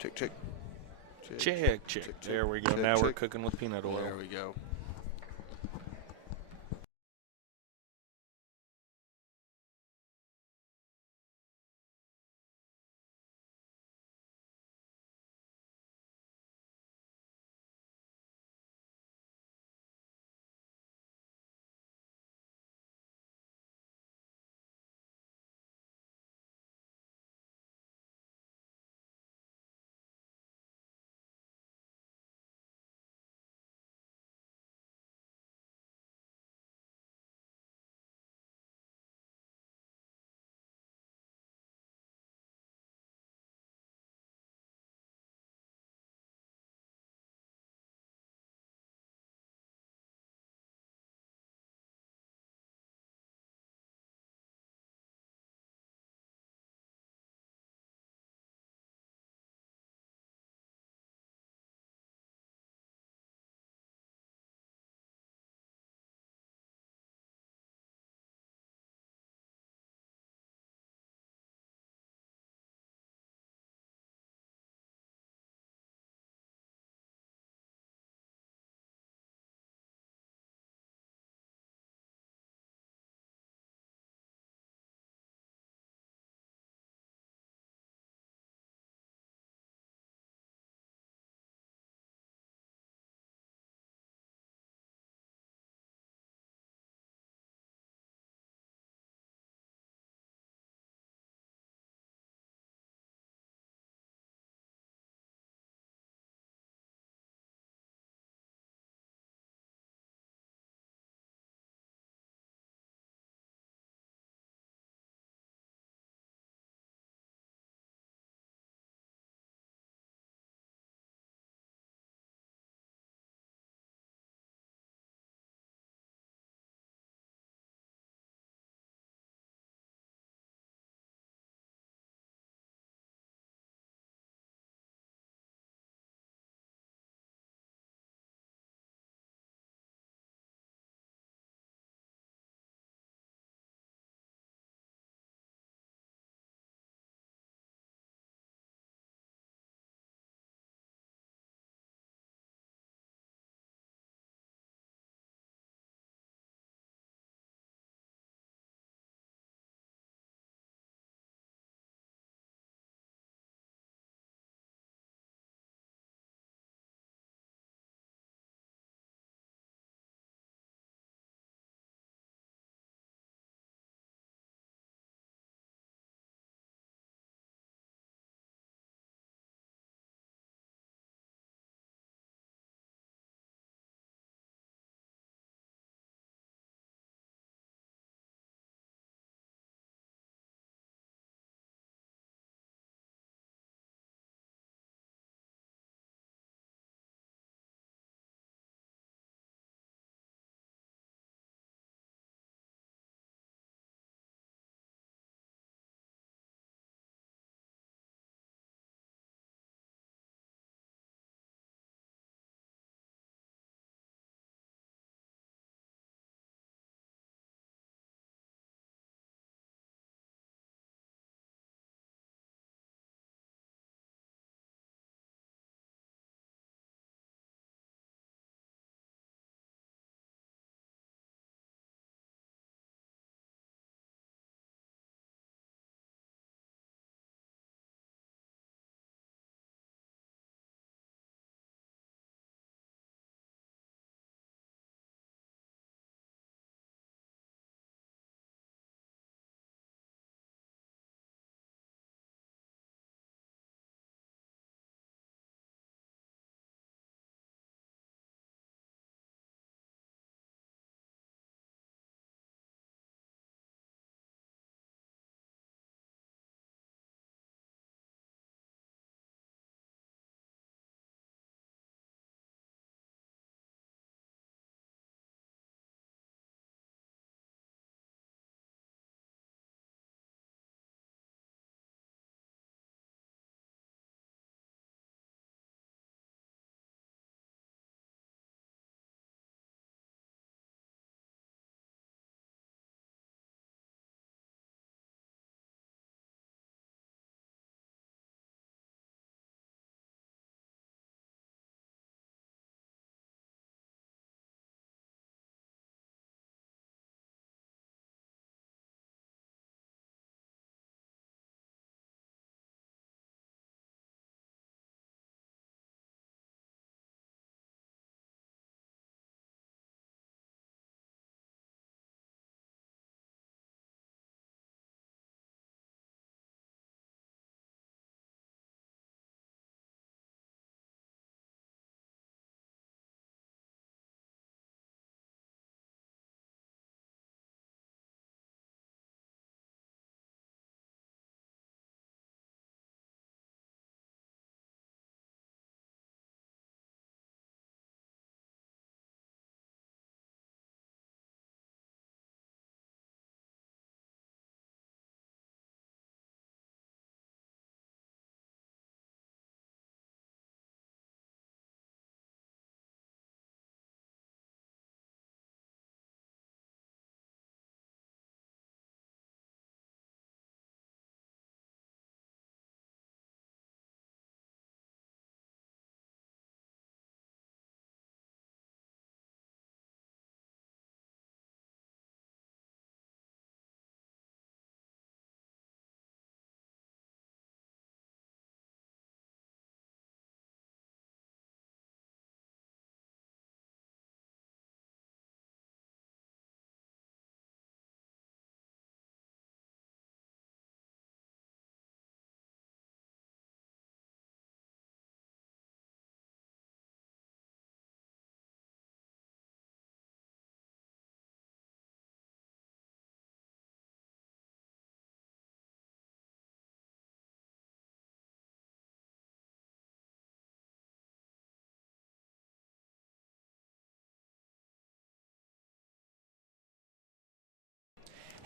Check, check. Check, check. There we go. Now we're cooking with peanut oil. There we go.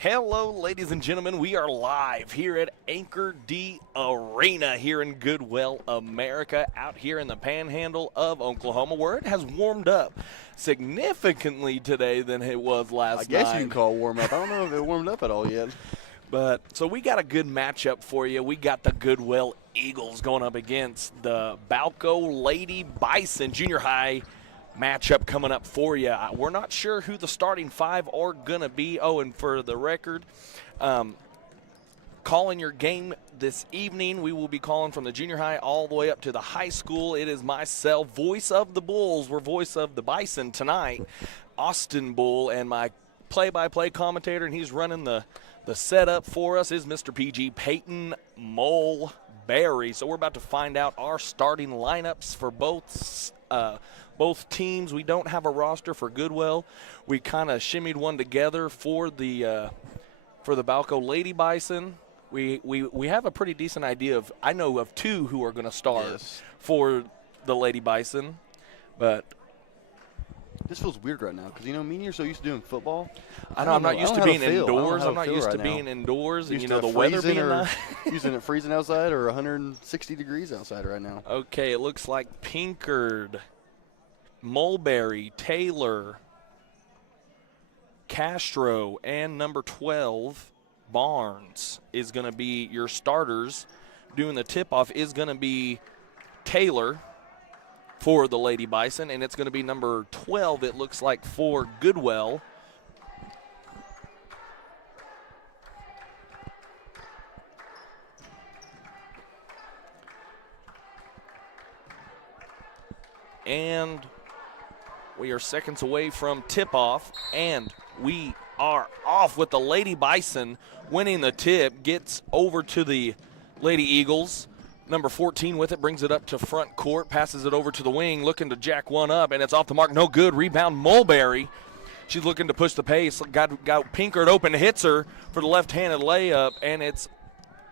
Hello, ladies and gentlemen. We are live here at Anchor D Arena here in Goodwell, America, out here in the panhandle of Oklahoma, where it has warmed up significantly today than it was last night. I guess you can call it warm up. I don't know if it warmed up at all yet. But so we got a good matchup for you. We got the Goodwell Eagles going up against the Balko Lady Bison Junior High matchup coming up for you. We're not sure who the starting five are going to be. Oh, and for the record, calling your game this evening, we will be calling from the junior high all the way up to the high school. It is myself, voice of the Bulls. We're voice of the Bison tonight, Austin Bull, and my play-by-play commentator, and he's running the setup for us, is Mr. PG Peyton Mulberry. So we're about to find out our starting lineups for both teams. We don't have a roster for Goodwell. We kind of shimmied one together for the Balko Lady Bison. We have a pretty decent idea of, I know of two who are going to start for the Lady Bison, but this feels weird right now because, me and you're so used to doing football. I know, I'm not used to being indoors. I'm not used to being indoors, and the weather being nice. Using it freezing outside or 160 degrees outside right now. Okay, it looks like Pinkard, Mulberry, Taylor, Castro, and number 12, Barnes, is going to be your starters. Doing the tip-off is going to be Taylor for the Lady Bison, and it's going to be number 12, it looks like, for Goodwell. And we are seconds away from tip-off, and we are off with the Lady Bison winning the tip. Gets over to the Lady Eagles. Number 14 with it, brings it up to front court, passes it over to the wing, looking to jack one up, and it's off the mark. No good. Rebound, Mulberry. She's looking to push the pace. Got Pinkard open, hits her for the left-handed layup, and it's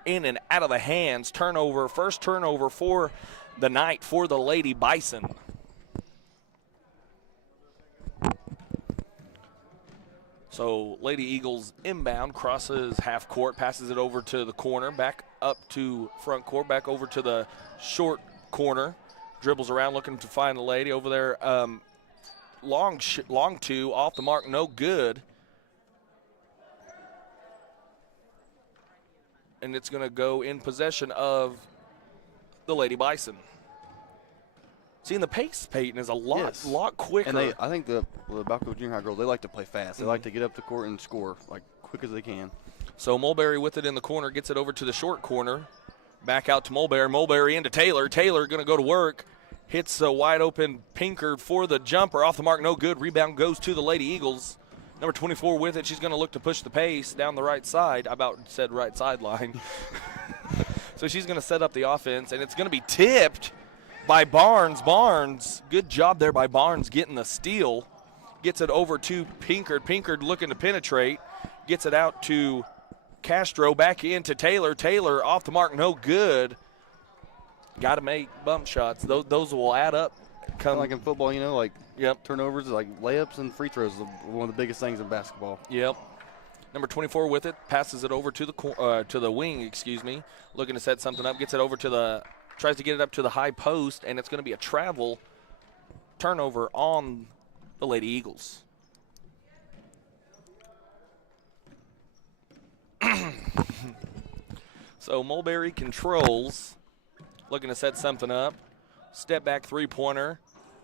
in and out of the hands. Turnover, first turnover for the night for the Lady Bison. So Lady Eagles inbound, crosses half court, passes it over to the corner, back up to front court, back over to the short corner, dribbles around looking to find the lady over there. Long two, off the mark, no good. And it's going to go in possession of the Lady Bison. Seeing the pace, Peyton, is a lot quicker. And I think the Balko Junior High girls, they like to play fast. They like to get up the court and score like quick as they can. So Mulberry with it in the corner, gets it over to the short corner. Back out to Mulberry. Mulberry into Taylor. Taylor going to go to work. Hits a wide open Pinkard for the jumper. Off the mark, no good. Rebound goes to the Lady Eagles. Number 24 with it. She's going to look to push the pace down the right side. I about said right sideline. So she's going to set up the offense, and it's going to be tipped by Barnes. Barnes, good job there by Barnes getting the steal. Gets it over to Pinkard. Pinkard looking to penetrate. Gets it out to Castro, back into Taylor. Taylor off the mark, no good. Got to make bump shots. Those will add up. Kind of like in football, turnovers, like layups and free throws are one of the biggest things in basketball. Yep. Number 24 with it, passes it over to the wing, looking to set something up. Gets it over to tries to get it up to the high post, and it's going to be a travel turnover on the Lady Eagles. So Mulberry controls, looking to set something up. Step back three-pointer,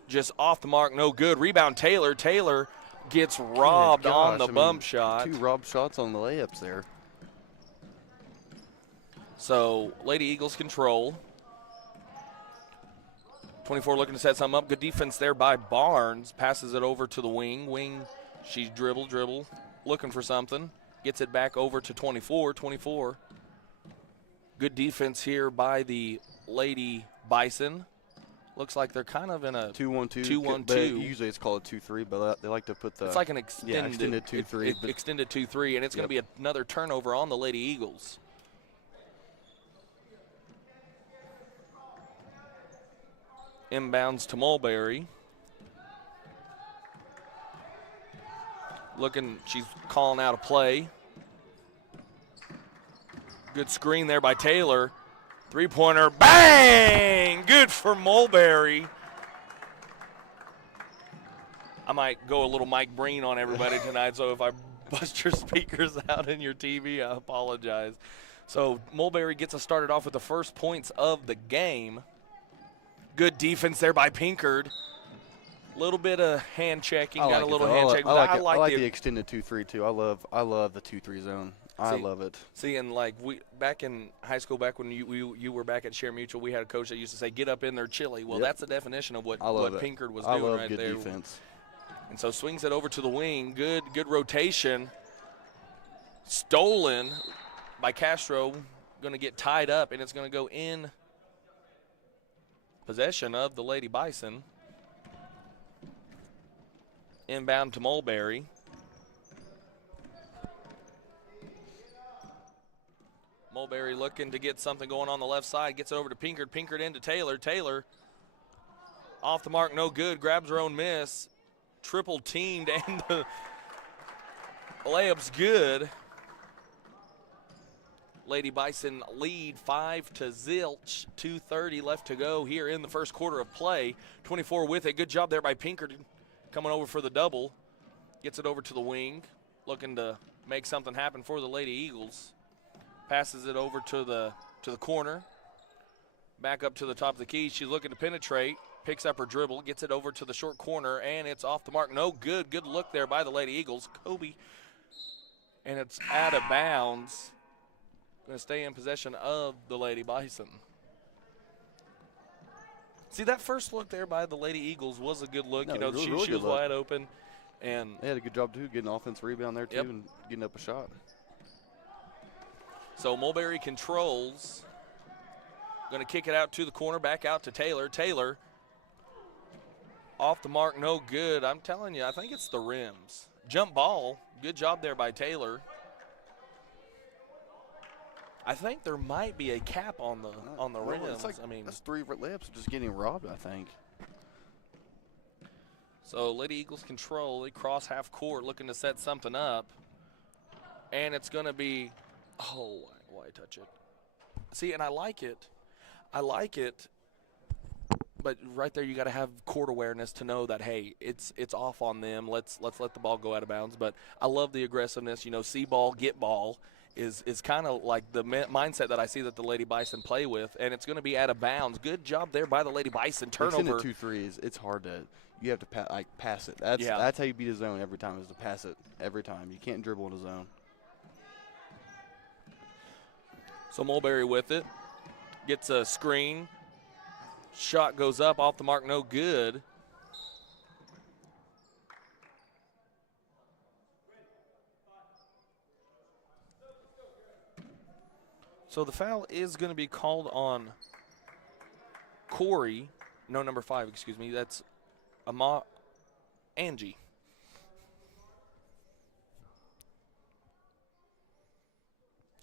just off the mark, no good. Rebound Taylor. Taylor gets robbed on the bump shot. 2 robbed shots on the layups there. So Lady Eagles control. 24 looking to set something up. Good defense there by Barnes. Passes it over to the wing. She's dribble, looking for something. Gets it back over to 24. 24. Good defense here by the Lady Bison. Looks like they're kind of in a 2-1-2. 2-1-2. Usually it's called a 2-3, but they like to put the. It's like an extended 2-3. Extended 2-3, and it's going to be another turnover on the Lady Eagles. Inbounds to Mulberry. She's calling out a play. Good screen there by Taylor. Three-pointer, bang! Good for Mulberry. I might go a little Mike Breen on everybody tonight, so if I bust your speakers out in your TV, I apologize. So Mulberry gets us started off with the first points of the game. Good defense there by Pinkard. A little bit of hand checking, got a little hand check. I like the extended 2-3 too. I love the 2-3 zone. I love it. See, and like back in high school, back when you were back at Share Mutual, we had a coach that used to say, "Get up in there, chilly." Well, that's the definition of what Pinkard was doing right there. Defense. And so swings it over to the wing. Good rotation. Stolen by Castro. Going to get tied up, and it's going to go in possession of the Lady Bison. Inbound to Mulberry. Mulberry looking to get something going on the left side. Gets over to Pinkard. Pinkard into Taylor. Taylor off the mark, no good. Grabs her own miss. Triple teamed, and the layup's good. Lady Bison lead 5-0. 2:30 left to go here in the first quarter of play. 24 with it. Good job there by Pinkard coming over for the double. Gets it over to the wing, looking to make something happen for the Lady Eagles. Passes it over to the corner. Back up to the top of the key. She's looking to penetrate. Picks up her dribble, gets it over to the short corner, and it's off the mark. No good. Good look there by the Lady Eagles. Kobe. And it's out of bounds. Going to stay in possession of the Lady Bison. See, that first look there by the Lady Eagles was a good look. No, she really was wide open. And they had a good job, too, getting an offensive rebound there, too, and getting up a shot. So Mulberry controls. Going to kick it out to the corner, back out to Taylor. Taylor off the mark, no good. I'm telling you, I think it's the rims. Jump ball, good job there by Taylor. I think there might be a cap on the rims. It's like, I mean, that's 3 layups just getting robbed, I think. So Lady Eagles control. They cross half court, looking to set something up, and it's going to be. Oh, why touch it? See, and I like it. But right there, you got to have court awareness to know that, hey, it's off on them. Let's let the ball go out of bounds. But I love the aggressiveness. See ball, get ball is kind of like the mindset that I see that the Lady Bison play with, and it's going to be out of bounds. Good job there by the Lady Bison. Turnover. It's in the 2-3s. It's hard to. You have to pass it. That's how you beat a zone every time, is to pass it every time. You can't dribble in a zone. So Mulberry with it. Gets a screen. Shot goes up, off the mark, no good. So the foul is going to be called on Corey. No, number 5, excuse me. That's Angie.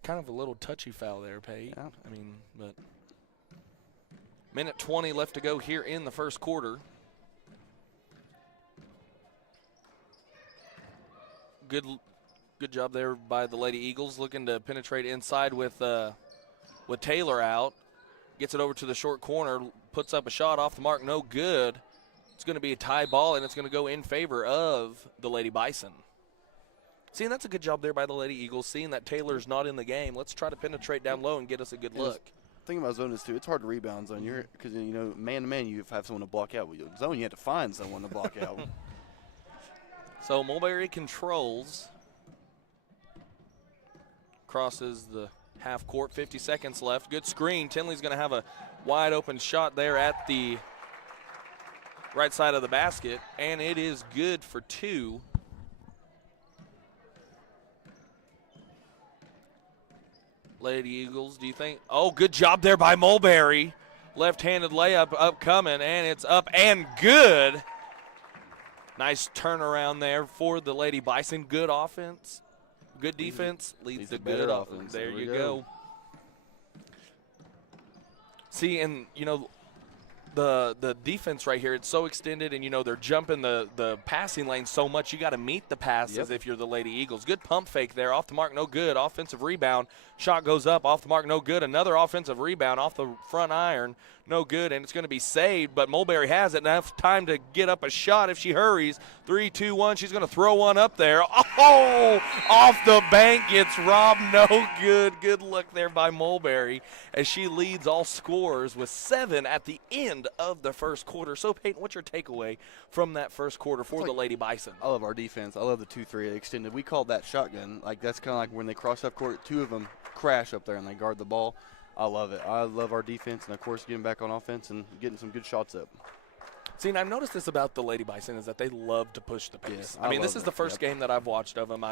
Kind of a little touchy foul there, Pate. Yeah. I mean, but minute 20 left to go here in the first quarter. Good job there by the Lady Eagles, looking to penetrate inside with Taylor out. Gets it over to the short corner, puts up a shot off the mark, no good. It's going to be a tie ball, and it's going to go in favor of the Lady Bison. See, and that's a good job there by the Lady Eagles, seeing that Taylor's not in the game. Let's try to penetrate down low and get us a good look. The thing about zone is, too, it's hard to rebound zone. Because, man-to-man, you have someone to block out. With zone, you have to find someone to block out. So Mulberry controls. Crosses the half court, 50 seconds left. Good screen. Tinley's going to have a wide open shot there at the right side of the basket, and it is good for 2. Lady Eagles, do you think? Oh, good job there by Mulberry. Left-handed layup upcoming, and it's up and good. Nice turnaround there for the Lady Bison. Good offense. Good defense leads to good offense. There you go. See, and, the defense right here, it's so extended, and, they're jumping the passing lane so much. You got to meet the passes if you're the Lady Eagles. Good pump fake there. Off the mark, no good. Offensive rebound. Shot goes up. Off the mark, no good. Another offensive rebound off the front iron. No good, and it's going to be saved, but Mulberry has it. Enough time to get up a shot if she hurries. 3, 2, 1. She's going to throw one up there. Oh, off the bank, gets robbed. No good. Good look there by Mulberry as she leads all scorers with 7 at the end of the first quarter. So, Peyton, what's your takeaway from that first quarter for the Lady Bison? I love our defense. I love the 2-3 extended. We called that shotgun. Like, that's kind of like when they cross up court, 2 of them crash up there and they guard the ball. I love it. I love our defense and, of course, getting back on offense and getting some good shots up. See, and I've noticed this about the Lady Bison is that they love to push the pace. I mean, this is the first game that I've watched of them.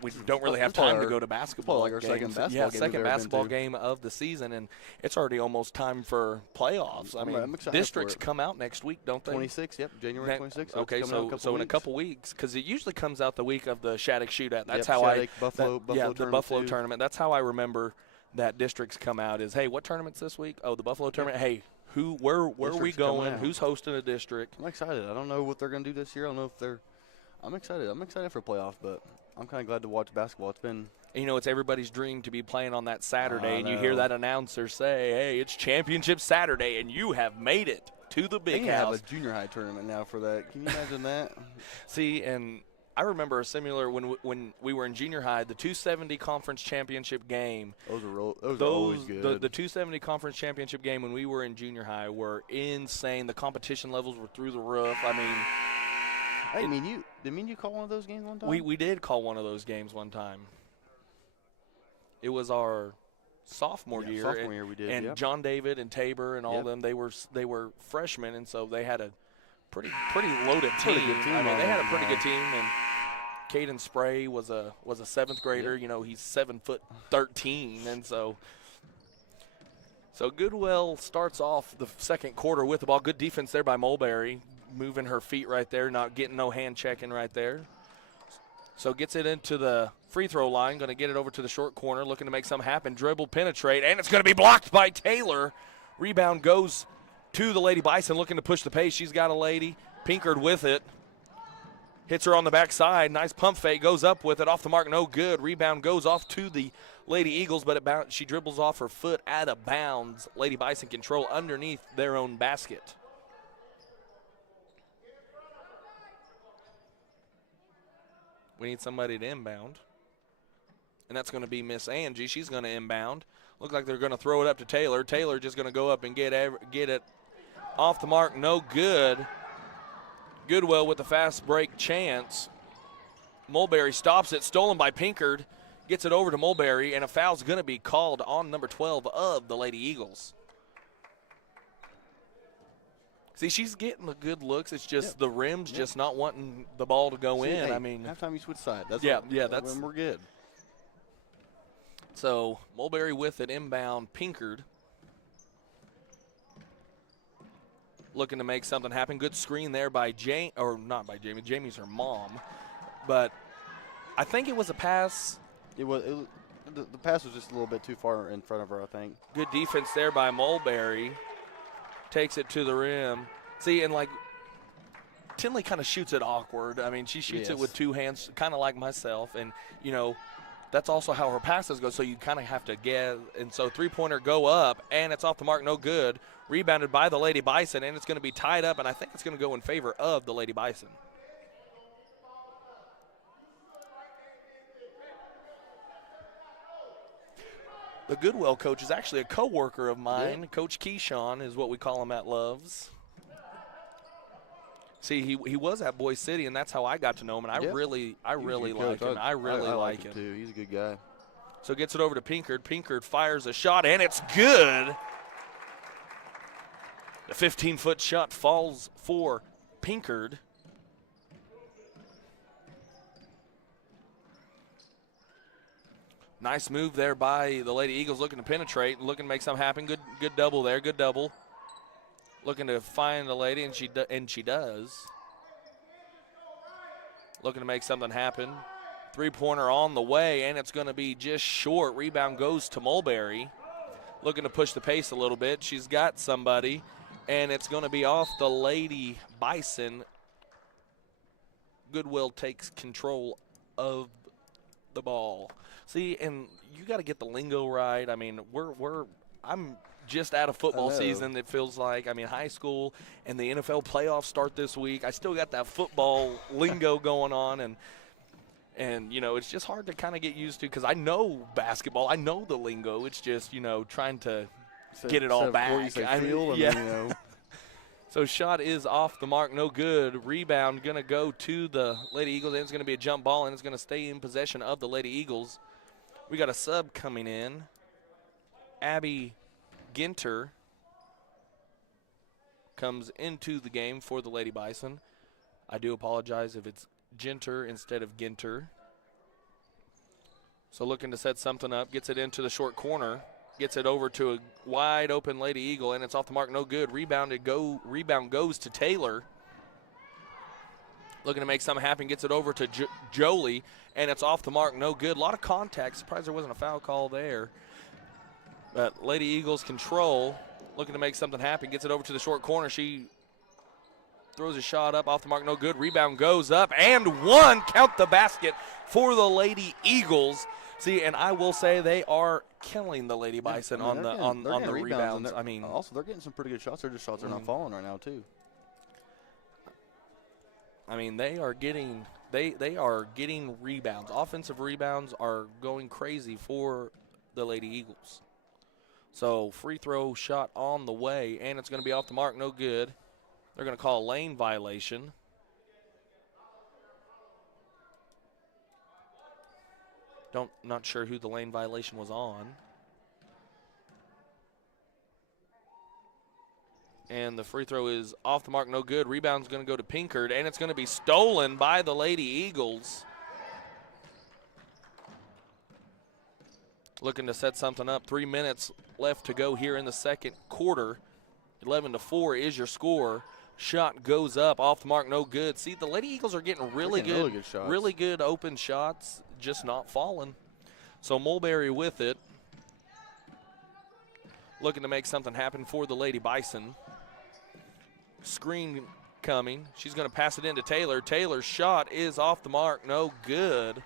We don't really have time to go to basketball. Like our second basketball game. Second basketball game of the season, and it's already almost time for playoffs. I mean, I'm excited districts come out next week, don't they? 26, yep, January 26th. Okay, so in a couple weeks, because it usually comes out the week of the Shattuck Shootout. That's how Buffalo the Buffalo tournament. That's how I remember that districts come out is, hey, what tournament's this week? Oh, the Buffalo tournament. Hey, where are we going? Who's hosting a district? I'm excited. I don't know what they're going to do this year. I don't know if I'm excited. I'm excited for playoffs, but I'm kind of glad to watch basketball. It's been – it's everybody's dream to be playing on that Saturday, and you hear that announcer say, hey, it's Championship Saturday, and you have made it to the big house. They have a junior high tournament now for that. Can you imagine that? See, and – I remember a similar when we were in junior high, the 270 conference championship game. Those are always good. The 270 conference championship game when we were in junior high were insane. The competition levels were through the roof. I mean, did you call one of those games one time? We did call one of those games one time. It was our sophomore year. Sophomore year we did. And John David and Tabor and all them, they were freshmen, and so they had a pretty loaded team. I mean, they had a pretty good team, and Caden Spray was a 7th grader. He's 7'13", and so Goodwell starts off the second quarter with the ball. Good defense there by Mulberry, moving her feet right there, not getting no hand checking right there. So gets it into the free throw line, going to get it over to the short corner, looking to make something happen. Dribble, penetrate, and it's going to be blocked by Taylor. Rebound goes to the Lady Bison, looking to push the pace. She's got a lady. Pinkard with it. Hits her on the backside. Nice pump fake. Goes up with it. Off the mark. No good. Rebound goes off to the Lady Eagles, but she dribbles off her foot out of bounds. Lady Bison control underneath their own basket. We need somebody to inbound. And that's going to be Miss Angie. She's going to inbound. Look like they're going to throw it up to Taylor. Taylor just going to go up and get it off the mark. No good. Goodwell with the fast break chance. Mulberry stops it. Stolen by Pinkard. Gets it over to Mulberry, and a foul's going to be called on number 12 of the Lady Eagles. See, she's getting the good looks. It's just the rim's just not wanting the ball to go in. Hey, I mean, halftime you switch side. That's that's when we're good. So Mulberry with it inbound. Pinkard looking to make something happen. Good screen there by Jamie, or not by Jamie. Jamie's her mom, but I think it was a pass. The pass was just a little bit too far in front of her, I think. Good defense there by Mulberry. Takes it to the rim. See, and like Tinley kind of shoots it awkward. I mean, she shoots it with two hands, kind of like myself, and that's also how her passes go, so you kind of have to get. And so three-pointer go up, and it's off the mark, no good. Rebounded by the Lady Bison, and it's going to be tied up, and I think it's going to go in favor of the Lady Bison. The Goodwell coach is actually a co-worker of mine. Yeah. Coach Keyshawn is what we call him at Loves. See, he was at Boise City, and that's how I got to know him, and I really like him. I really like him too. He's a good guy. So gets it over to Pinkard. Pinkard fires a shot, and it's good. The 15-foot shot falls for Pinkard. Nice move there by the Lady Eagles, looking to penetrate, looking to make something happen. Good double there, good double. Looking to find the lady, and she does. Looking to make something happen. Three-pointer on the way, and it's going to be just short. Rebound goes to Mulberry. looking to push the pace a little bit. She's got somebody, and it's going to be off the Lady Bison. Goodwell takes control of the ball. See, and you got to get the lingo right. I mean, I'm just out of football season, it feels like. I mean, high school and the NFL playoffs start this week. I still got that football lingo going on, and you know, it's just hard to kind of get used to because I know basketball. I know the lingo. It's just, you know, trying to get it all back. So shot is off the mark, no good. Rebound going to go to the Lady Eagles, and it's going to be a jump ball, and it's going to stay in possession of the Lady Eagles. We got a sub coming in. Abby Ginter comes into the game for the Lady Bison. I do apologize if it's Ginter instead of Ginter. So looking to set something up, gets it into the short corner, gets it over to a wide open Lady Eagle, and it's off the mark, no good. Rebound goes to Taylor. Looking to make something happen, gets it over to Jolie, and it's off the mark, no good. A lot of contact. Surprised there wasn't a foul call there. But Lady Eagles control, looking to make something happen, gets it over to the short corner. She throws a shot up, off the mark, no good. Rebound goes up, and one. Count the basket for the Lady Eagles. See, and I will say they are killing the Lady Bison on the rebounds. I mean, also they're getting some pretty good shots. They're just shots are not falling right now too. I mean, they are getting rebounds. Offensive rebounds are going crazy for the Lady Eagles. So free throw shot on the way, and it's going to be off the mark, no good. They're going to call a lane violation. Not sure who the lane violation was on. And the free throw is off the mark, no good. Rebound's going to go to Pinkard, and it's going to be stolen by the Lady Eagles. Looking to set something up. 3 minutes left to go here in the second quarter. 11-4 is your score. Shot goes up, off the mark, no good. See, the Lady Eagles are getting really good open shots, just not falling. So Mulberry with it. Looking to make something happen for the Lady Bison. Screen coming. She's going to pass it into Taylor. Taylor's shot is off the mark, no good.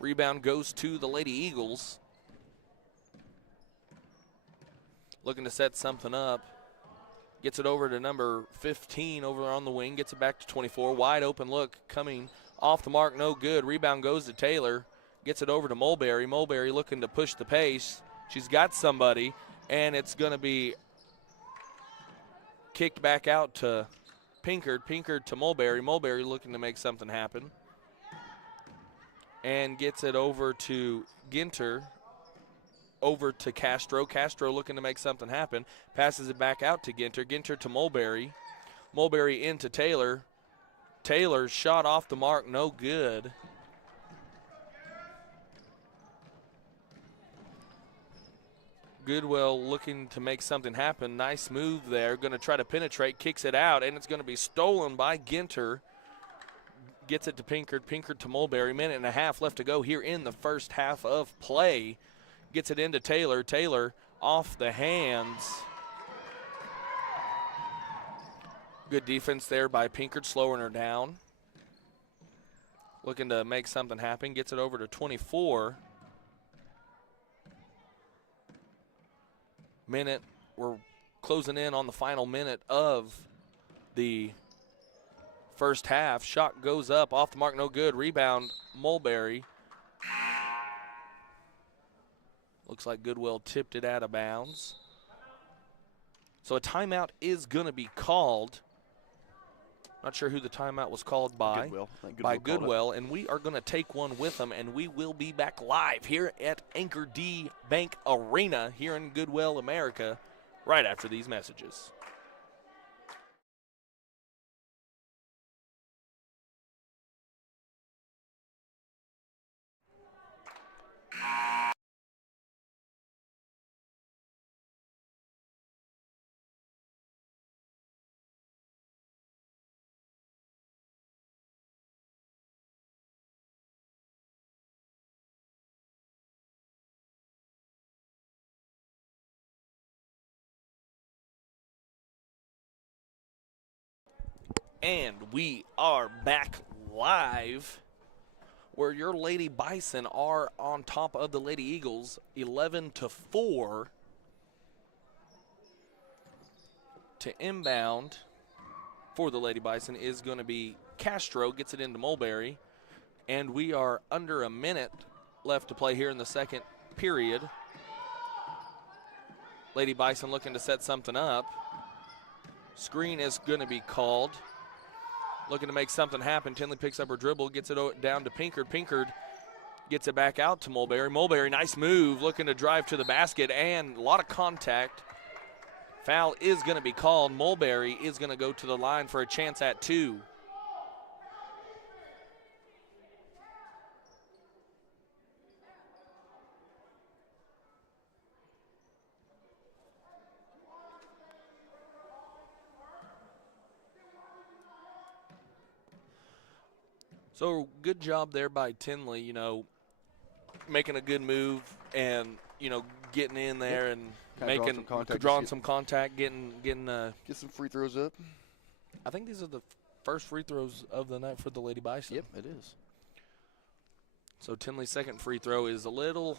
Rebound goes to the Lady Eagles. Looking to set something up. Gets it over to number 15 over on the wing. Gets it back to 24. Wide open look coming off the mark, no good. Rebound goes to Taylor. Gets it over to Mulberry. Mulberry looking to push the pace. She's got somebody, and it's going to be kicked back out to Pinkard. Pinkard to Mulberry. Mulberry looking to make something happen. And gets it over to Ginter. Over to Castro. Castro looking to make something happen. Passes it back out to Ginter. Ginter to Mulberry. Mulberry into Taylor. Taylor shot off the mark, no good. Goodwell looking to make something happen. Nice move there. Going to try to penetrate. Kicks it out, and it's going to be stolen by Ginter. Gets it to Pinkard. Pinkard to Mulberry. Minute and a half left to go here in the first half of play. Gets it into Taylor. Taylor off the hands. Good defense there by Pinkard, slowing her down. Looking to make something happen. Gets it over to 24. Minute. We're closing in on the final minute of the first half. Shot goes up, off the mark, no good. Rebound, Mulberry. Looks like Goodwell tipped it out of bounds. So a timeout is going to be called. Not sure who the timeout was called by. Goodwell. And we are going to take one with them, and we will be back live here at Anchor D Bank Arena here in Goodwell, America, right after these messages. And we are back live where your Lady Bison are on top of the Lady Eagles 11-4 to inbound for the Lady Bison is going to be Castro, gets it into Mulberry, and we are under a minute left to play here in the second period. Lady Bison looking to set something up. Screen is going to be called. Looking to make something happen. Tinley picks up her dribble, gets it down to Pinkard. Pinkard gets it back out to Mulberry. Mulberry, nice move, looking to drive to the basket, and a lot of contact. Foul is going to be called. Mulberry is going to go to the line for a chance at 2. So good job there by Tinley, making a good move and, getting in there and drawing some contact, getting get some free throws up. I think these are the first free throws of the night for the Lady Bison. Yep, it is. So Tinley's second free throw is a little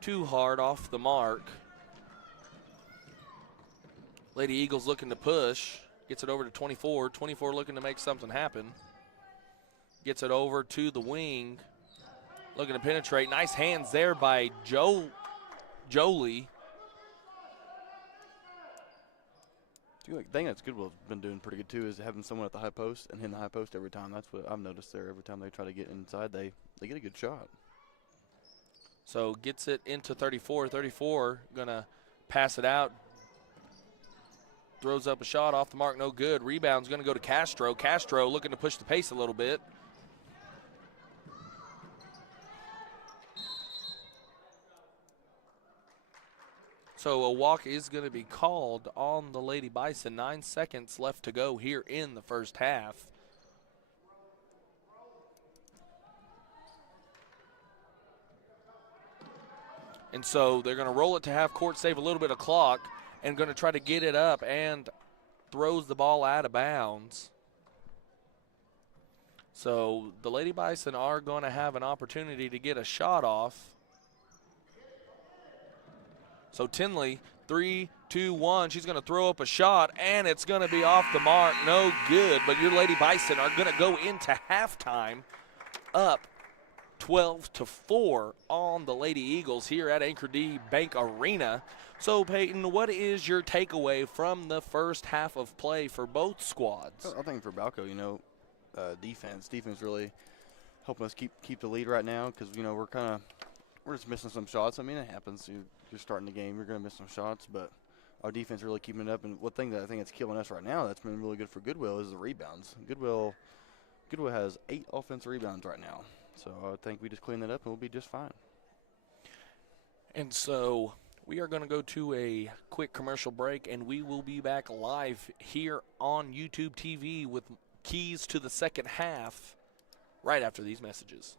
too hard off the mark. Lady Eagles looking to push, gets it over to 24. 24 looking to make something happen. Gets it over to the wing, looking to penetrate. Nice hands there by Jolie. The thing that's Goodwell's been doing pretty good too is having someone at the high post and hitting the high post every time. That's what I've noticed there. Every time they try to get inside, they get a good shot. So gets it into 34. 34 gonna pass it out. Throws up a shot off the mark, no good. Rebound's gonna go to Castro. Castro looking to push the pace a little bit. So a walk is going to be called on the Lady Bison. 9 seconds left to go here in the first half. And so they're going to roll it to half court, save a little bit of clock, and going to try to get it up, and throws the ball out of bounds. So the Lady Bison are going to have an opportunity to get a shot off. So Tinley, 3, 2, 1. She's going to throw up a shot, and it's going to be off the mark. No good, but your Lady Bison are going to go into halftime up 12-4 on the Lady Eagles here at Anchor D Bank Arena. So, Peyton, what is your takeaway from the first half of play for both squads? I think for Balko, defense really helping us keep the lead right now because, we're just missing some shots. I mean, it happens. You're starting the game, you're going to miss some shots, but our defense really keeping it up. And one thing that I think that's killing us right now that's been really good for Goodwell is the rebounds. Goodwell has 8 offensive rebounds right now. So I think we just clean that up and we'll be just fine. And so we are going to go to a quick commercial break, and we will be back live here on YouTube TV with keys to the second half right after these messages.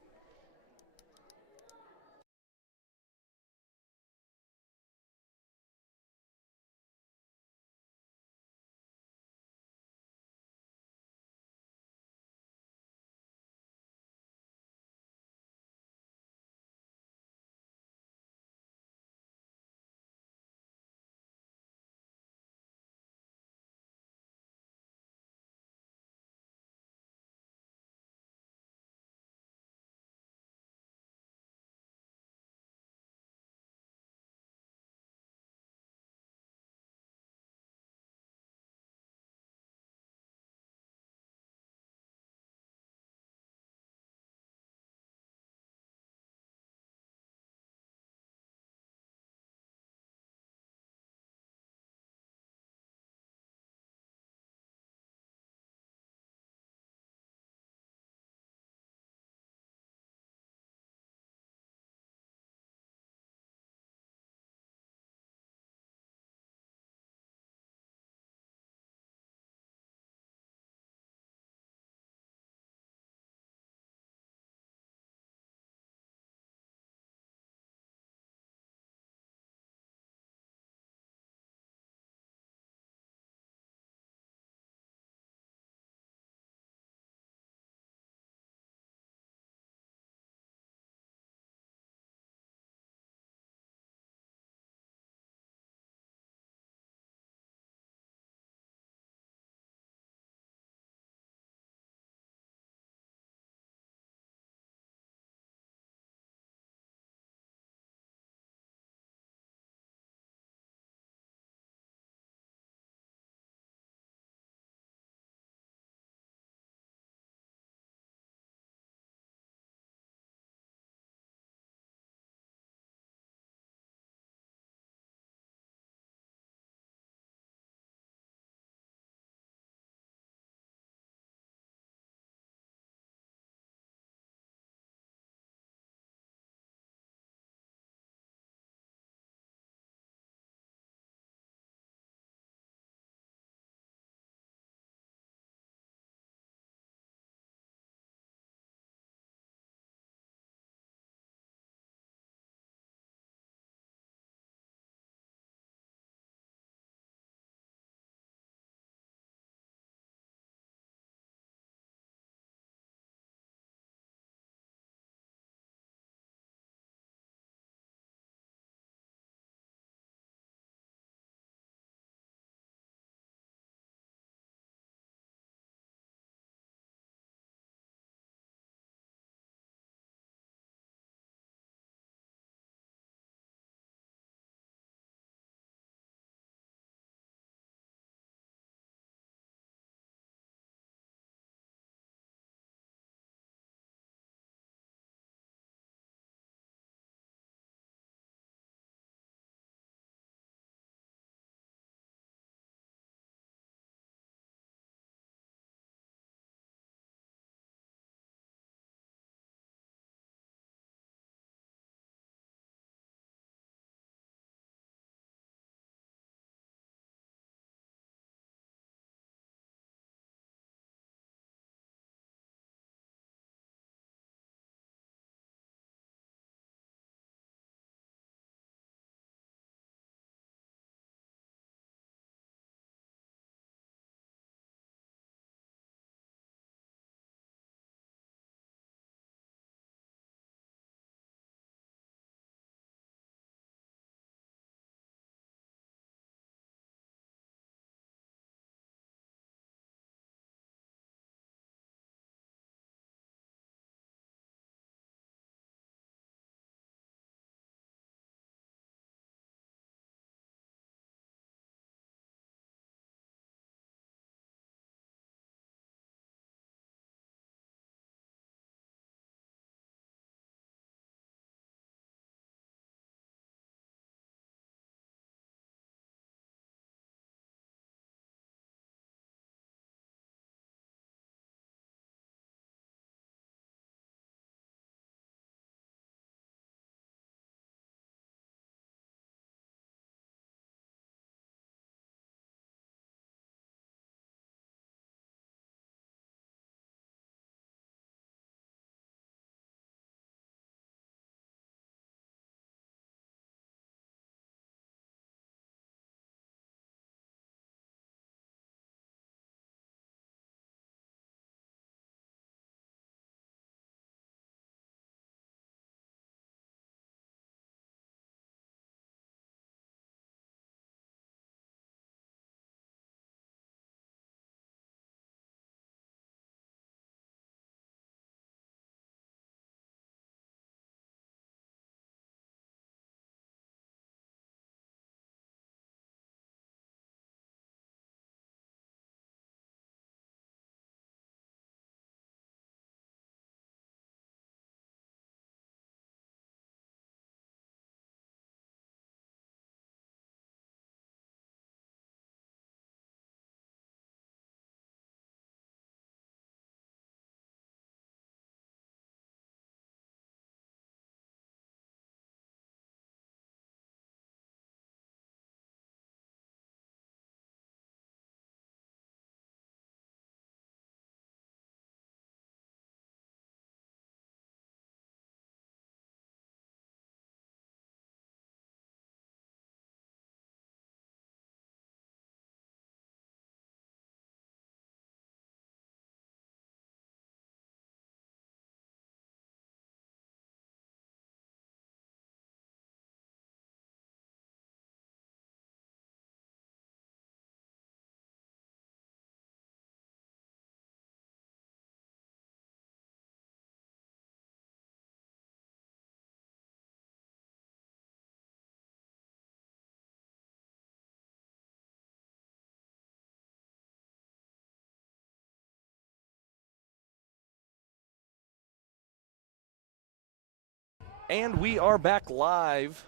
And we are back live.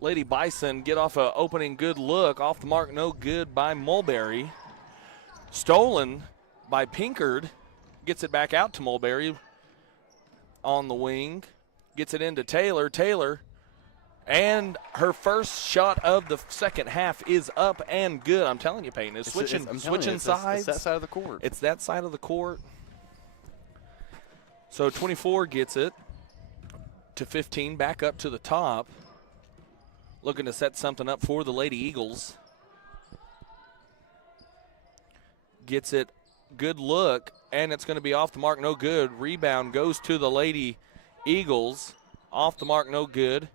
Lady Bison get off a opening good look. Off the mark, no good by Mulberry. Stolen by Pinkard. Gets it back out to Mulberry on the wing. Gets it into Taylor. Taylor. And her first shot of the second half is up and good. I'm telling you, Peyton, it's switching sides. It's that side of the court. It's that side of the court. So 24 gets it to 15, back up to the top. Looking to set something up for the Lady Eagles. Gets it, good look, and it's going to be off the mark, no good. Rebound goes to the Lady Eagles. Off the mark, no good.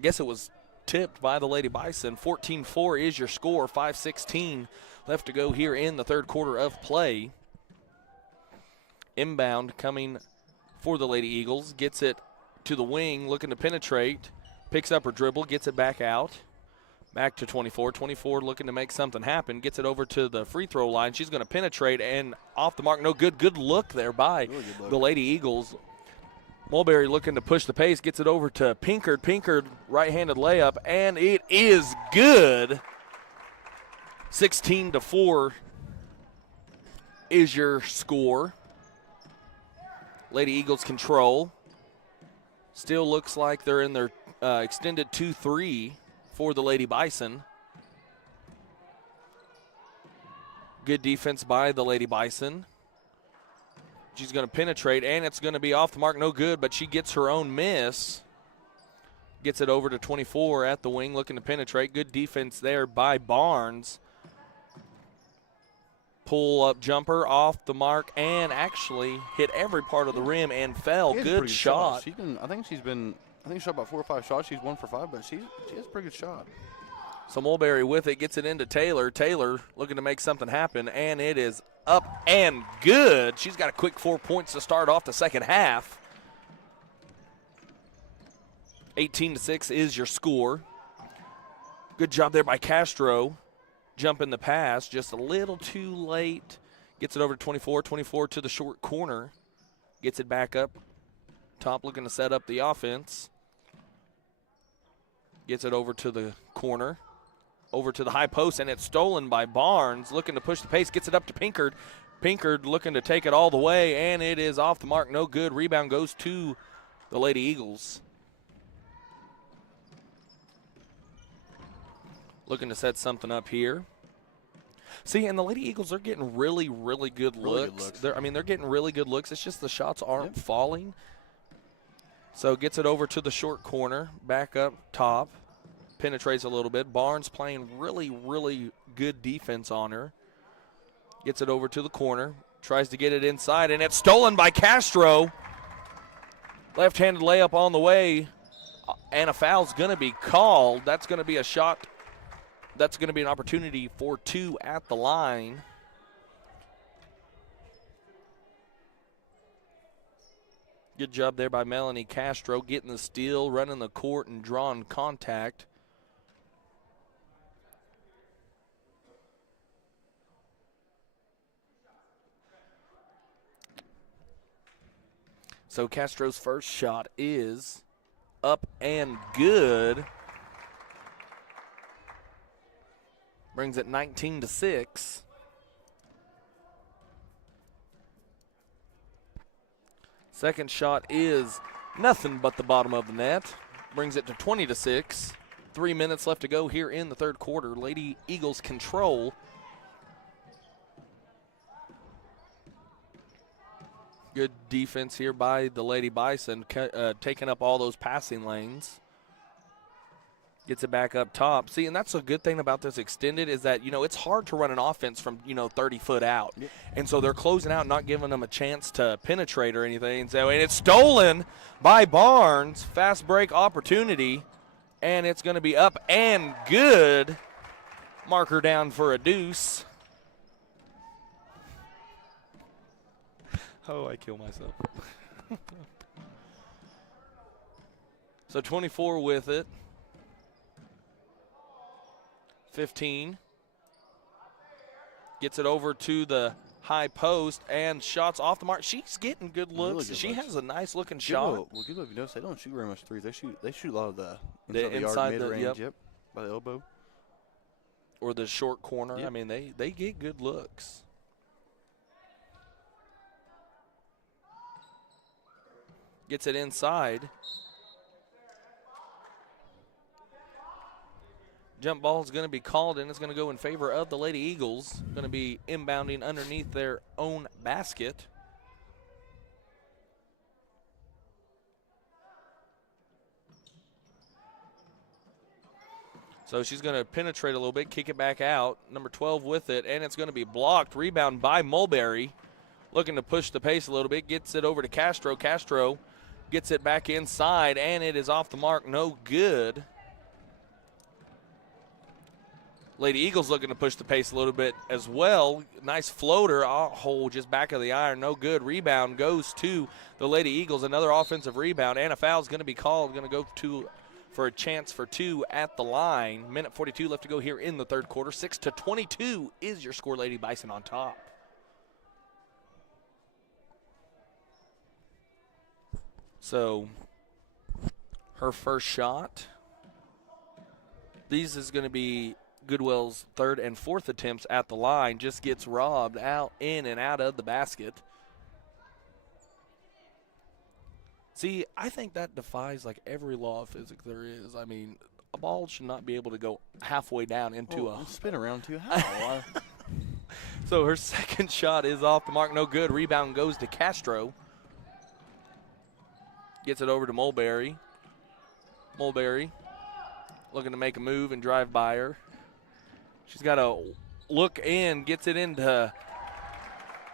Guess it was tipped by the Lady Bison. 14-4 is your score. 5:16 left to go here in the third quarter of play. Inbound coming for the Lady Eagles. Gets it to the wing, looking to penetrate. Picks up her dribble, gets it back out. Back to 24. 24 looking to make something happen. Gets it over to the free throw line. She's going to penetrate, and off the mark, no good. Good look there by the Lady Eagles. Mulberry looking to push the pace, gets it over to Pinkard. Pinkard, right-handed layup, and it is good. 16-4 is your score. Lady Eagles control. Still looks like they're in their extended 2-3 for the Lady Bison. Good defense by the Lady Bison. She's going to penetrate, and it's going to be off the mark, no good, but she gets her own miss. Gets it over to 24 at the wing, looking to penetrate. Good defense there by Barnes. Pull-up jumper off the mark, and actually hit every part of the rim and fell. Good shot. I think she shot about 4 or 5 shots. She's 1 for 5, but she has a pretty good shot. So Mulberry with it, gets it into Taylor. Taylor looking to make something happen, and it is up and good. She's got a quick 4 points to start off the second half. 18-6 is your score. Good job there by Castro. Jumping the pass, just a little too late. Gets it over to 24. 24 to the short corner. Gets it back up. Top looking to set up the offense. Gets it over to the corner. Over to the high post, and it's stolen by Barnes. Looking to push the pace, gets it up to Pinkard. Pinkard looking to take it all the way, and it is off the mark, no good. Rebound goes to the Lady Eagles. Looking to set something up here. See, and the Lady Eagles are getting really, really good looks. They're getting really good looks. It's just the shots aren't falling. So gets it over to the short corner, back up top. Penetrates a little bit. Barnes playing really, really good defense on her. Gets it over to the corner. Tries to get it inside, and it's stolen by Castro. Left-handed layup on the way, and a foul's going to be called. That's going to be a shot. That's going to be an opportunity for 2 at the line. Good job there by Melanie Castro, getting the steal, running the court, and drawing contact. So Castro's first shot is up and good. Brings it 19-6. Second shot is nothing but the bottom of the net. Brings it to 20-6. 3 minutes left to go here in the third quarter. Lady Eagles control. Good defense here by the Lady Bison, taking up all those passing lanes. Gets it back up top. See, and that's a good thing about this extended is that, it's hard to run an offense from, 30 foot out. Yep. And so they're closing out, not giving them a chance to penetrate or anything. And it's stolen by Barnes. Fast break opportunity. And it's going to be up and good. Marker down for a deuce. Oh, I kill myself. So 24 with it. 15. Gets it over to the high post, and shots off the mark. She's getting good looks. Really good she looks. has a nice looking shot. Well, Goodwell, if you notice, they don't shoot very much threes. They shoot a lot of the The inside inside, mid-range, yep, by the elbow. Or the short corner. Yep. I mean, they get good looks. Gets it inside. Jump ball is going to be called, and it's going to go in favor of the Lady Eagles. Going to be inbounding underneath their own basket. So she's going to penetrate a little bit, kick it back out. Number 12 with it, and it's going to be blocked. Rebound by Mulberry. Looking to push the pace a little bit. Gets it over to Castro. Castro gets it back inside, and it is off the mark. No good. Lady Eagles looking to push the pace a little bit as well. Nice floater. Oh, just back of the iron. No good. Rebound goes to the Lady Eagles. Another offensive rebound, and a foul is going to be called. Going to go for a chance for 2 at the line. Minute 42 left to go here in the third quarter. 6-22 is your score. Lady Bison on top. So her first shot. These is going to be Goodwell's third and fourth attempts at the line. Just gets robbed out, in and out of the basket. See, I think that defies like every law of physics there is. I mean, a ball should not be able to go halfway down into a spin around too. How? So her second shot is off the mark. No good. Rebound goes to Castro. Gets it over to Mulberry. Mulberry looking to make a move and drive by her. She's got to look in, gets it into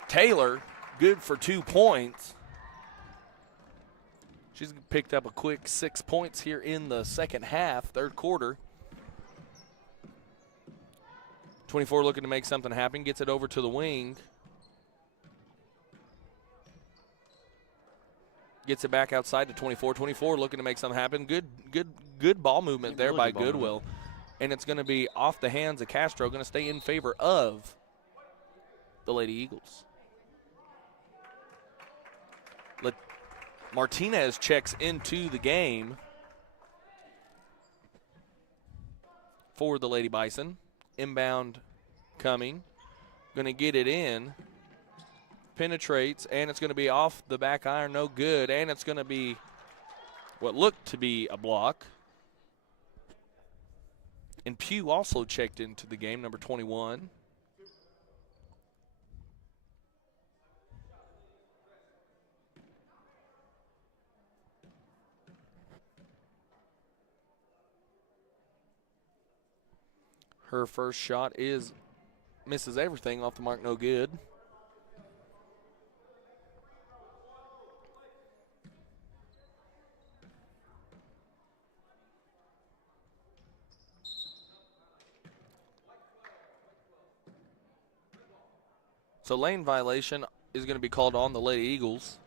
Taylor. Good for 2 points. She's picked up a quick 6 points here in the second half, third quarter. 24 looking to make something happen. Gets it over to the wing. Gets it back outside to 24. 24 looking to make something happen. Good ball movement there by Goodwell. And it's going to be off the hands of Castro. Going to stay in favor of the Lady Eagles. Martinez checks into the game for the Lady Bison. Inbound coming. Going to get it in. Penetrates, and it's going to be off the back iron. No good. And it's going to be what looked to be a block. And Pugh also checked into the game, number 21. Her first shot misses everything off the mark, no good. So lane violation is going to be called on the Lady Eagles.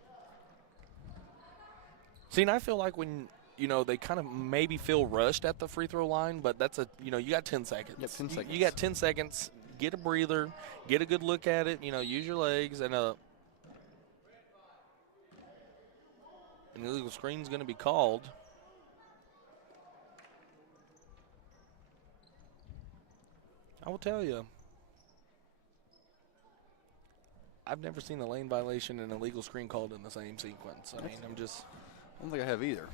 See, and I feel like when, they kind of maybe feel rushed at the free throw line, but that's you got 10 seconds. Yep, 10 seconds. You got 10 seconds. Get a breather. Get a good look at it. Use your legs. And an illegal screen is going to be called. I will tell you, I've never seen a lane violation and an illegal screen called in the same sequence. I don't think I have either.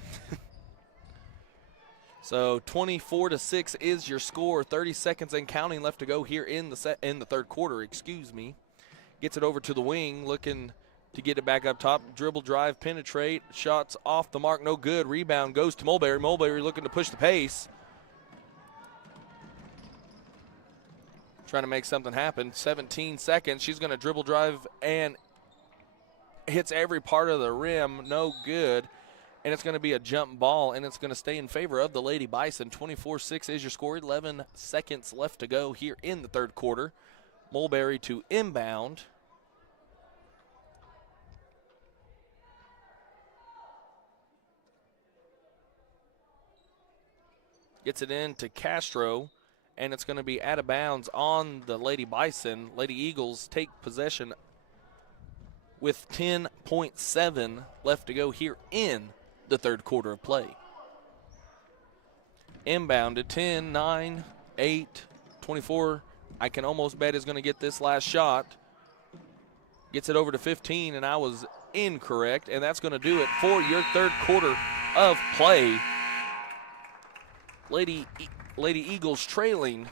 So 24-6 is your score. 30 seconds and counting left to go here in the third quarter. Gets it over to the wing, looking to get it back up top. Dribble, drive, penetrate. Shots off the mark, no good. Rebound goes to Mulberry. Mulberry looking to push the pace. Trying to make something happen. 17 seconds. She's going to dribble, drive, and hits every part of the rim. No good. And it's going to be a jump ball, and it's going to stay in favor of the Lady Bison. 24-6 is your score. 11 seconds left to go here in the third quarter. Mulberry to inbound. Gets it in to Castro, and it's going to be out of bounds on the Lady Bison. Lady Eagles take possession with 10.7 left to go here in the third quarter of play. Inbound to 10, 9, 8, 24. I can almost bet is going to get this last shot. Gets it over to 15, and I was incorrect, and that's going to do it for your third quarter of play. Lady Eagles trailing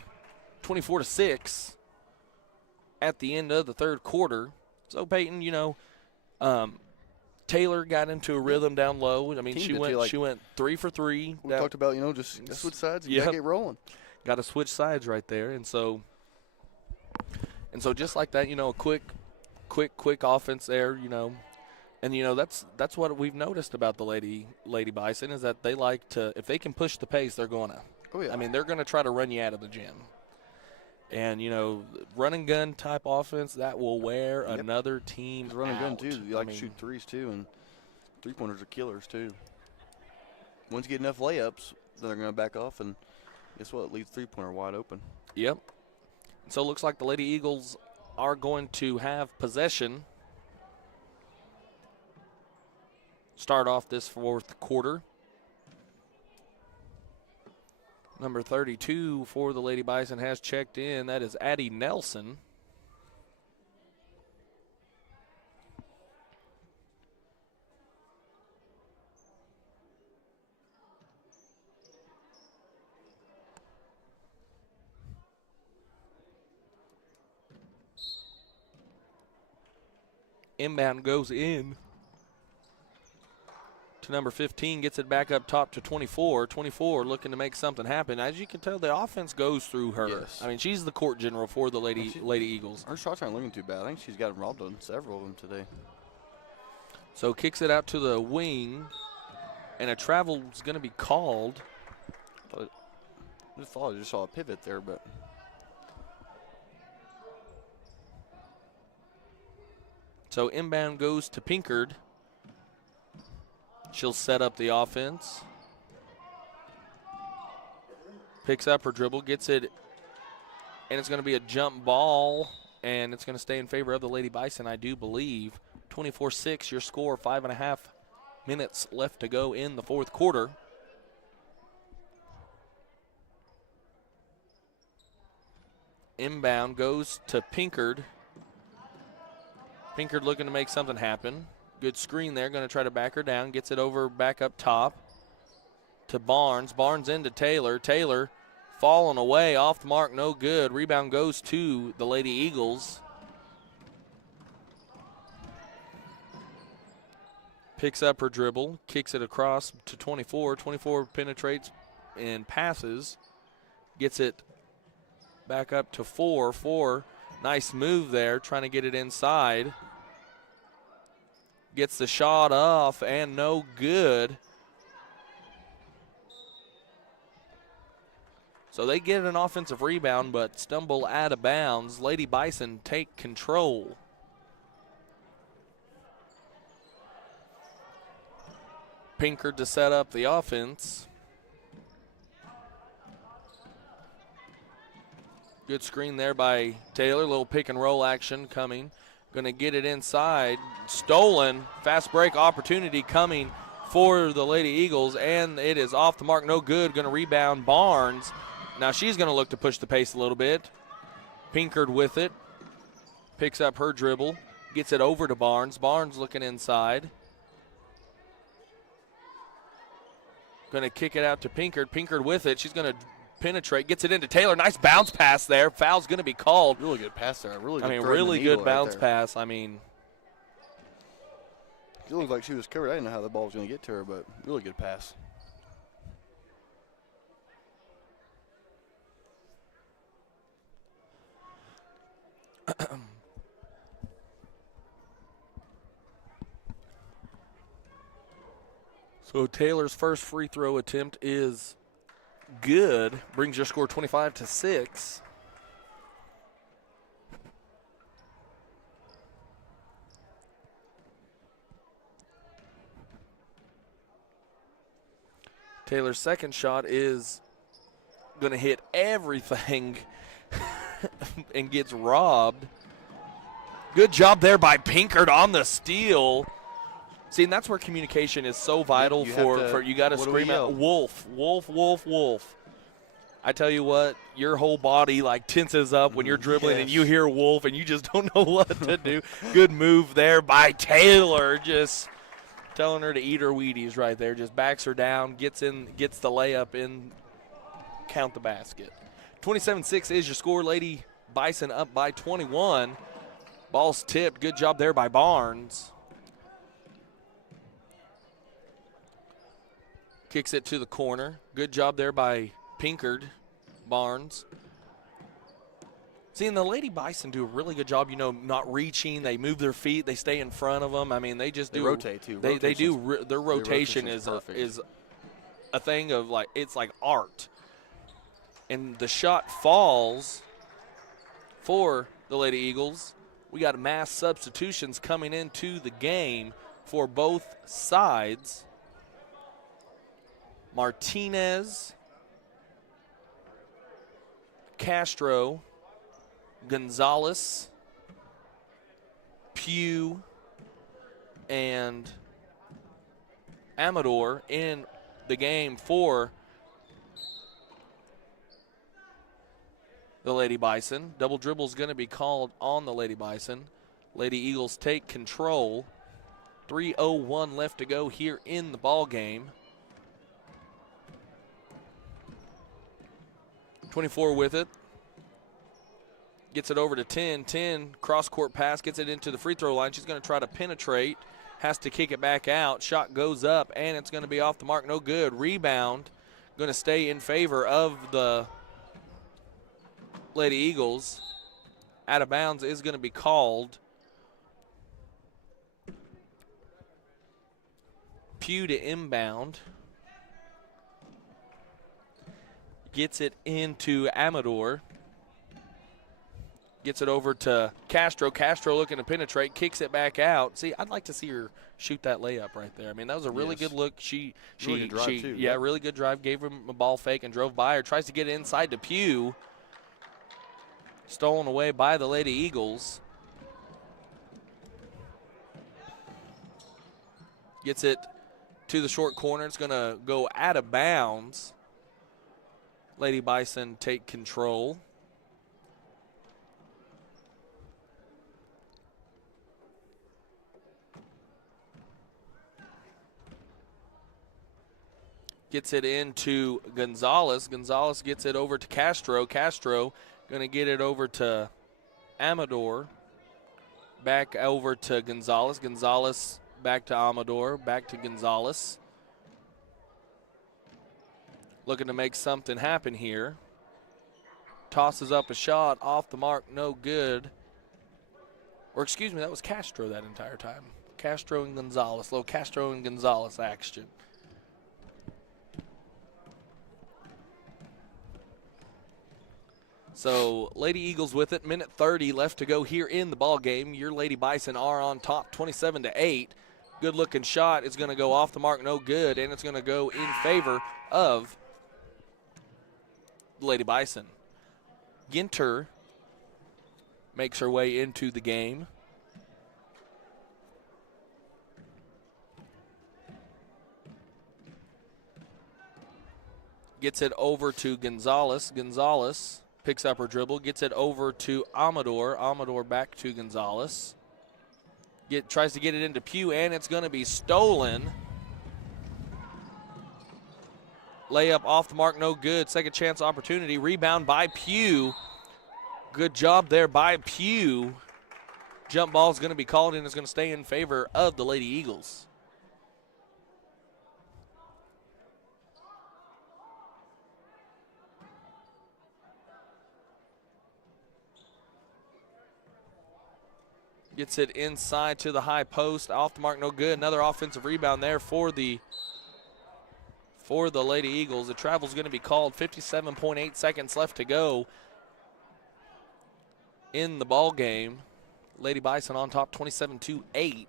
24-6 at the end of the third quarter. So Peyton, Taylor got into a rhythm down low. I mean, she went 3 for 3. We talked about, just switch sides and gotta get rolling. Got to switch sides right there, and so just like that, a quick offense there, and that's what we've noticed about the Lady Bison is that they like to, if they can push the pace, they're gonna. Oh yeah. I mean, they're gonna try to run you out of the gym. And run and gun type offense that will wear another team run and gun out. too. You to shoot threes too, and 3-pointers are killers too. Once you get enough layups, then they're gonna back off, and guess what? It leaves 3-pointer wide open. Yep. So it looks like the Lady Eagles are going to have possession. Start off this fourth quarter. Number 32 for the Lady Bison has checked in. That is Addie Nelson. Inbound goes in to number 15, gets it back up top to 24. 24 looking to make something happen. As you can tell, the offense goes through her. Yes. I mean, she's the court general for the Lady Eagles. Her shots aren't looking too bad. I think she's got robbed on several of them today. So kicks it out to the wing, and a travel is going to be called. I just saw a pivot there, but. So inbound goes to Pinkard. She'll set up the offense. Picks up her dribble, gets it, and it's going to be a jump ball, and it's going to stay in favor of the Lady Bison, I do believe. 24-6, your score, 5.5 minutes left to go in the fourth quarter. Inbound goes to Pinkard. Pinkard looking to make something happen. Good screen there, going to try to back her down. Gets it over back up top to Barnes. Barnes into Taylor. Taylor falling away, off the mark, no good. Rebound goes to the Lady Eagles. Picks up her dribble, kicks it across to 24. 24 penetrates and passes. Gets it back up to 4. 4, nice move there, trying to get it inside. Gets the shot off and no good. So they get an offensive rebound but stumble out of bounds. Lady Bison take control. Pinkard to set up the offense. Good screen there by Taylor. Little pick and roll action coming. Going to get it inside. Stolen. Fast break opportunity coming for the Lady Eagles, and it is off the mark. No good. Going to rebound Barnes. Now she's going to look to push the pace a little bit. Pinkard with it. Picks up her dribble. Gets it over to Barnes. Barnes looking inside. Going to kick it out to Pinkard. Pinkard with it. She's going to penetrate, gets it into Taylor. Nice bounce pass there. Foul's going to be called. Really good pass there. Really good bounce pass. I mean, it looked like she was covered. I didn't know how the ball was going to get to her, but really good pass. So Taylor's first free throw attempt is good. Brings your score 25-6. Taylor's second shot is going to hit everything and gets robbed. Good job there by Pinkard on the steal. See, and that's where communication is so vital for you got to scream out, Wolf, Wolf, Wolf, Wolf. I tell you what, your whole body like tenses up when you're dribbling and you hear Wolf and you just don't know what to do. Good move there by Taylor, just telling her to eat her Wheaties right there. Just backs her down, gets the layup in, count the basket. 27-6 is your score. Lady Bison up by 21. Ball's tipped. Good job there by Barnes. Kicks it to the corner. Good job there by Pinkard. Barnes. Seeing the Lady Bison do a really good job, not reaching. They move their feet. They stay in front of them. I mean, they just do. They rotate, too. They do. Their rotation is a thing of, like, it's like art. And the shot falls for the Lady Eagles. We got mass substitutions coming into the game for both sides. Martinez, Castro, Gonzalez, Pugh, and Amador in the game for the Lady Bison. Double dribble is going to be called on the Lady Bison. Lady Eagles take control. 3:01 left to go here in the ball game. 24 with it. Gets it over to 10. 10, cross-court pass, gets it into the free throw line. She's going to try to penetrate. Has to kick it back out. Shot goes up, and it's going to be off the mark. No good. Rebound going to stay in favor of the Lady Eagles. Out of bounds is going to be called. Pugh to inbound. Gets it into Amador. Gets it over to Castro. Castro looking to penetrate, kicks it back out. See, I'd like to see her shoot that layup right there. I mean, that was a really good look. Really good drive too. Yeah, really good drive. Gave him a ball fake and drove by her. Tries to get it inside to Pugh. Stolen away by the Lady Eagles. Gets it to the short corner. It's going to go out of bounds. Lady Bison take control. Gets it into Gonzalez. Gonzalez gets it over to Castro. Castro going to get it over to Amador. Back over to Gonzalez. Gonzalez back to Amador. Back to Gonzalez. Looking to make something happen here. Tosses up a shot off the mark, no good. Or excuse me, that was Castro that entire time. Castro and Gonzalez. Little Castro and Gonzalez action. So Lady Eagles with it. Minute 30 left to go here in the ball game. Your Lady Bison are on top, 27-8. Good looking shot is going to go off the mark, no good, and it's going to go in favor of Lady Bison. Ginter makes her way into the game. Gets it over to Gonzalez. Gonzalez picks up her dribble, gets it over to Amador. Amador back to Gonzalez. Tries to get it into Pugh, and it's going to be stolen. Layup off the mark, no good. Second chance opportunity. Rebound by Pugh. Good job there by Pugh. Jump ball is going to be called, and it's going to stay in favor of the Lady Eagles. Gets it inside to the high post. Off the mark, no good. Another offensive rebound there for the Lady Eagles. The travel is going to be called. 57.8 seconds left to go in the ball game. Lady Bison on top, 27-8.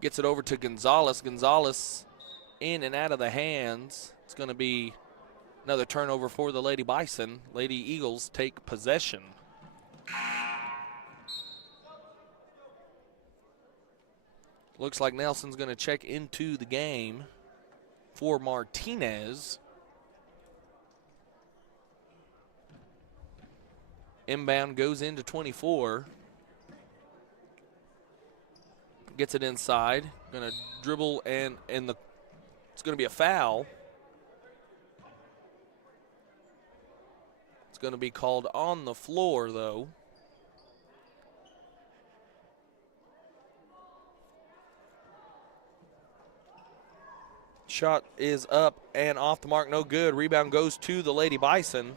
Gets it over to Gonzalez. Gonzalez in and out of the hands. It's going to be another turnover for the Lady Bison. Lady Eagles take possession. Looks like Nelson's going to check into the game for Martinez. Inbound goes into 24. Gets it inside. Going to dribble and it's going to be a foul. It's going to be called on the floor, though. Shot is up and off the mark, no good. Rebound goes to the Lady Bison.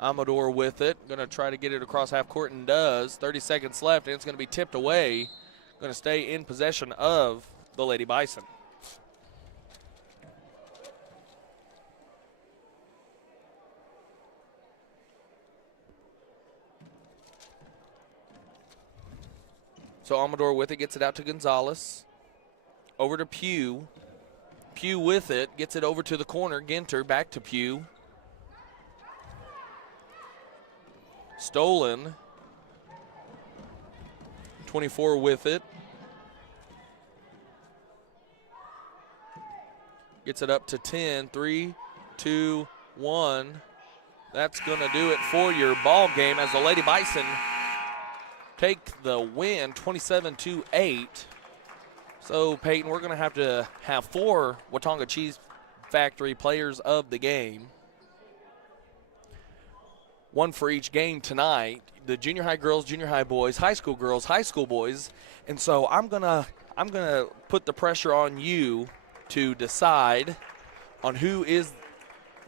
Amador with it, going to try to get it across half court and does. 30 seconds left, and it's going to be tipped away. Going to stay in possession of the Lady Bison. So Amador with it, gets it out to Gonzalez. Over to Pugh. Pugh with it, gets it over to the corner. Ginter back to Pugh. Stolen. 24 with it. Gets it up to 10. 3, 2, 1. That's going to do it for your ball game as the Lady Bison take the win 27-8. So, Peyton, we're going to have 4 Watonga Cheese Factory players of the game. 1 for each game tonight. The junior high girls, junior high boys, high school girls, high school boys. And so I'm gonna put the pressure on you to decide on who is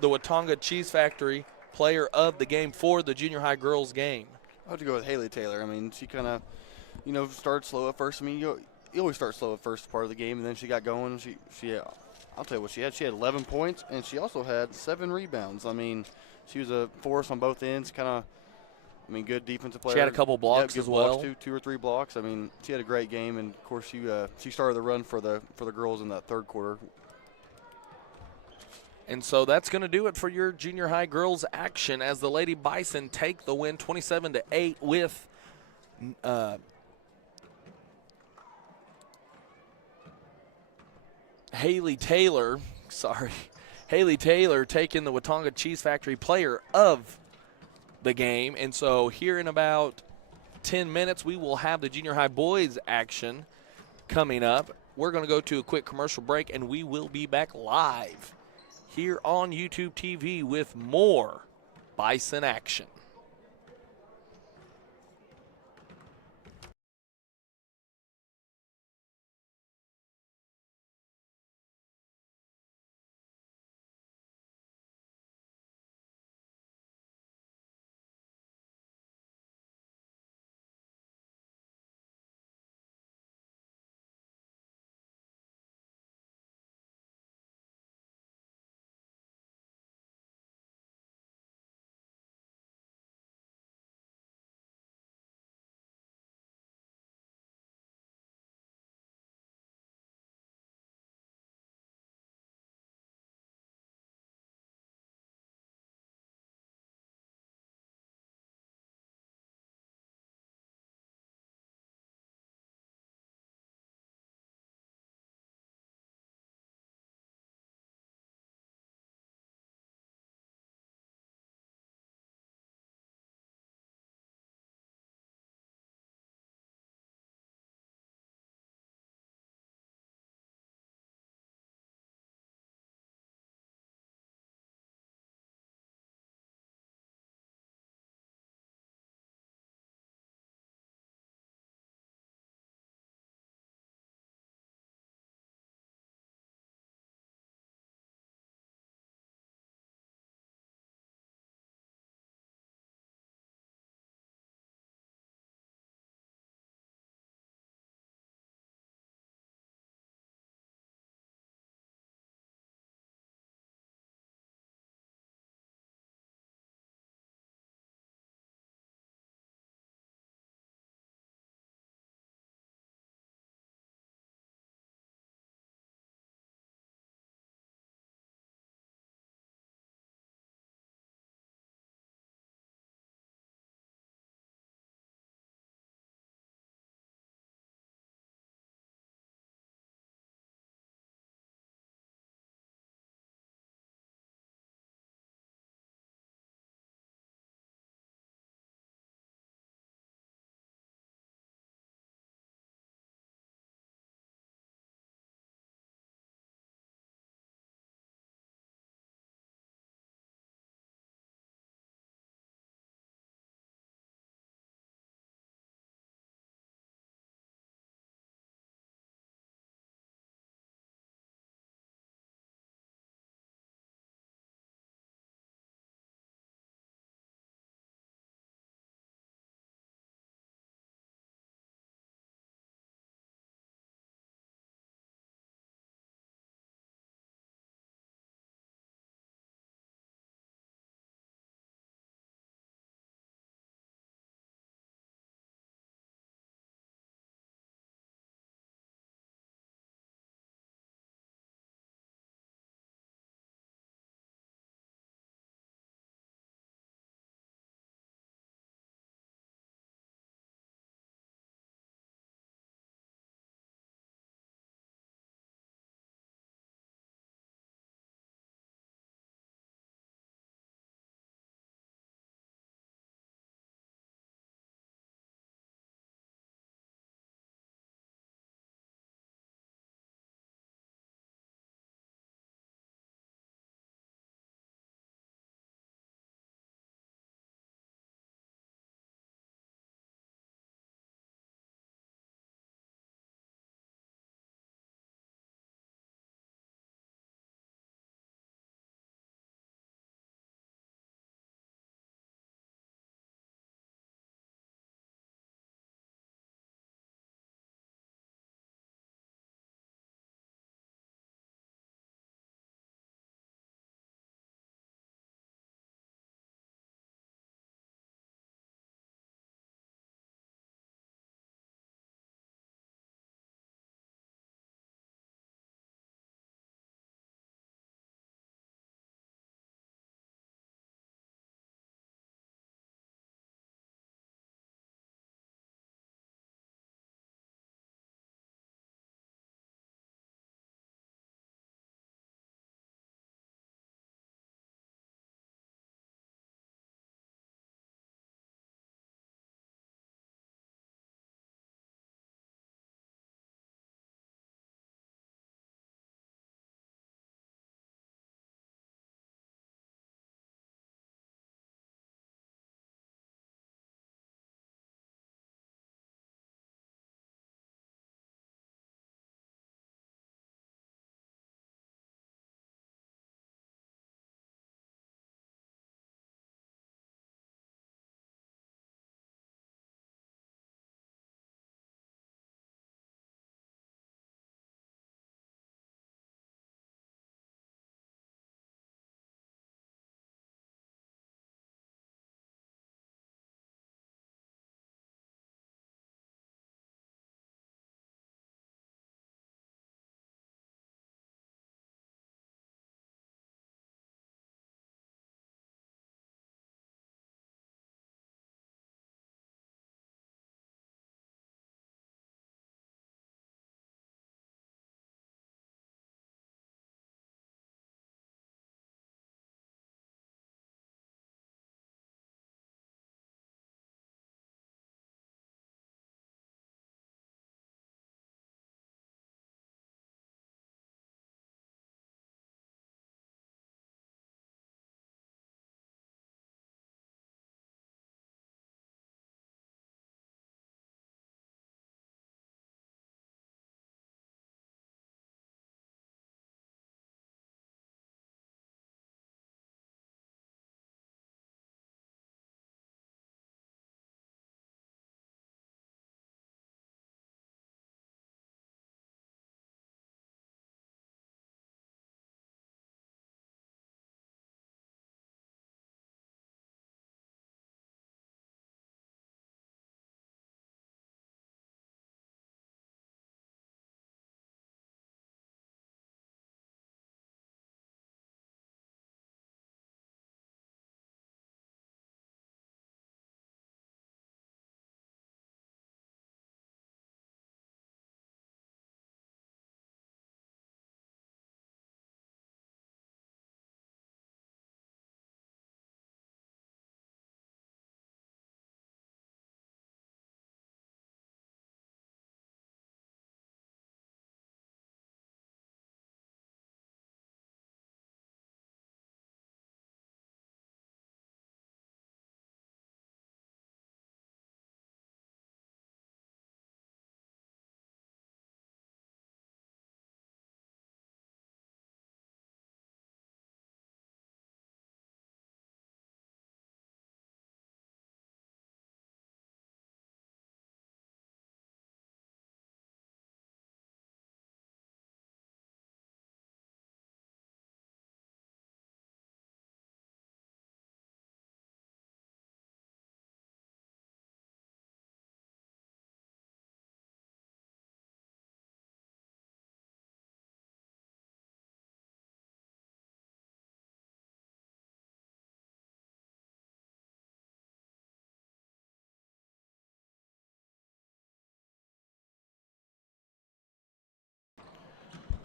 the Watonga Cheese Factory player of the game for the junior high girls game. I have to go with Haley Taylor. I mean, she kind of, started slow at first. I mean, you always start slow at first part of the game, and then she got going. I'll tell you what she had. She had 11 points, and she also had 7 rebounds. I mean, she was a force on both ends, good defensive player. She had a couple blocks as well. Blocks, 2 or 3 blocks. I mean, she had a great game, and of course she started the run for the girls in that third quarter. And so that's going to do it for your junior high girls action as the Lady Bison take the win 27-8 with Haley Taylor taking the Watonga Cheese Factory player of the game. And so here in about 10 minutes, we will have the junior high boys action coming up. We're going to go to a quick commercial break, and we will be back live here on YouTube TV with more Bison action.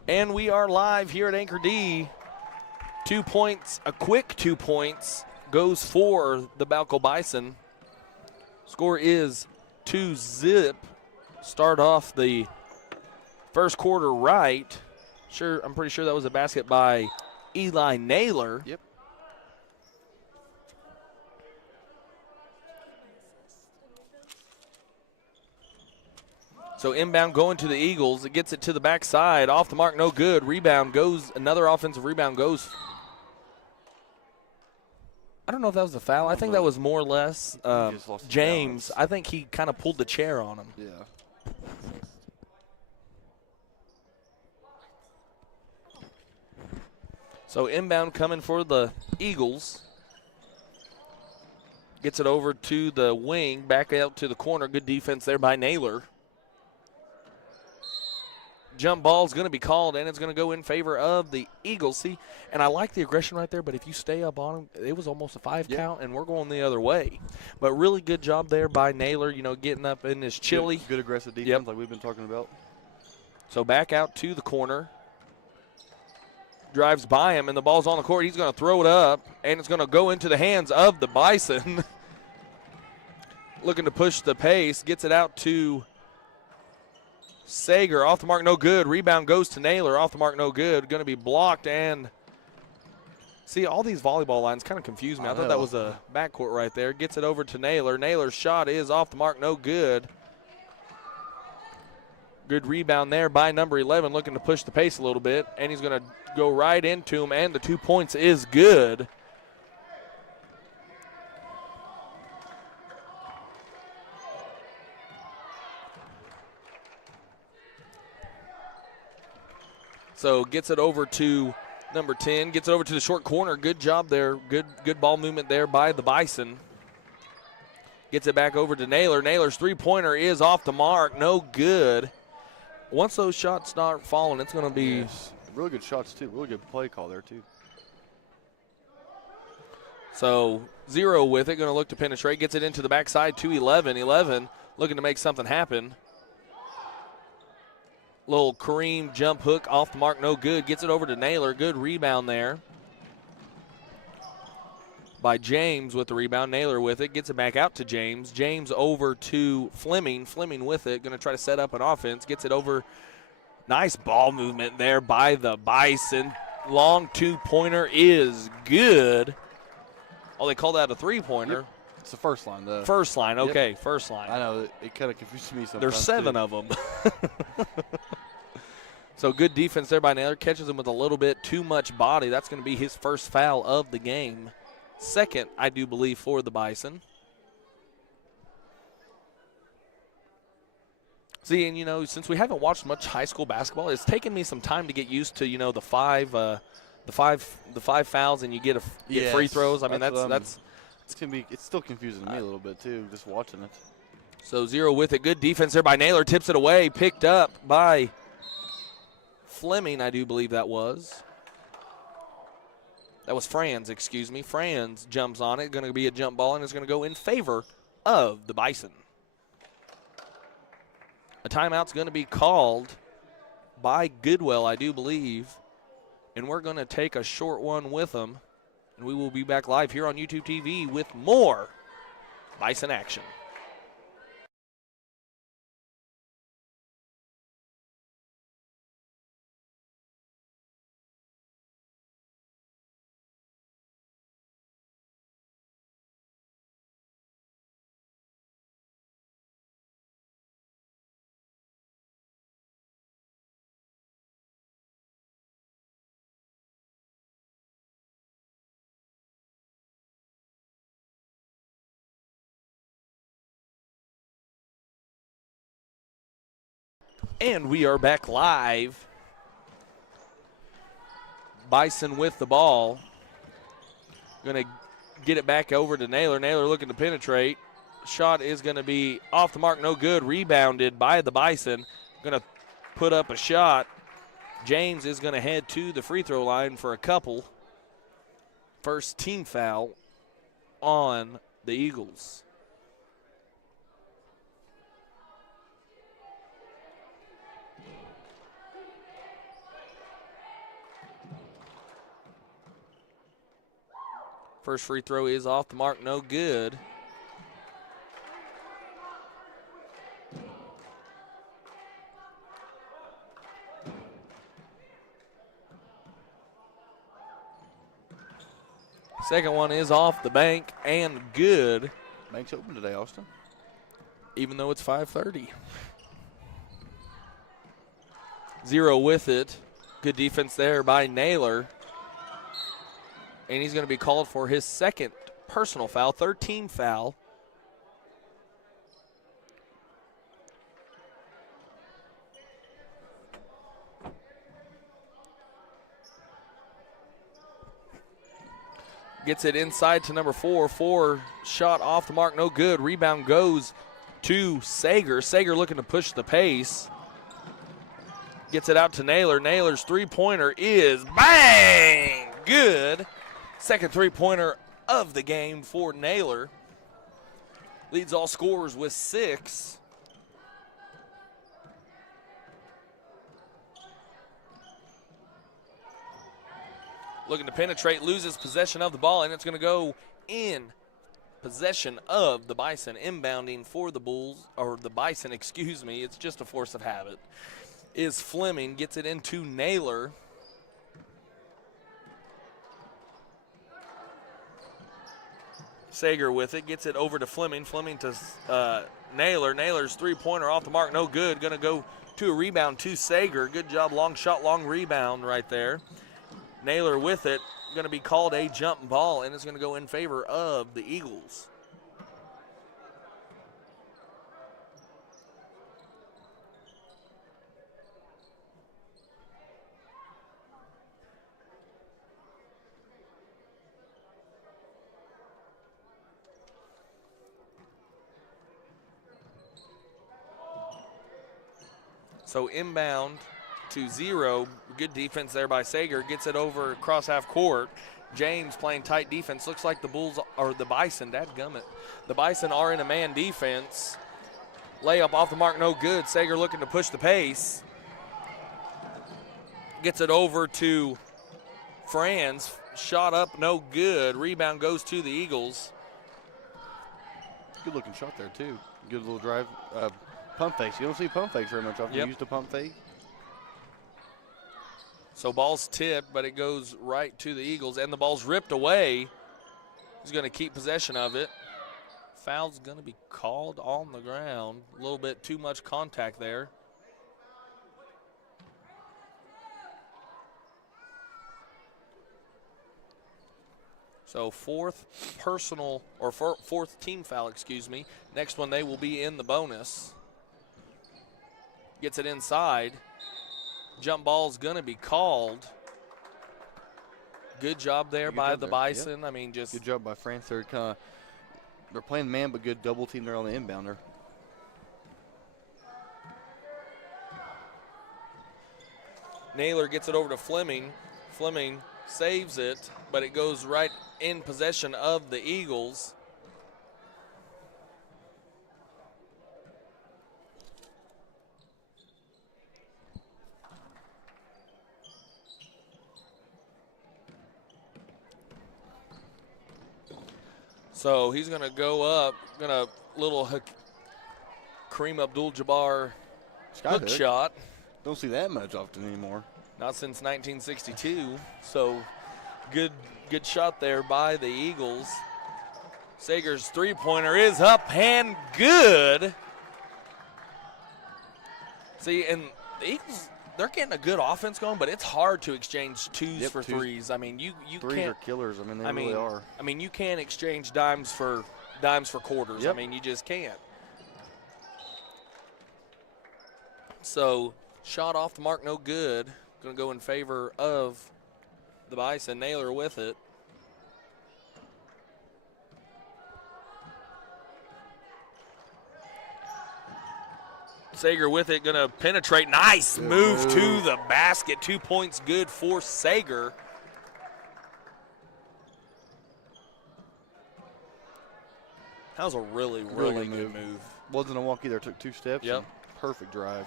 And we are live here at Anchor D. 2 points, a quick 2 points goes for the Balko Bison. Score is 2-0. Start off the first quarter right. I'm pretty sure that was a basket by Eli Naylor. Yep. So inbound going to the Eagles. It gets it to the backside. Off the mark, no good. Rebound goes. Another offensive rebound goes. I don't know if that was a foul. I think that was more or less James. I think he kind of pulled the chair on him. Yeah. So inbound coming for the Eagles. Gets it over to the wing. Back out to the corner. Good defense there by Naylor. Jump ball is going to be called, and it's going to go in favor of the Eagles. See, and I like the aggression right there, but if you stay up on him, it was almost a 5 count, and we're going the other way. But really good job there by Naylor, getting up in his chili. Good aggressive defense like we've been talking about. So back out to the corner. Drives by him, and the ball's on the court. He's going to throw it up, and it's going to go into the hands of the Bison. Looking to push the pace. Gets it out to Sager. Off the mark, no good. Rebound goes to Naylor. Off the mark, no good. Going to be blocked. And see, all these volleyball lines kind of confuse me. I thought that was a backcourt right there. Gets it over to Naylor. Naylor's shot is off the mark, no good. Good rebound there by number 11, looking to push the pace a little bit. And he's going to go right into him, and the 2 points is good. So gets it over to number 10, gets it over to the short corner. Good job there. Good ball movement there by the Bison. Gets it back over to Naylor. Naylor's three-pointer is off the mark. No good. Once those shots start falling, it's going to be really good shots, too. Really good play call there, too. So 0 with it. Going to look to penetrate. Gets it into the backside to 11. 11 looking to make something happen. Little Kareem jump hook off the mark, no good. Gets it over to Naylor. Good rebound there by James with the rebound. Naylor with it. Gets it back out to James. James over to Fleming. Fleming with it. Going to try to set up an offense. Gets it over. Nice ball movement there by the Bison. Long two-pointer is good. Oh, they called that a three-pointer. Yep. It's the first line, though. First line, okay, yep. First line. I know, it kind of confuses me sometimes. There's 7 of them. So good defense there by Naylor. Catches him with a little bit too much body. That's going to be his first foul of the game. Second, I do believe, for the Bison. See, and since we haven't watched much high school basketball, it's taken me some time to get used to the five fouls, and you get free throws. I mean that's it's still confusing to me a little bit too, just watching it. So 0 with it. Good defense there by Naylor. Tips it away. Picked up by Fleming, I do believe that was. That was Franz, excuse me. Franz jumps on it. Going to be a jump ball, and it's going to go in favor of the Bison. A timeout's going to be called by Goodwell, I do believe. And we're going to take a short one with them. And we will be back live here on YouTube TV with more Bison action. And we are back live. Bison with the ball. Going to get it back over to Naylor. Naylor looking to penetrate. Shot is going to be off the mark, no good. Rebounded by the Bison. Going to put up a shot. James is going to head to the free throw line for a couple. First team foul on the Eagles. First free throw is off the mark, no good. Second one is off the bank and good. Bank's open today, Austin. Even though it's 5:30. 0 with it. Good defense there by Naylor. And he's going to be called for his second personal foul, third team foul. Gets it inside to number 4. 4 shot off the mark, no good. Rebound goes to Sager. Sager looking to push the pace. Gets it out to Naylor. Naylor's three-pointer is bang! Good. Second three-pointer of the game for Naylor. Leads all scorers with 6. Looking to penetrate, loses possession of the ball, and it's going to go in possession of the Bison. Inbounding for the Bulls, or the Bison, excuse me. It's just a force of habit. Is Fleming, gets it into Naylor. Sager with it, gets it over to Fleming. Fleming to Naylor. Naylor's three-pointer off the mark, no good. Going to go to a rebound to Sager. Good job, long shot, long rebound right there. Naylor with it, going to be called a jump ball, and it's going to go in favor of the Eagles. So inbound to 0. Good defense there by Sager. Gets it over across half court. James playing tight defense. Looks like the Bulls, or the Bison, dadgummit. The Bison are in a man defense. Layup off the mark, no good. Sager looking to push the pace. Gets it over to Franz. Shot up, no good. Rebound goes to the Eagles. Good looking shot there, too. Good little drive. Pump fakes. You don't see pump fakes very much often. Yep. You used a pump fake. So ball's tipped, but it goes right to the Eagles, and the ball's ripped away. He's going to keep possession of it. Foul's going to be called on the ground. A little bit too much contact there. So fourth personal, or fourth team foul, excuse me. Next one, they will be in the bonus. Gets it inside. Jump ball's going to be called. Good job there by the Bison. Yep. I mean, just good job by France. They're playing man, but good double team there on the inbounder. Naylor gets it over to Fleming. Fleming saves it, but it goes right in possession of the Eagles. So he's going to go up, little Kareem Abdul-Jabbar hook shot. Don't see that much often anymore. Not since 1962. So good shot there by the Eagles. Sager's three-pointer is up and good. See, and the Eagles, they're getting a good offense going, but it's hard to exchange twos for threes. I mean, you threes can't. Are killers. I mean, they really are. I mean, you can't exchange dimes for quarters. Yep. I mean, you just can't. So shot off the mark, no good. Going to go in favor of the Bison. Naylor with it. Sager with it, going to penetrate. Nice move to the basket. 2 points good for Sager. That was a really good move. Wasn't a walk either. Took 2 steps. Yep. Perfect drive.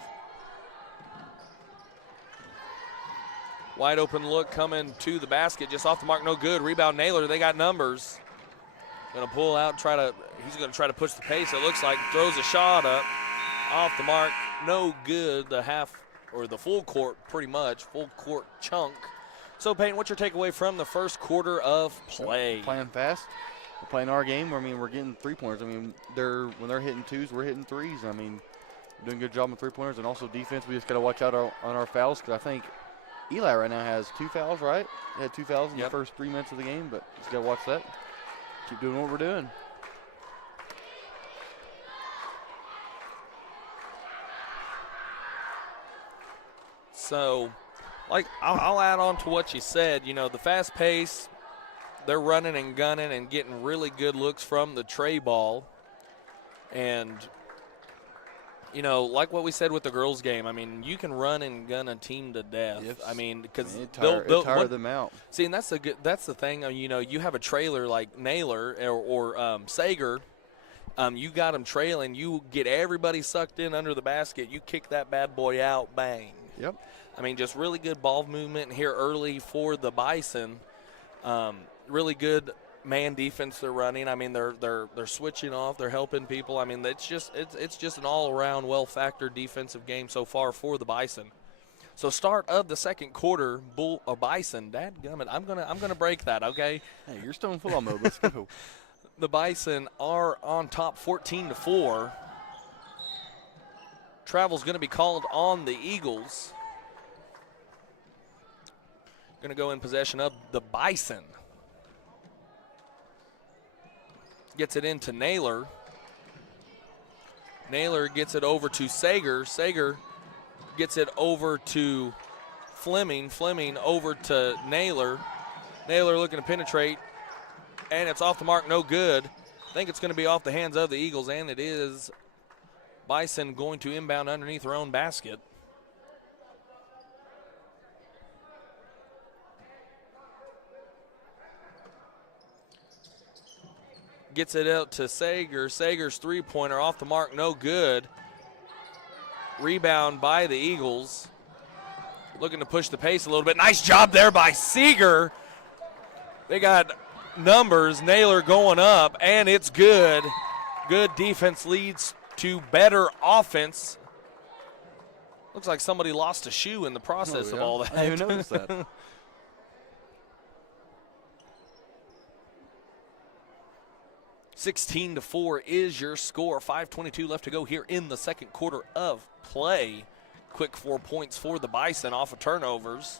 Wide open look coming to the basket. Just off the mark, no good. Rebound, Naylor. They got numbers. Going to pull out, he's going to try to push the pace, it looks like. Throws a shot up. Off the mark, no good. The half, or the full court, pretty much. Full court chunk. So, Peyton, what's your takeaway from the first quarter of play? We're playing fast. We're playing our game. I mean, we're getting three-pointers. I mean, when they're hitting twos, we're hitting threes. I mean, we're doing a good job on three-pointers. And also defense, we just got to watch out on our fouls because I think Eli right now has 2 fouls, right? He had 2 fouls in the first 3 minutes of the game, but just got to watch that. Keep doing what we're doing. So, I'll add on to what you said. You know, the fast pace, they're running and gunning and getting really good looks from the tray ball. And, you know, like what we said with the girls' game, I mean, you can run and gun a team to death. Yes. I mean, because they'll tire them out. See, and that's the thing. You know, you have a trailer like Naylor or Sager. You got them trailing. You get everybody sucked in under the basket. You kick that bad boy out, bang. Yep. I mean, just really good ball movement here early for the Bison. Really good man defense they're running. I mean, they're switching off. They're helping people. I mean, it's just an all-around, well-factored defensive game so far for the Bison. So start of the second quarter, Bison. Dadgummit, I'm gonna break that. Okay. Hey, you're still in football mode. Let's go. The Bison are on top, 14-4. Travel's going to be called on the Eagles. Going to go in possession of the Bison. Gets it into Naylor. Naylor gets it over to Sager. Sager gets it over to Fleming. Fleming over to Naylor. Naylor looking to penetrate, and it's off the mark, no good. I think it's going to be off the hands of the Eagles, and it is. Bison going to inbound underneath their own basket. Gets it out to Sager. Sager's three-pointer off the mark, no good. Rebound by the Eagles. Looking to push the pace a little bit. Nice job there by Seeger. They got numbers. Naylor going up, and it's good. Good defense leads to better offense. Looks like somebody lost a shoe in the process of all that. I didn't even notice that. (16-4) is your score. 5:22 left to go here in the second quarter of play. Quick 4 points for the Bison off of turnovers.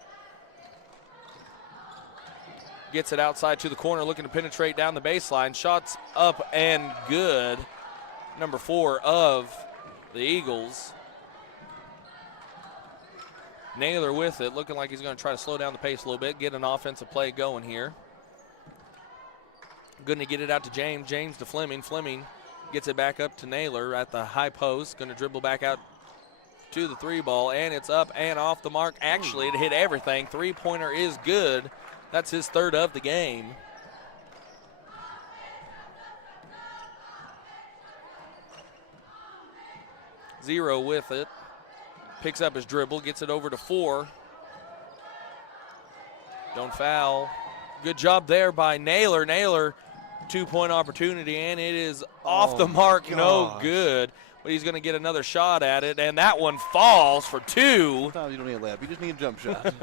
Gets it outside to the corner, looking to penetrate down the baseline. Shots up and good. Number 4 of the Eagles. Naylor with it, looking like he's going to try to slow down the pace a little bit, get an offensive play going here. Going to get it out to James. James to Fleming. Fleming gets it back up to Naylor at the high post. Going to dribble back out to the three ball, and it's up and off the mark. Actually, it hit everything. Three-pointer is good. That's his third of the game. Zero with it. Picks up his dribble, gets it over to 4. Don't foul. Good job there by Naylor. Naylor, 2-point opportunity, and it is off the mark. Gosh. No good. But he's going to get another shot at it, and that one falls for 2. Sometimes you don't need a layup. You just need a jump shot.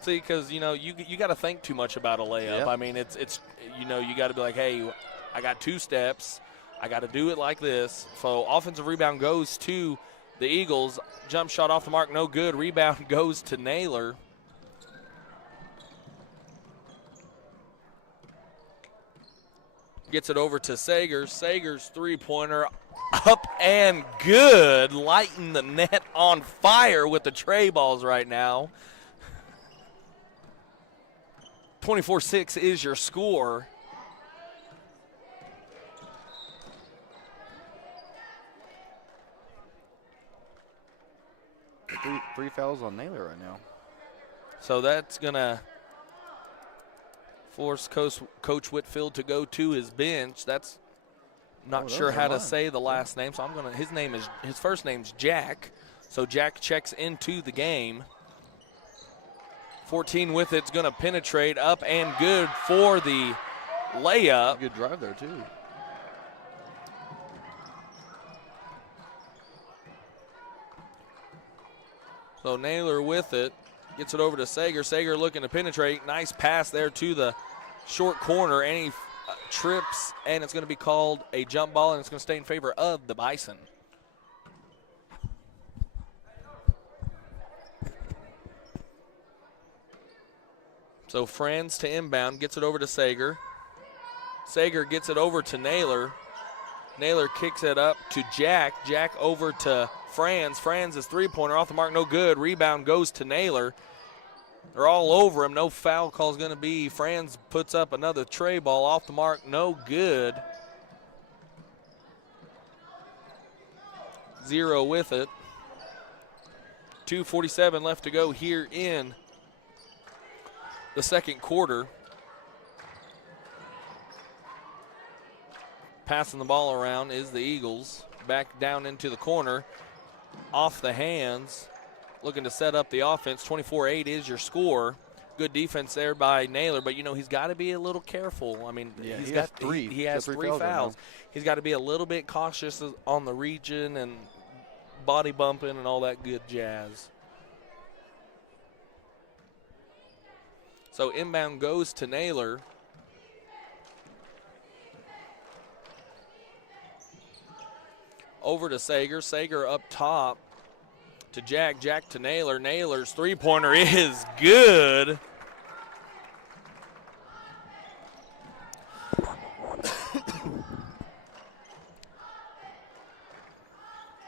See, because, you know, you got to think too much about a layup. Yep. I mean, it's you know, you got to be like, hey, I got 2 steps. I got to do it like this. So offensive rebound goes to the Eagles. Jump shot off the mark, no good. Rebound goes to Naylor. Gets it over to Sager. Sager's three-pointer up and good. Lighting the net on fire with the tray balls right now. 24-6 is your score. Three fouls on Naylor right now. So that's going to force Coach Whitfield to go to his bench. That's not sure how to say the last name, so I'm his first name's Jack. So Jack checks into the game. 14 with it's going to penetrate up and good for the layup. Good drive there, too. So Naylor with it. Gets it over to Sager. Sager looking to penetrate. Nice pass there to the short corner, and he trips, and it's going to be called a jump ball, and it's going to stay in favor of the Bison. So Franz to inbound, gets it over to Sager. Sager gets it over to Naylor. Naylor kicks it up to Jack. Jack over to Franz. Franz's three-pointer off the mark, no good. Rebound goes to Naylor. They're all over him. No foul call is going to be. Franz puts up another tray ball off the mark, no good. 0 with it. 2:47 left to go here in the second quarter. Passing the ball around is the Eagles. Back down into the corner. Off the hands. Looking to set up the offense. 24-8 is your score. Good defense there by Naylor, but, you know, he's got to be a little careful. I mean, yeah, he has three. He has three fouls. He's got to be a little bit cautious on the region and body bumping and all that good jazz. So inbound goes to Naylor. Over to Sager. Sager up top to Jack. Jack to Naylor. Naylor's three-pointer is good.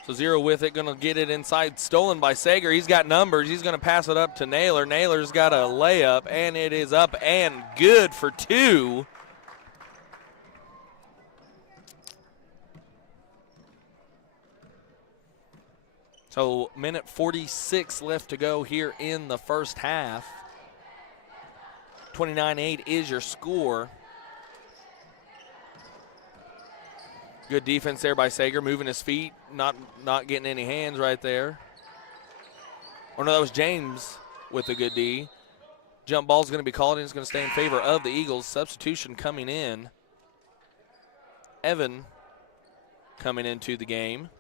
So 0 with it, going to get it inside, stolen by Sager. He's got numbers. He's going to pass it up to Naylor. Naylor's got a layup, and it is up and good for 2. So minute 46 left to go here in the first half. 29-8 is your score. Good defense there by Sager, moving his feet, not getting any hands right there. Oh, no, that was James with a good D. Jump ball's going to be called, and it's going to stay in favor of the Eagles. Substitution coming in. Evan coming into the game.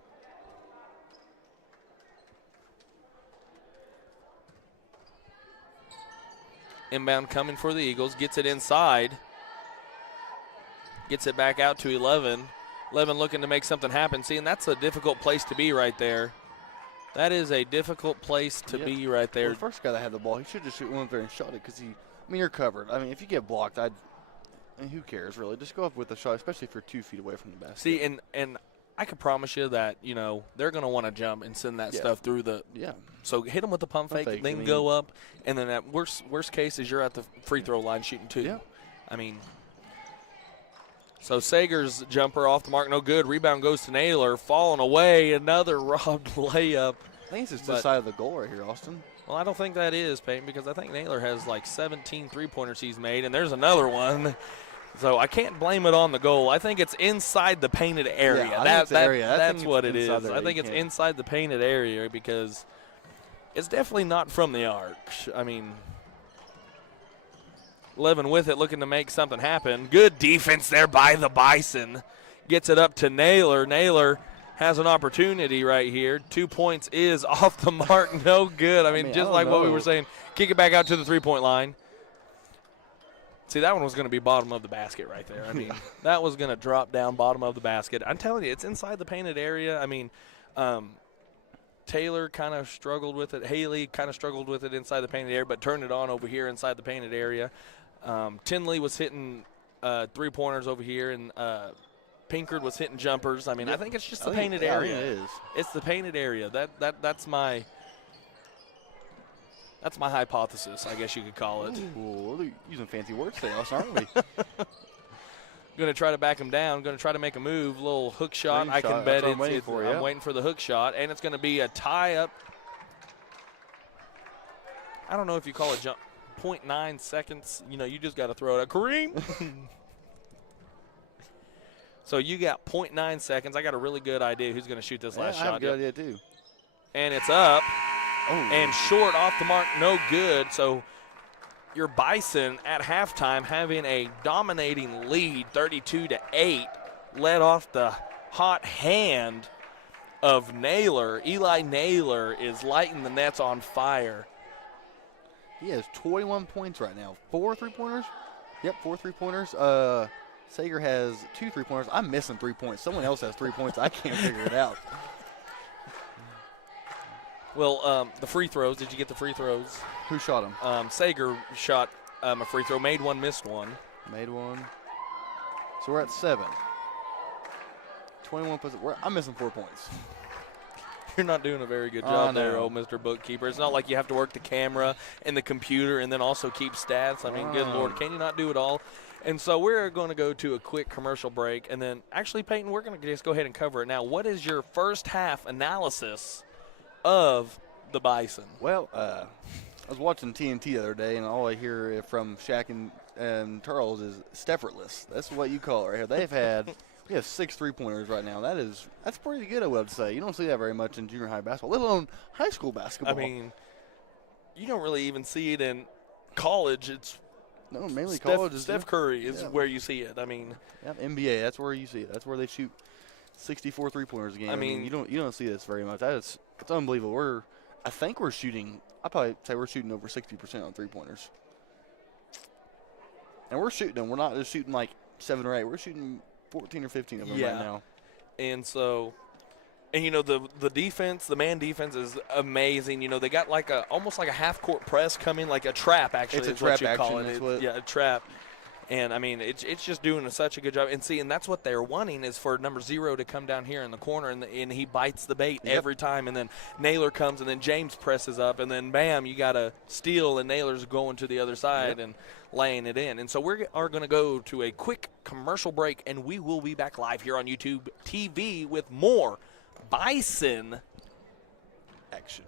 Inbound coming for the Eagles. Gets it inside. Gets it back out to 11. 11 looking to make something happen. See, and that's a difficult place to be right there. That is a difficult place to be right there. Well, the first guy that had the ball, he should just went up there and shot it because you're covered. I mean, if you get blocked, who cares, really? Just go up with a shot, especially if you're 2 feet away from the basket. See, and I can promise you that, you know, they're going to want to jump and send that stuff through the – Yeah. So hit them with the pump fake, then go up, and then at worst case is you're at the free throw line shooting 2. Yeah. I mean – so Sager's jumper off the mark, no good. Rebound goes to Naylor, falling away. Another robbed layup. I think it's the side of the goal right here, Austin. Well, I don't think that is, Peyton, because I think Naylor has like 17 three-pointers he's made, and there's another one. So I can't blame it on the goal. I think it's inside the painted area. Yeah, that's what it is. There, I think it's inside the painted area because it's definitely not from the arc. I mean – 11 with it, looking to make something happen. Good defense there by the Bison. Gets it up to Naylor. Naylor has an opportunity right here. 2 points is off the mark. No good. I mean just like what we were saying. Kick it back out to the three-point line. See, that one was going to be bottom of the basket right there. I mean, that was going to drop down bottom of the basket. I'm telling you, it's inside the painted area. I mean, Taylor kind of struggled with it. Haley kind of struggled with it inside the painted area, but turned it on over here inside the painted area. Tinley was hitting three-pointers over here, and Pinkard was hitting jumpers. I mean, I think it's just the painted area. It is. It's the painted area. That's my hypothesis, I guess you could call it. Ooh, they're using fancy words today, aren't we? Going to try to back him down. Going to try to make a move. Little hook shot. I can bet I'm waiting for the hook shot, and it's going to be a tie-up. I don't know if you call it jump. 0.9 seconds, you know, you just got to throw it at Kareem. So you got 0.9 seconds. I got a really good idea who's going to shoot this last shot. I have a good idea, too. And it's up and short off the mark, no good. So your Bison at halftime having a dominating lead, 32-8, led off the hot hand of Naylor. Eli Naylor is lighting the nets on fire. He has 21 points right now. 4 3-pointers? Yep, 4 3-pointers. Sager has 2 3-pointers. I'm missing 3 points. Someone else has 3 points. I can't figure it out. Well, the free throws, did you get the free throws? Who shot him? Sager shot a free throw, made one, missed one. Made one. So we're at 7. 21 points. I'm missing 4 points. You're not doing a very good job there, old Mr. Bookkeeper. It's not like you have to work the camera and the computer and then also keep stats. I mean, good Lord, can you not do it all? And so we're going to go to a quick commercial break. And then, actually, Peyton, we're going to just go ahead and cover it now. What is your first half analysis of the Bison? Well, I was watching TNT the other day, and all I hear from Shaq and Charles is Steffertless. That's what you call it right here. We have 6 3-pointers right now. That's pretty good, I would say. You don't see that very much in junior high basketball, let alone high school basketball. I mean, you don't really even see it in college. It's mainly college. Steph Curry is where you see it. I mean, NBA. That's where you see it. That's where they shoot 64 3-pointers a game. I mean, you don't see this very much. It's unbelievable. I think we're shooting. I'd probably say we're shooting over 60% on 3-pointers. And we're shooting them. We're not just shooting like 7 or 8. We're shooting 14 or 15 of them right now. And so, and the defense, the man defense is amazing. They got almost like a half-court press coming, like a trap, actually. It's a trap action. A trap. And, I mean, it's just doing such a good job. And that's what they're wanting is for number 0 to come down here in the corner, and he bites the bait every time. And then Naylor comes, and then James presses up, and then, bam, you got a steal, and Naylor's going to the other side and laying it in. And so we are going to go to a quick commercial break, and we will be back live here on YouTube TV with more Bison action.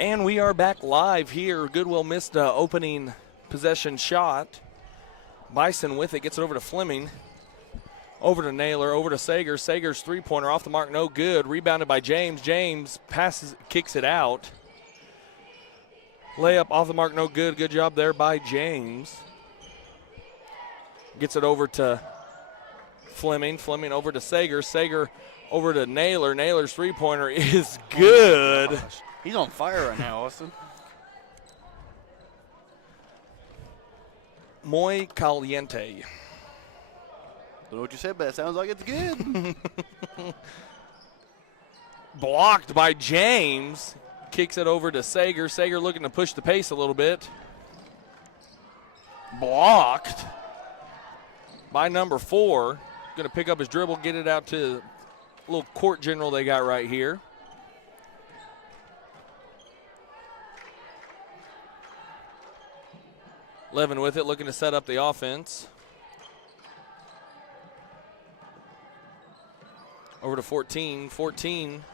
And we are back live here. Goodwell missed an opening possession shot. Bison with it, gets it over to Fleming. Over to Naylor, over to Sager. Sager's three-pointer off the mark, no good. Rebounded by James. James passes, kicks it out. Layup off the mark, no good. Good job there by James. Gets it over to Fleming. Fleming over to Sager. Sager over to Naylor. Naylor's three-pointer is good. Oh, he's on fire right now, Austin. Muy caliente. Don't know what you said, but it sounds like it's good. Blocked by James. Kicks it over to Sager. Sager looking to push the pace a little bit. Blocked by number 4. Going to pick up his dribble, get it out to a little court general they got right here. Levin with it, looking to set up the offense. Over to 14. 14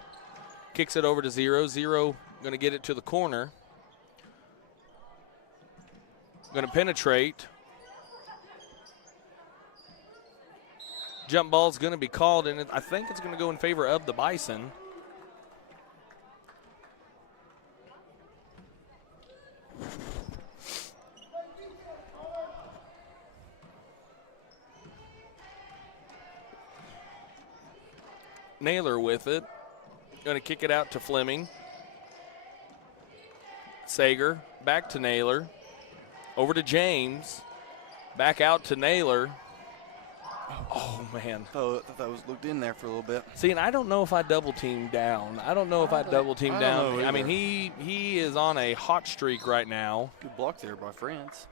kicks it over to 0. 0 going to get it to the corner. Going to penetrate. Jump ball's going to be called, and I think it's going to go in favor of the Bison. Naylor with it. Going to kick it out to Fleming. Sager back to Naylor. Over to James. Back out to Naylor. Oh, man. I thought that was looked in there for a little bit. See, and I don't know if I double team down. I don't know if I double team down. I mean, he is on a hot streak right now. Good block there by France.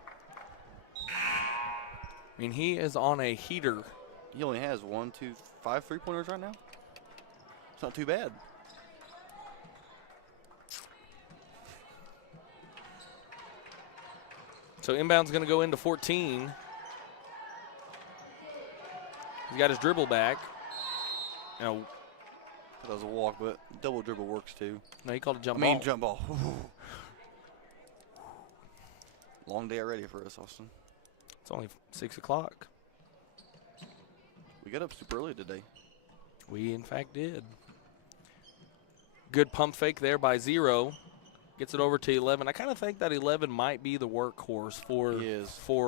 I mean, he is on a heater. He only has 5 3-pointers right now. It's not too bad. So inbound's going to go into 14. He's got his dribble back. You know, that was a walk, but double dribble works too. No, he called a jump ball. Jump ball. Long day already for us, Austin. It's only 6 o'clock. We got up super early today. We, in fact, did. Good pump fake there by 0. Gets it over to 11. I kind of think that 11 might be the workhorse for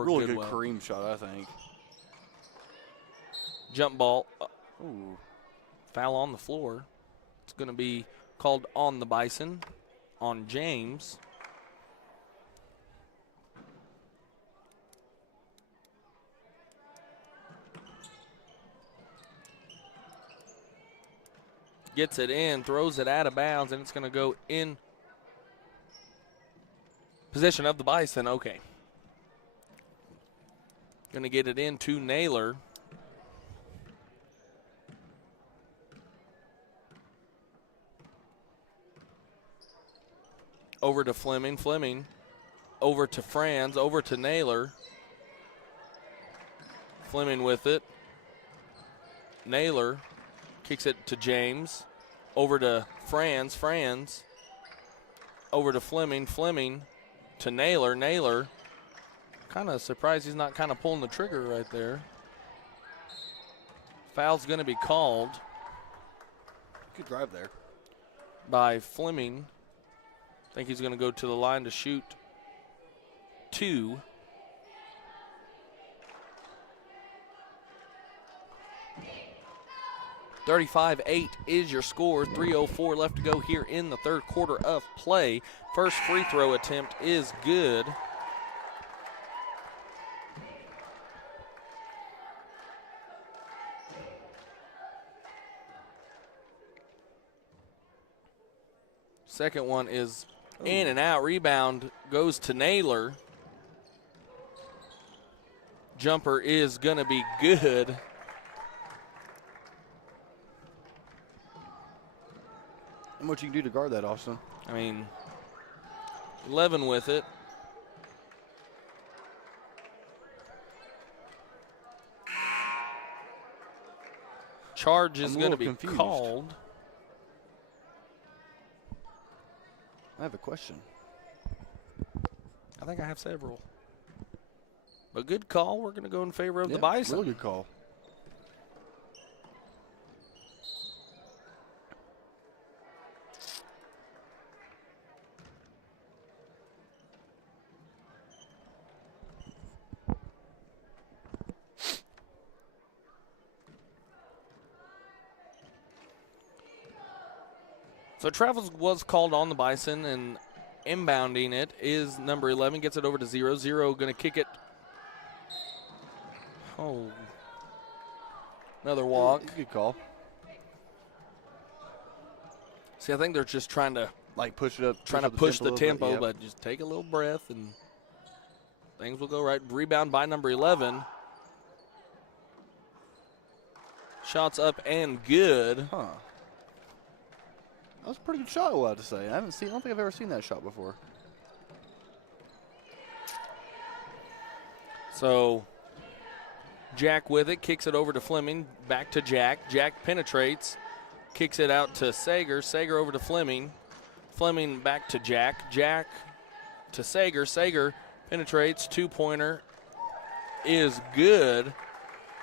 really Goodwell. Good Kareem shot, I think. Jump ball. Ooh. Foul on the floor. It's going to be called on the Bison, on James. Gets it in, throws it out of bounds, and it's going to go in possession of the Bison. Okay. Going to get it into Naylor. Over to Fleming. Fleming over to Franz, over to Naylor. Fleming with it. Naylor kicks it to James. Over to Franz. Franz over to Fleming. Fleming to Naylor. Naylor, kind of surprised he's not kind of pulling the trigger right there. Foul's going to be called. Good drive there. By Fleming. I think he's going to go to the line to shoot 2. (35-8) is your score. 3:04 left to go here in the third quarter of play. First free throw attempt is good. Second one is in and out. Rebound goes to Naylor. Jumper is going to be good. And what you can do to guard that, Austin? I mean, 11 with it. Charge is going to be called. I have a question. I think I have several. But good call. We're going to go in favor of the Bison. Really good call. So Travels was called on the Bison, and inbounding it is number 11. Gets it over to 0. 0 going to kick it. Oh. Another walk. Good call. See, I think they're just trying to push it up. Trying to push the tempo, yep. but just take a little breath and things will go right. Rebound by number 11. Shots up and good. Huh. That was a pretty good shot, I have to say. I don't think I've ever seen that shot before. So Jack with it, kicks it over to Fleming, back to Jack. Jack penetrates, kicks it out to Sager. Sager over to Fleming. Fleming back to Jack. Jack to Sager. Sager penetrates, two-pointer is good.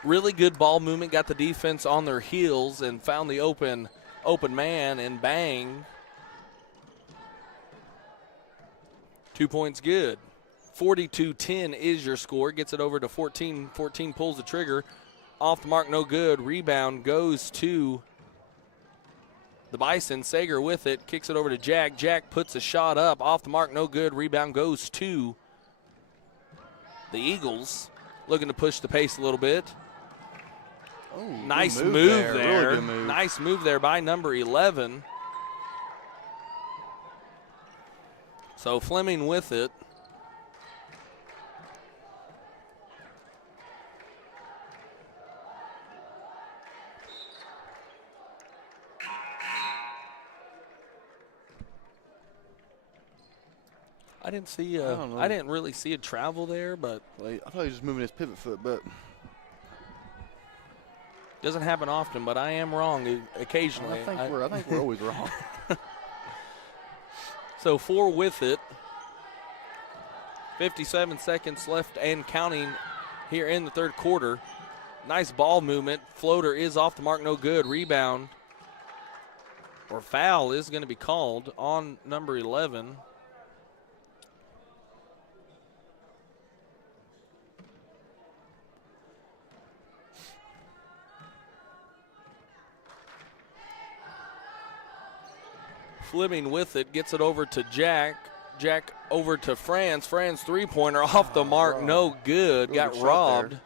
Really good ball movement, got the defense on their heels and found the open man, and bang. 2 points good. 42-10 is your score. Gets it over to 14. 14 pulls the trigger. Off the mark, no good. Rebound goes to the Bison. Sager with it. Kicks it over to Jack. Jack puts a shot up. Off the mark, no good. Rebound goes to the Eagles. Looking to push the pace a little bit. Oh, nice move there. Really good move. Nice move there by number 11. So Fleming with it. I didn't really see a travel there, but I thought he was just moving his pivot foot, but doesn't happen often. But I am wrong occasionally. I think we're always wrong. So 4 with it. 57 seconds left and counting here in the third quarter. Nice ball movement. Floater is off the mark, no good. Rebound or foul is going to be called on number 11. Fleming with it, gets it over to Jack. Jack over to Franz. Franz three-pointer off the mark, no good. Really got good robbed.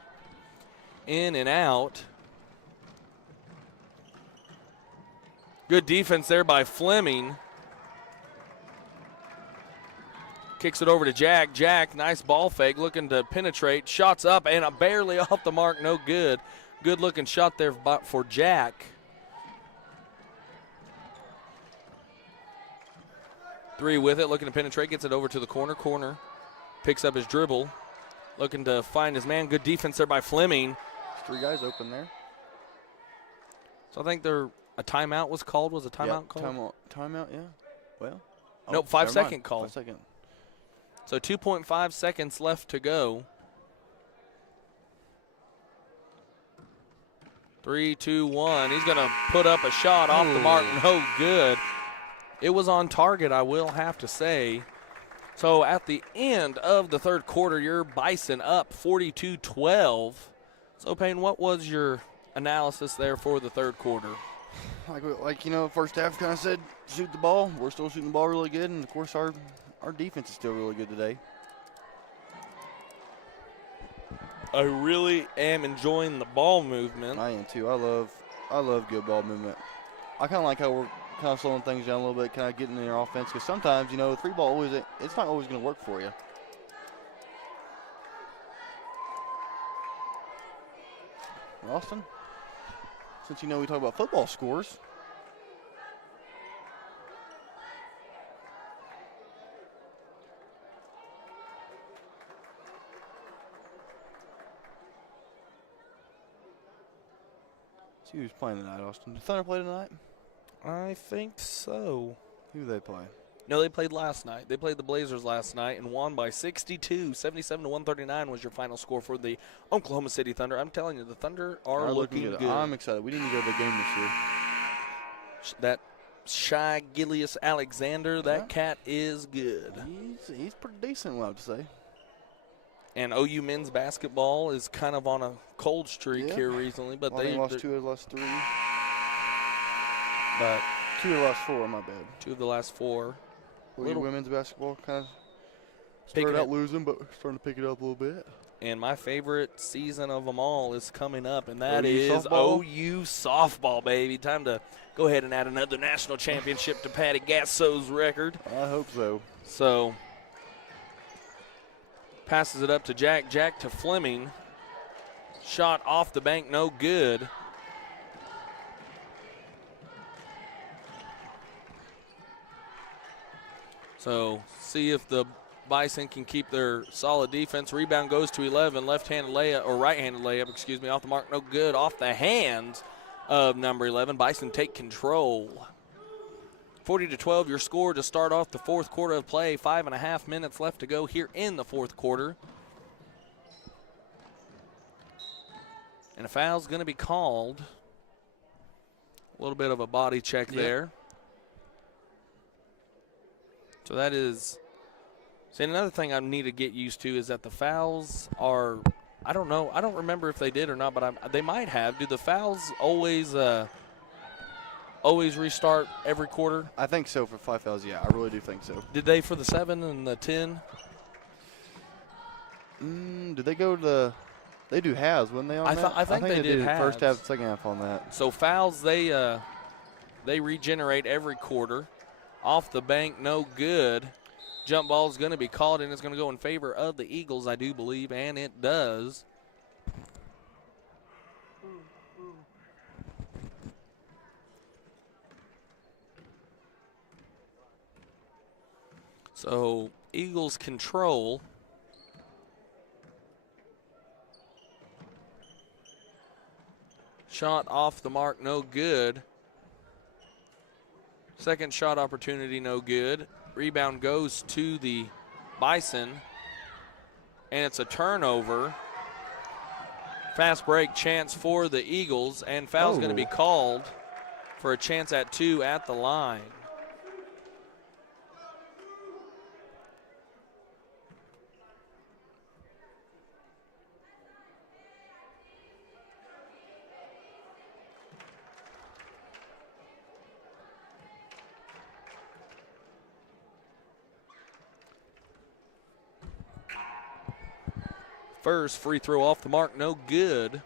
In and out. Good defense there by Fleming. Kicks it over to Jack. Jack, nice ball fake, looking to penetrate. Shots up and barely off the mark, no good. Good-looking shot there for Jack. 3 with it, looking to penetrate, gets it over to the corner. Corner picks up his dribble, looking to find his man. Good defense there by Fleming. There's 3 guys open there. So I think a timeout was called. Was a timeout called? Timeout, yeah. Well, nope, 5-second call. 5 second. So 2.5 seconds left to go. 3, 2, 1. He's going to put up a shot off the mark. No good. It was on target, I will have to say. So at the end of the third quarter, your Bison up 42-12. So, Payne, what was your analysis there for the third quarter? First half kind of said shoot the ball. We're still shooting the ball really good, and, of course, our defense is still really good today. I really am enjoying the ball movement. I am, too. I love good ball movement. I kind of like how we're kind of slowing things down a little bit, kind of getting in their offense, because sometimes, the 3-ball it's not always going to work for you. Austin, since we talk about football scores. See who's playing tonight, Austin. Did Thunder play tonight? I think so. Who do they play? No, they played last night. They played the Blazers last night and won by 62. 77-139 was your final score for the Oklahoma City Thunder. I'm telling you, the Thunder are looking good. I'm excited. We need to go to the game this year. That Shy Gilius Alexander, that cat is good. He's pretty decent, I have to say. And OU men's basketball is kind of on a cold streak here recently, but they lost 2 of the last 3. But 2 of the last 4, my bad. 2 of the last 4. Women's basketball kind of started out losing, but starting to pick it up a little bit. And my favorite season of them all is coming up, and that is softball? OU softball, baby. Time to go ahead and add another national championship to Patty Gasso's record. I hope so. So, passes it up to Jack. Jack to Fleming. Shot off the bank, no good. So, see if the Bison can keep their solid defense. Rebound goes to 11. Left-handed layup, or right-handed layup, excuse me, off the mark. No good. Off the hands of number 11. Bison take control. 40-12, your score to start off the fourth quarter of play. 5.5 minutes left to go here in the fourth quarter. And a foul's going to be called. A little bit of a body check there. So that is, see, another thing I need to get used to is that the fouls are, I don't know, I don't remember if they did or not, but they might have. Do the fouls always restart every quarter? I think so for 5 fouls, yeah, I really do think so. Did they for the 7 and the 10? Did they go to they do halves, wouldn't they, on that? I think they did halves. First half, second half on that. So fouls, they regenerate every quarter. Off the bank, no good. Jump ball is going to be called, and it's going to go in favor of the Eagles, I do believe, and it does. So Eagles control. Shot off the mark, no good. Second shot opportunity, no good. Rebound goes to the Bison, and it's a turnover. Fast break chance for the Eagles, and foul's going to be called for a chance at 2 at the line. First free throw off the mark, no good.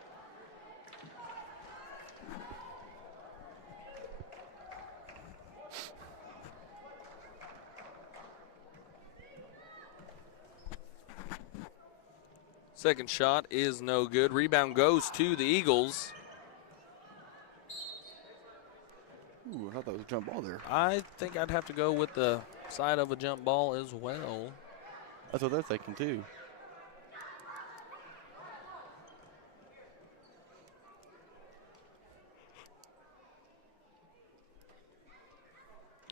Second shot is no good. Rebound goes to the Eagles. Ooh, I thought that was a jump ball there. I think I'd have to go with the side of a jump ball as well. That's what they're thinking too.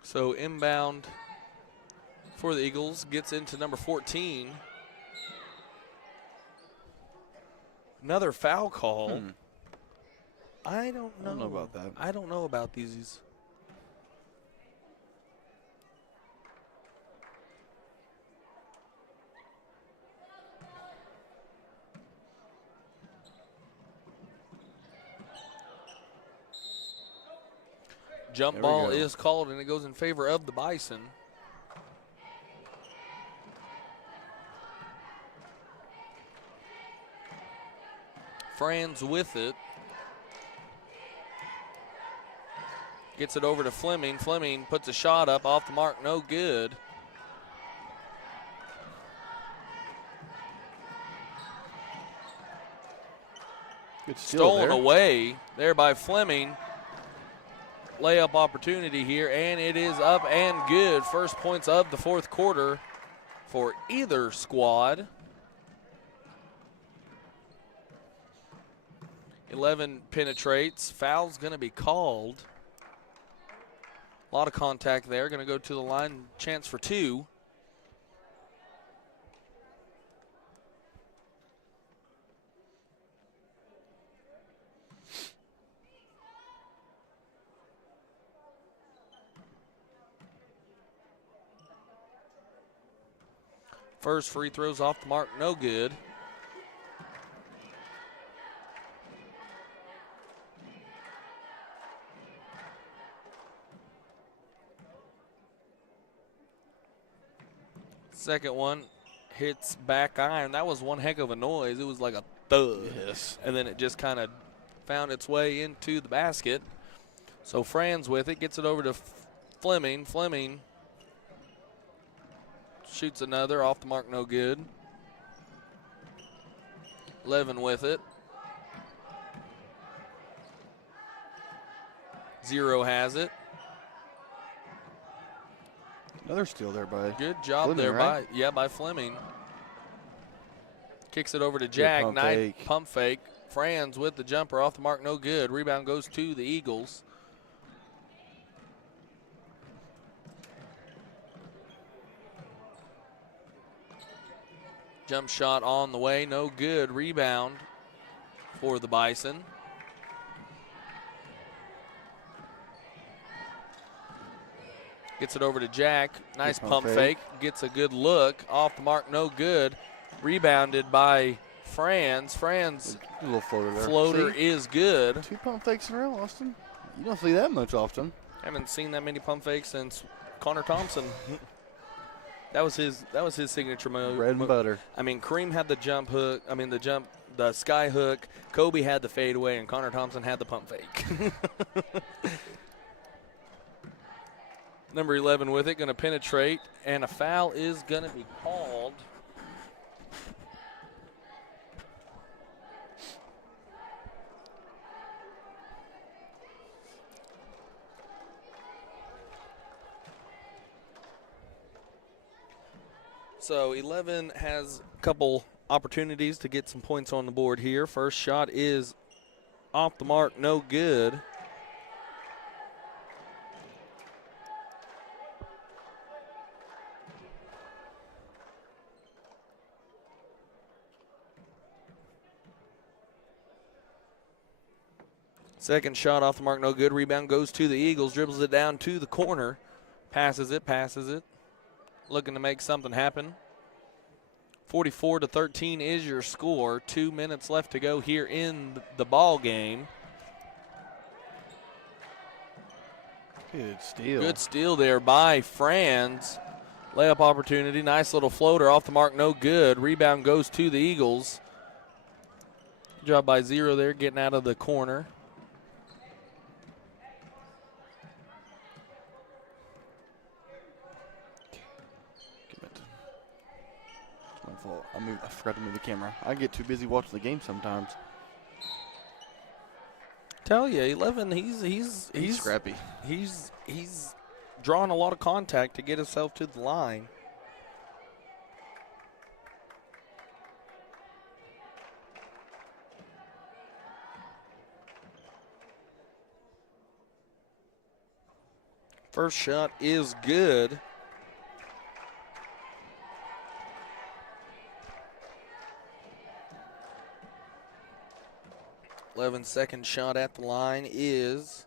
So inbound for the Eagles, gets into number 14. Another foul call. I don't know. I don't know about that. I don't know about these. Jump ball is called, and it goes in favor of the Bison. Franz with it. Gets it over to Fleming. Fleming puts a shot up off the mark, no good. Good steal Stolen there. away there by Fleming. Layup opportunity here, and it is up and good. First points of the fourth quarter for either squad. 11 penetrates. Foul's going to be called. A lot of contact there. Going to go to the line. Chance for 2. First free throw's off the mark, no good. Second one hits back iron. That was one heck of a noise. It was like a thud. Yes. And then it just kind of found its way into the basket. So Franz with it, gets it over to Fleming. Fleming shoots another, off the mark, no good. Levin with it. 0 has it. Another steal there by Good job Fleming, there right? by Fleming. Kicks it over to Jack. Pump Nice fake. pump fake. Franz with the jumper, off the mark, no good. Rebound goes to the Eagles. Jump shot on the way, no good. Rebound for the Bison. Gets it over to Jack. Nice pump fake. Gets a good look. Off the mark, no good. Rebounded by Franz. Franz A little floater there. floater See? is good. 2 pump fakes in a row, Austin. You don't see that much often. Haven't seen that many pump fakes since Connor Thompson. That was his signature move. Bread and butter. I mean, Kareem had the jump hook. I mean, the sky hook. Kobe had the fadeaway, and Connor Thompson had the pump fake. Number 11 with it, going to penetrate, and a foul is going to be called. So 11 has a couple opportunities to get some points on the board here. First shot is off the mark, no good. Second shot off the mark, no good. Rebound goes to the Eagles, dribbles it down to the corner, passes it. Looking to make something happen. 44-13 is your score. 2 minutes left to go here in the ball game. Good steal. Good steal there by Franz. Layup opportunity. Nice little floater off the mark, no good. Rebound goes to the Eagles. Good job by 0 there, getting out of the corner. I forgot to move the camera. I get too busy watching the game sometimes. Tell you, 11. He's scrappy. He's drawing a lot of contact to get himself to the line. First shot is good. 11-second shot at the line is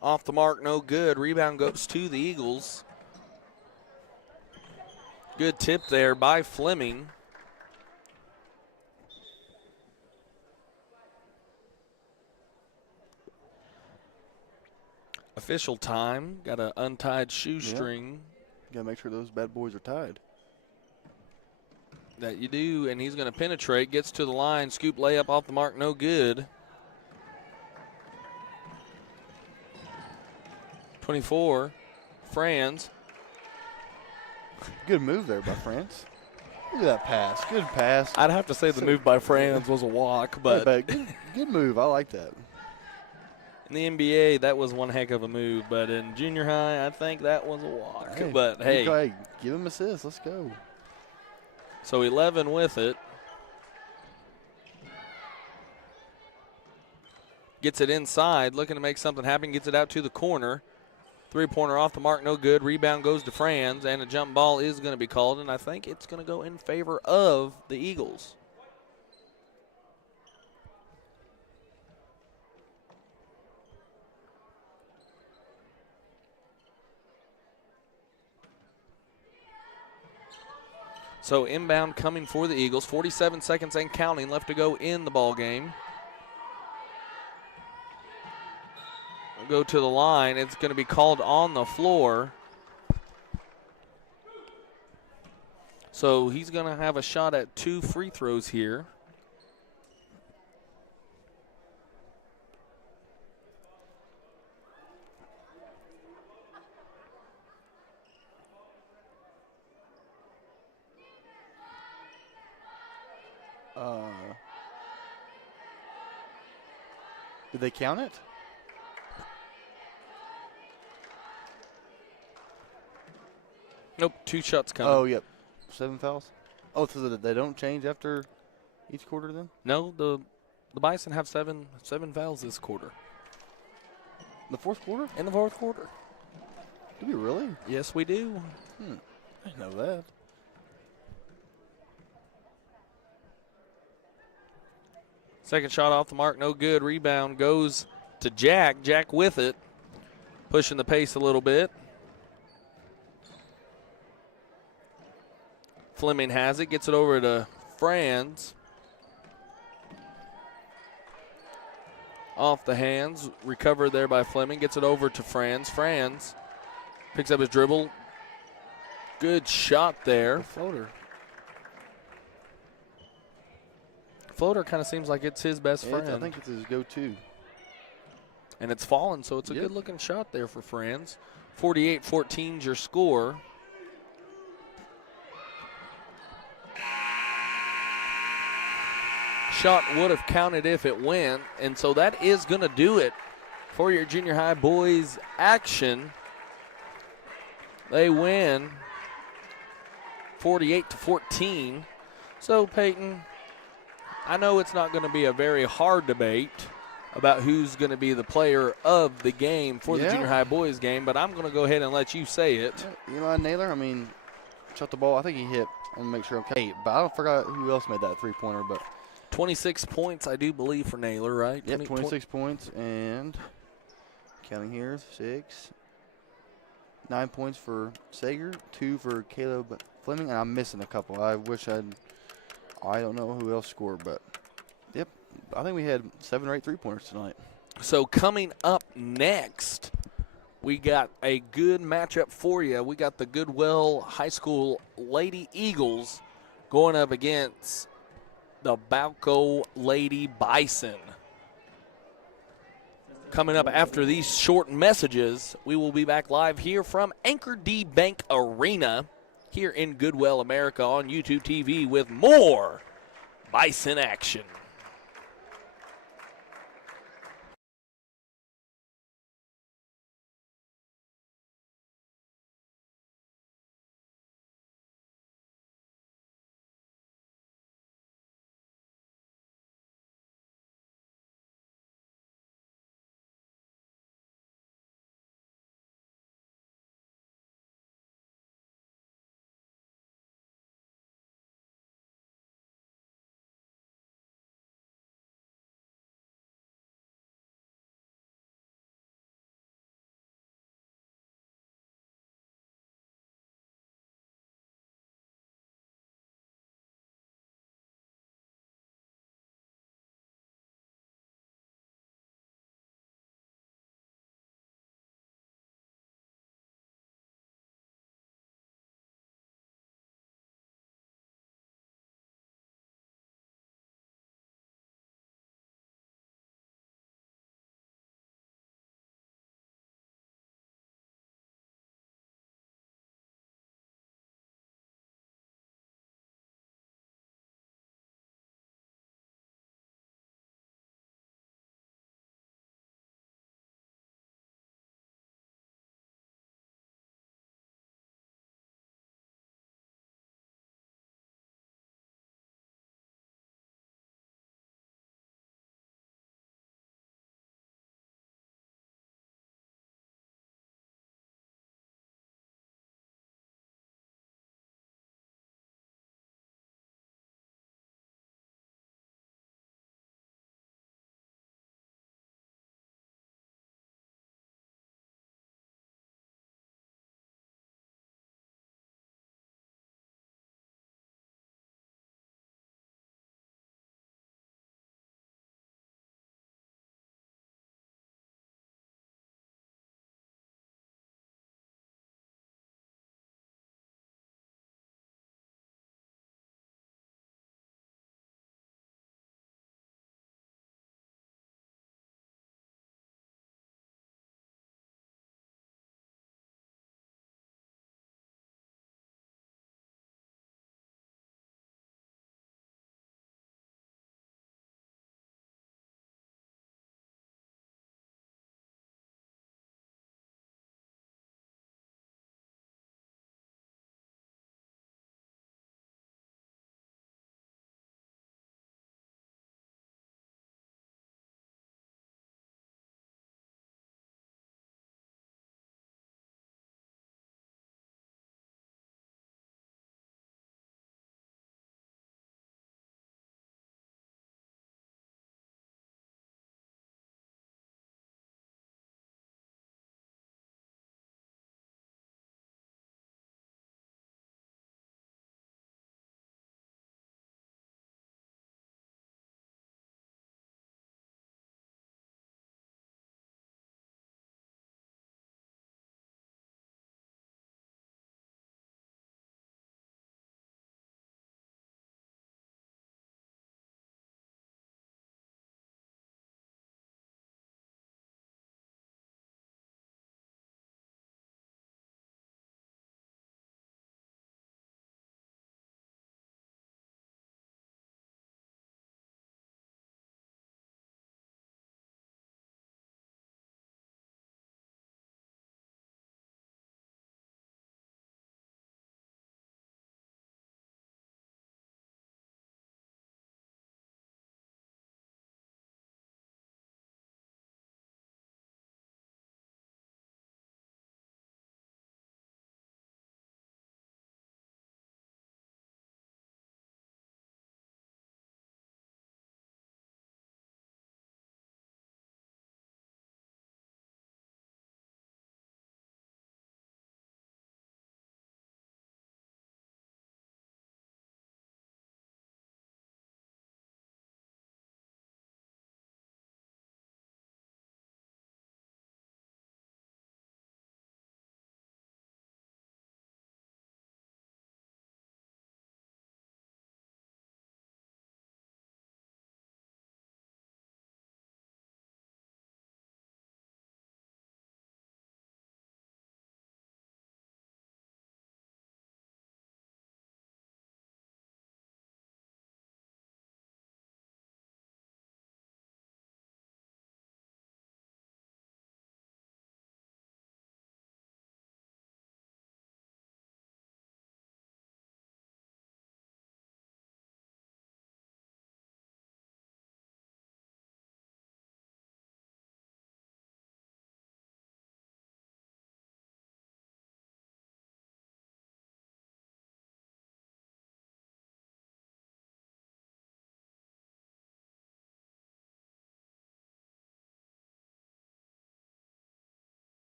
off the mark, no good. Rebound goes to the Eagles. Good tip there by Fleming. Official time. Got an untied shoestring. Yep. Got to make sure those bad boys are tied. That you do, and he's going to penetrate, gets to the line, scoop layup off the mark, no good. 24, Franz. Good move there by Franz. Look at that pass. Good pass. I'd have to say the move by Franz was a walk, but good move. I like that. In the NBA, that was one heck of a move, but in junior high, I think that was a walk. Hey, but hey, give him assists. Let's go. So 11 with it. Gets it inside, looking to make something happen. Gets it out to the corner. Three-pointer off the mark, no good. Rebound goes to Franz, and a jump ball is going to be called, and I think it's going to go in favor of the Eagles. So inbound coming for the Eagles. 47 seconds and counting left to go in the ball game. We'll go to the line. It's going to be called on the floor. So he's going to have a shot at 2 free throws here. Did they count it? Nope, 2 shots coming. Oh, yep. 7 fouls? Oh, so they don't change after each quarter then? No, the Bison have seven fouls this quarter. The fourth quarter? In the fourth quarter. Do we really? Yes, we do. I didn't know that. Second shot off the mark, no good. Rebound goes to Jack. Jack with it, pushing the pace a little bit. Fleming has it, gets it over to Franz. Off the hands, recovered there by Fleming, gets it over to Franz. Franz picks up his dribble. Good shot there. Floater. Floater kind of seems like it's his best friend. I think it's his go-to. And it's fallen, so it's a good-looking shot there for Franz. 48-14 is your score. Shot would have counted if it went, and so that is going to do it for your junior high boys action. They win 48-14. So, Peyton, I know it's not going to be a very hard debate about who's going to be the player of the game for the junior high boys game, but I'm going to go ahead and let you say it. Yeah, Eli Naylor, I mean, shot the ball. I think he hit. I want to make sure I'm okay. But I forgot who else made that three-pointer. But 26 points, I do believe, for Naylor, right? Yep, 26 points. And counting here, 6. 9 points for Sager, 2 for Caleb Fleming, and I'm missing a couple. I don't know who else scored, but yep, I think we had 7 or 8 three-pointers tonight. So coming up next, we got a good matchup for you. We got the Goodwell High School Lady Eagles going up against the Balko Lady Bison. Coming up after these short messages, we will be back live here from Anchor D Bank Arena here in Goodwell, America on YouTube TV with more Bison action.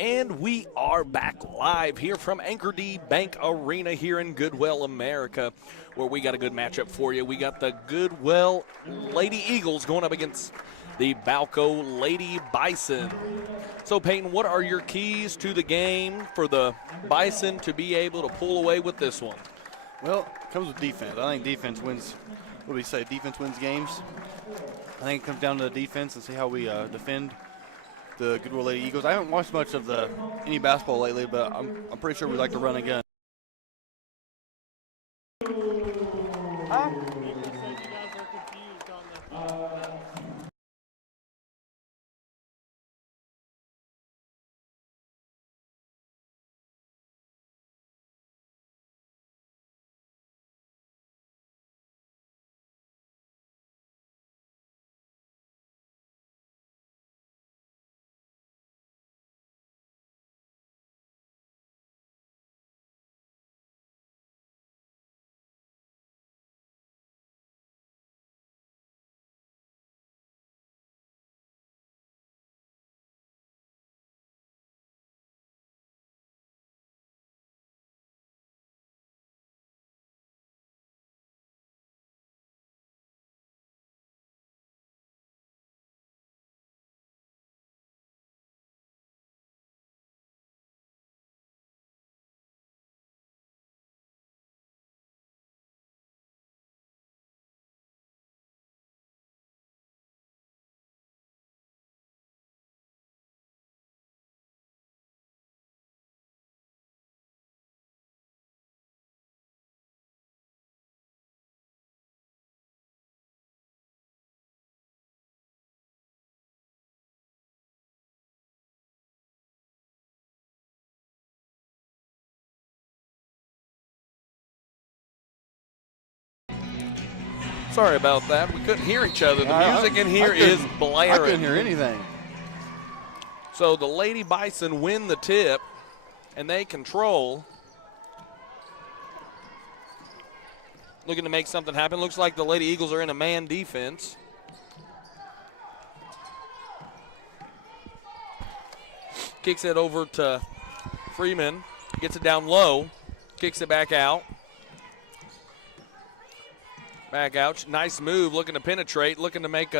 And we are back live here from Anchor D Bank Arena here in Goodwell, America, where we got a good matchup for you. We got the Goodwell Lady Eagles going up against the Balko Lady Bison. So, Peyton, what are your keys to the game for the Bison to be able to pull away with this one? Well, it comes with defense. I think defense wins. What do we say? Defense wins games. I think it comes down to the defense and see how we defend the Goodwell Lady Eagles. I haven't watched much of any basketball lately, but I'm pretty sure we like to run a gun. Huh? Sorry about that. We couldn't hear each other. The music in here is blaring. I couldn't hear anything. So the Lady Bison win the tip, and they control. Looking to make something happen. Looks like the Lady Eagles are in a man defense. Kicks it over to Freeman. Gets it down low. Kicks it back out. Back out. Nice move. Looking to penetrate. Looking to make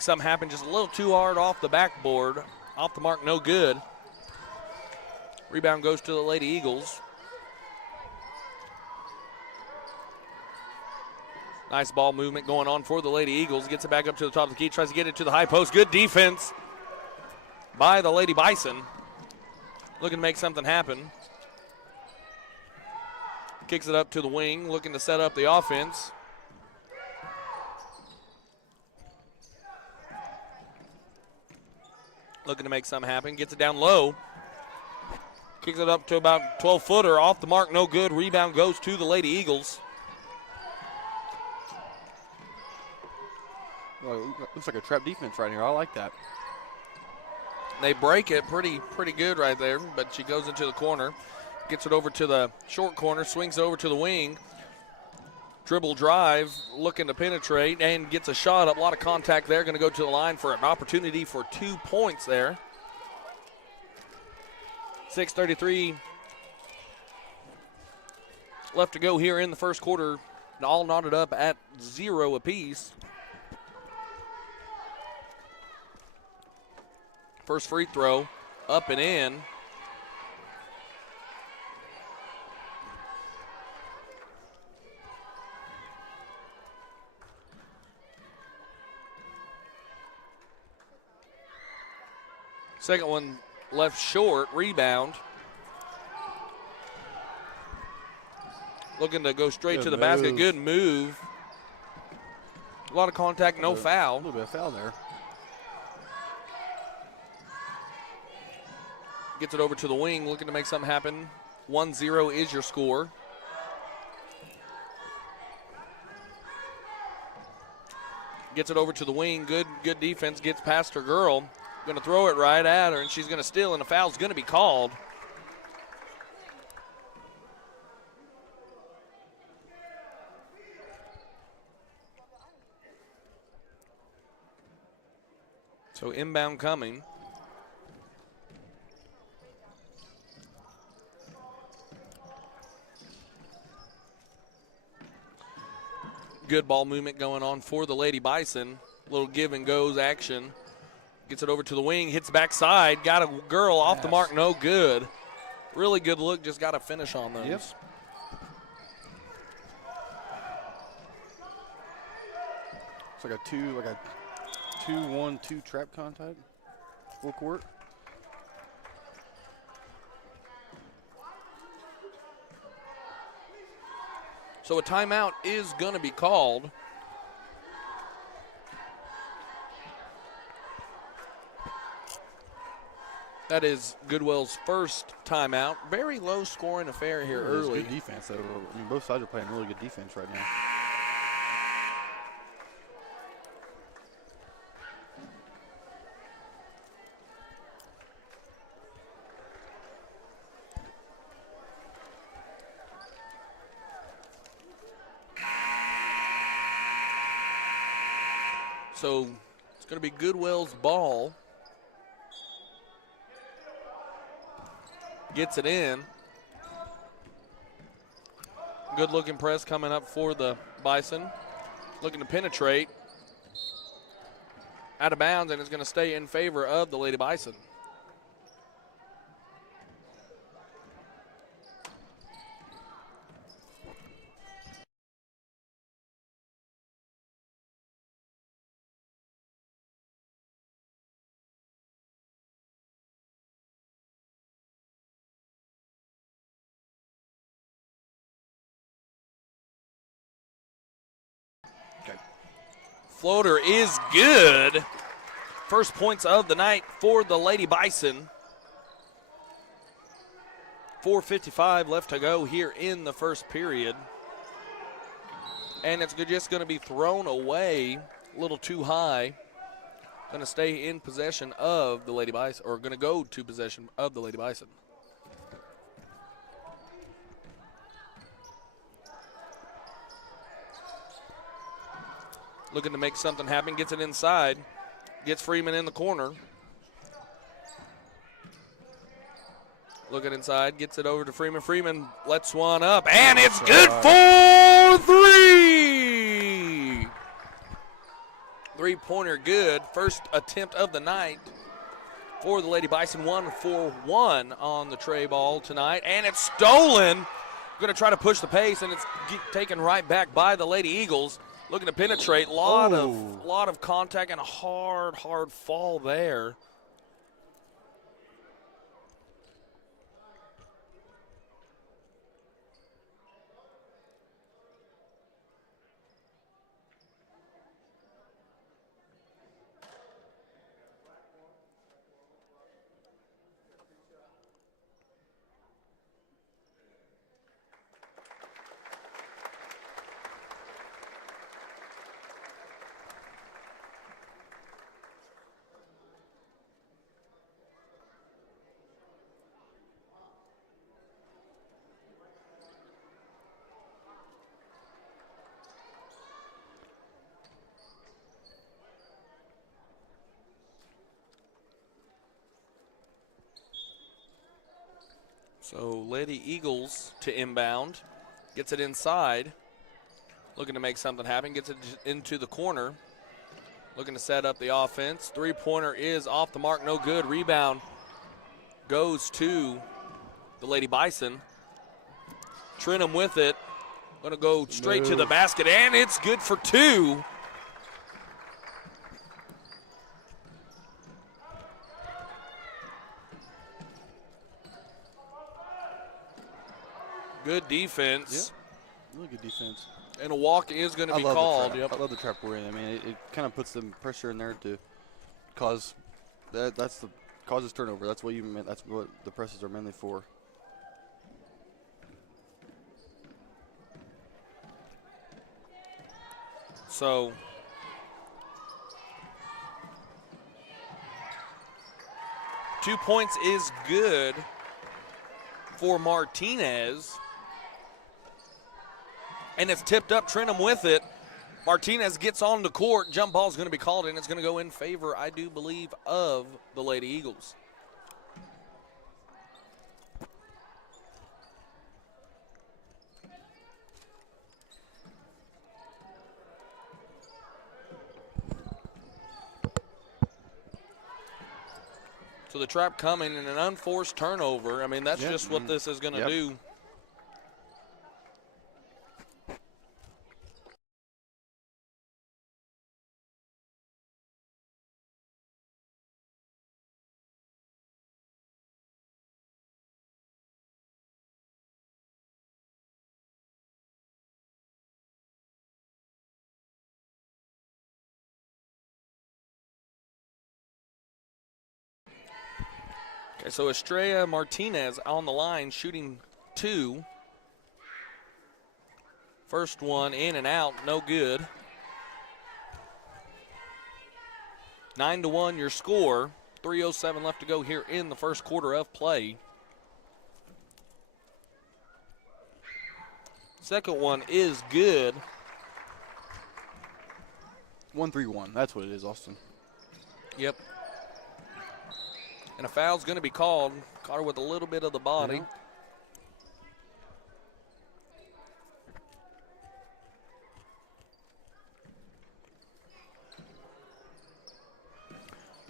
something happen. Just a little too hard off the backboard. Off the mark, no good. Rebound goes to the Lady Eagles. Nice ball movement going on for the Lady Eagles. Gets it back up to the top of the key. Tries to get it to the high post. Good defense by the Lady Bison. Looking to make something happen. Kicks it up to the wing. Looking to set up the offense. Looking to make something happen. Gets it down low. Kicks it up to about 12-footer. Off the mark, no good. Rebound goes to the Lady Eagles. Well, looks like a trap defense right here. I like that. They break it pretty good right there, but she goes into the corner. Gets it over to the short corner. Swings it over to the wing. Dribble drive, looking to penetrate, and gets a shot up. A lot of contact there. Going to go to the line for an opportunity for 2 points there. 6:33 left to go here in the first quarter. All knotted up at 0 apiece. First free throw, up and in. Second one left short, rebound. Looking to go straight to the basket. Good move. A lot of contact, no foul. A little bit of foul there. Gets it over to the wing, looking to make something happen. 1-0 is your score. Gets it over to the wing. Good defense. Gets past her girl. Going to throw it right at her, and she's going to steal, and the foul's going to be called. So inbound coming. good ball movement going on for the Lady Bison. Little give and goes action. Gets it over to the wing, hits backside, got a girl off the mark, no good. Really good look, just got to finish on those. Yep. It's like a 2-1-2 trap contact, full court. So a timeout is going to be called. That is Goodwell's first timeout. Very low scoring affair here early. Good defense, though. I mean, both sides are playing really good defense right now. So it's going to be Goodwell's ball. Gets it in. Good looking press coming up for the Bison. Looking to penetrate. Out of bounds, and it's going to stay in favor of the Lady Bison. Floater is good. First points of the night for the Lady Bison. 4:55 left to go here in the first period. And it's just going to be thrown away a little too high. Going to stay in possession of the Lady Bison, or going to go to possession of the Lady Bison. Looking to make something happen, gets it inside, gets Freeman in the corner. Looking inside, gets it over to Freeman. Freeman lets one up, and it's good for three! Three-pointer good. First attempt of the night for the Lady Bison. 1 for 1 on the tray ball tonight, and it's stolen. Going to try to push the pace, and it's taken right back by the Lady Eagles. Looking to penetrate, lot of contact and a hard fall there. So Lady Eagles to inbound. Gets it inside. Looking to make something happen. Gets it into the corner. Looking to set up the offense. Three-pointer is off the mark. No good. Rebound goes to the Lady Bison. Trenum with it. Going to go straight to the basket, and it's good for two. Good defense. Yep. Really good defense. And a walk is going to be called. Yep. I love the trap we're in. I mean, it kind of puts some pressure in there to cause causes turnover. That's what that's what the presses are mainly for. So 2 points is good for Martinez. And it's tipped up. Trenum with it. Martinez gets on the court. Jump ball is going to be called, and it's going to go in favor, I do believe, of the Lady Eagles. the trap coming and an unforced turnover. I mean, that's just what this is going to do. Okay, so Estrella Martinez on the line shooting 2. First one in and out, no good. 9-1 your score. 3:07 left to go here in the first quarter of play. Second one is good. 1-3-1. That's what it is, Austin. Yep. And a foul's going to be called. Caught her with a little bit of the body. Yeah.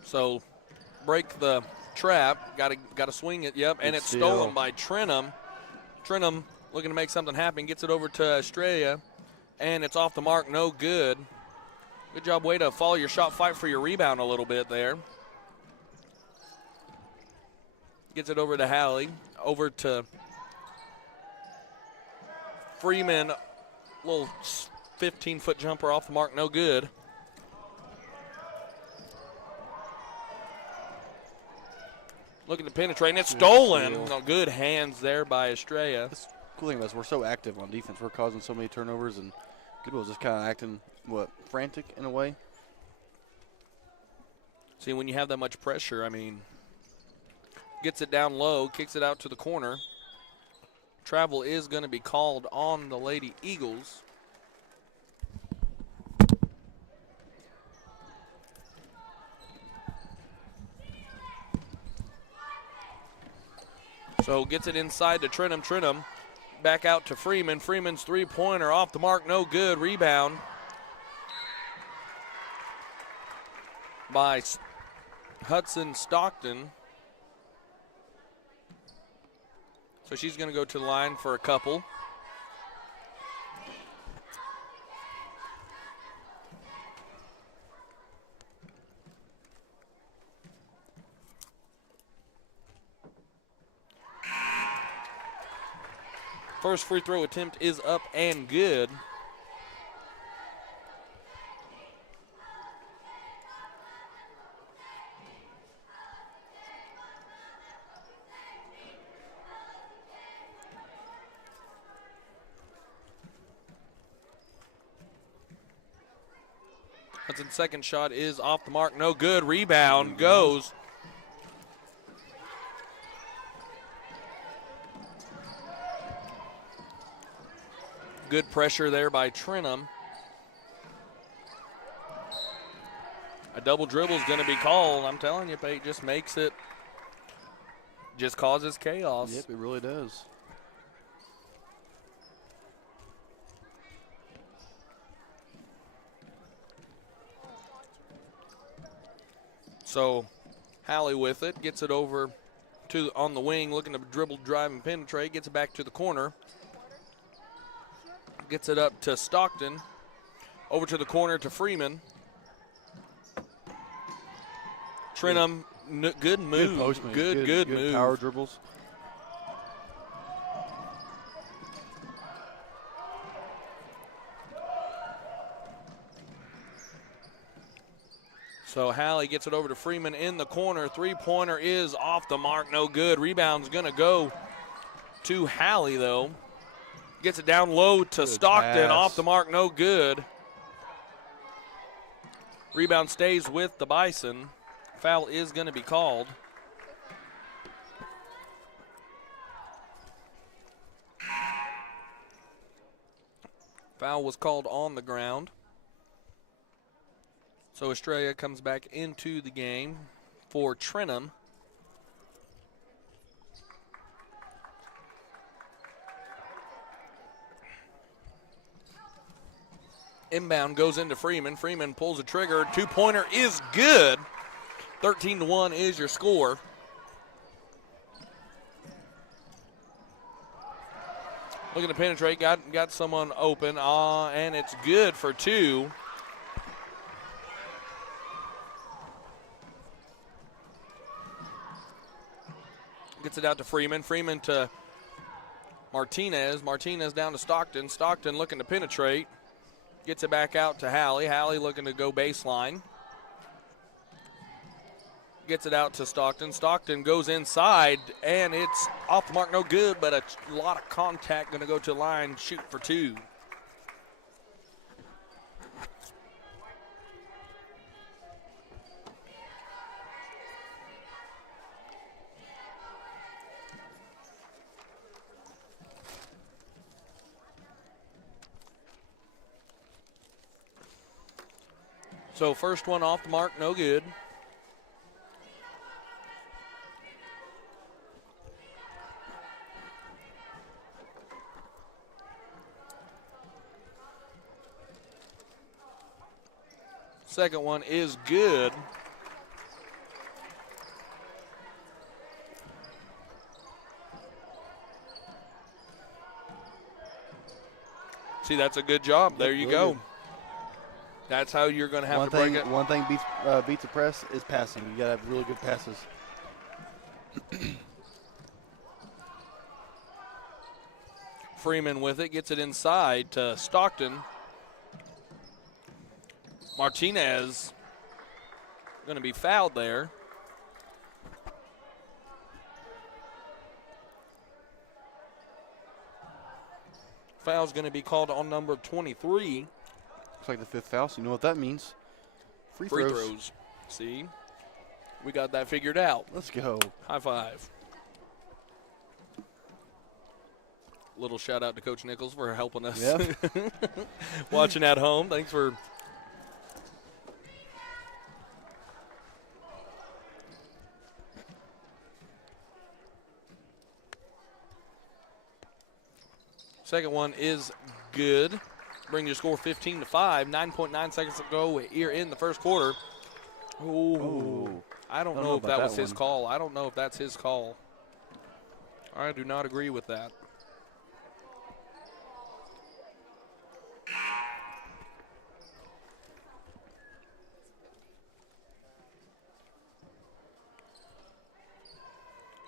So break the trap. Got to swing it. Yep. And it's stolen by Trenum. Trenum looking to make something happen. Gets it over to Estrella. And it's off the mark. No good. Good job. Way to follow your shot, fight for your rebound a little bit there. Gets it over to Hallie. Over to Freeman. Little 15-foot jumper off the mark. No good. Looking to penetrate, and it's stolen. Good hands there by Estrella. The cool thing about us, we're so active on defense. We're causing so many turnovers, and Goodwell's just kind of acting, frantic in a way. See, when you have that much pressure, I mean, gets it down low, kicks it out to the corner. Travel is going to be called on the Lady Eagles. So gets it inside to Trenum. Trenum back out to Freeman. Freeman's three-pointer off the mark, no good. Rebound by Hudson Stockton. So she's going to go to the line for a couple. First free throw attempt is up and good. Hudson's second shot is off the mark, no good. Rebound goes. Good pressure there by Trenum. A double dribble is going to be called. I'm telling you, Pate just makes it, just causes chaos. Yep, it really does. So Hallie with it, gets it over to on the wing, looking to dribble, drive, and penetrate. Gets it back to the corner. Gets it up to Stockton. Over to the corner to Freeman. Trenum, good move. Good move. Power dribbles. So Hallie gets it over to Freeman in the corner. Three-pointer is off the mark, no good. Rebound's going to go to Hallie, though. Gets it down low to Stockton, off the mark, no good. Rebound stays with the Bison. Foul is going to be called. Foul was called on the ground. So Estrella comes back into the game for Trenum. Inbound goes into Freeman. Freeman pulls the trigger. Two-pointer is good. 13-1 is your score. Looking to penetrate, got someone open, and it's good for 2. Gets it out to Freeman. Freeman to Martinez. Martinez down to Stockton. Stockton looking to penetrate. Gets it back out to Hallie. Hallie looking to go baseline. Gets it out to Stockton. Stockton goes inside, and it's off the mark, no good, but a lot of contact. Going to go to the line, shoot for 2. So first one off the mark, no good. Second one is good. See, that's a good job. There you go. That's how you're going to have to break it. One thing beats the press is passing. You got to have really good passes. Freeman with it, gets it inside to Stockton. Martinez going to be fouled there. Foul's going to be called on number 23. Looks like the 5th foul, so you know what that means. Free throws. See? We got that figured out. Let's go. High five. Little shout out to Coach Nichols for helping us. Yep. Watching at home. Thanks for. Second one is good. Bring your score 15-5. 9.9 seconds to go here in the first quarter. Ooh. I don't know if that was his call. I don't know if that's his call. I do not agree with that.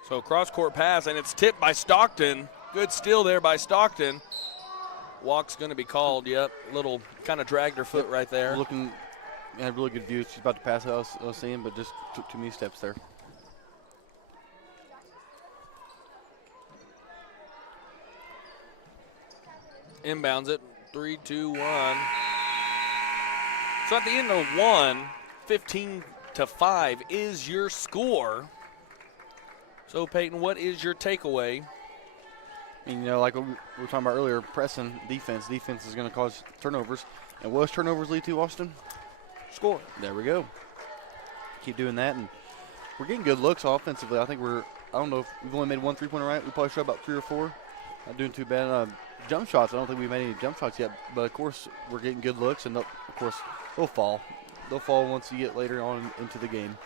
So cross-court pass, and it's tipped by Stockton. Good steal there by Stockton. Walk's going to be called, yep. Little kind of dragged her foot right there. Looking, had a really good view. She's about to pass it, I was seeing, but just took too many steps there. Inbounds it, 3, 2, 1. So at the end of 1, 15-5 is your score. So, Peyton, what is your takeaway? I mean, you know, like we were talking about earlier, pressing defense. Defense is going to cause turnovers. And what does turnovers lead to, Austin? Score. There we go. Keep doing that, and we're getting good looks offensively. I think I don't know if we've only made 1 3-pointer right. We probably shot about 3 or 4. Not doing too bad. Jump shots, I don't think we've made any jump shots yet. But, of course, we're getting good looks, and, of course, they'll fall. They'll fall once you get later on into the game.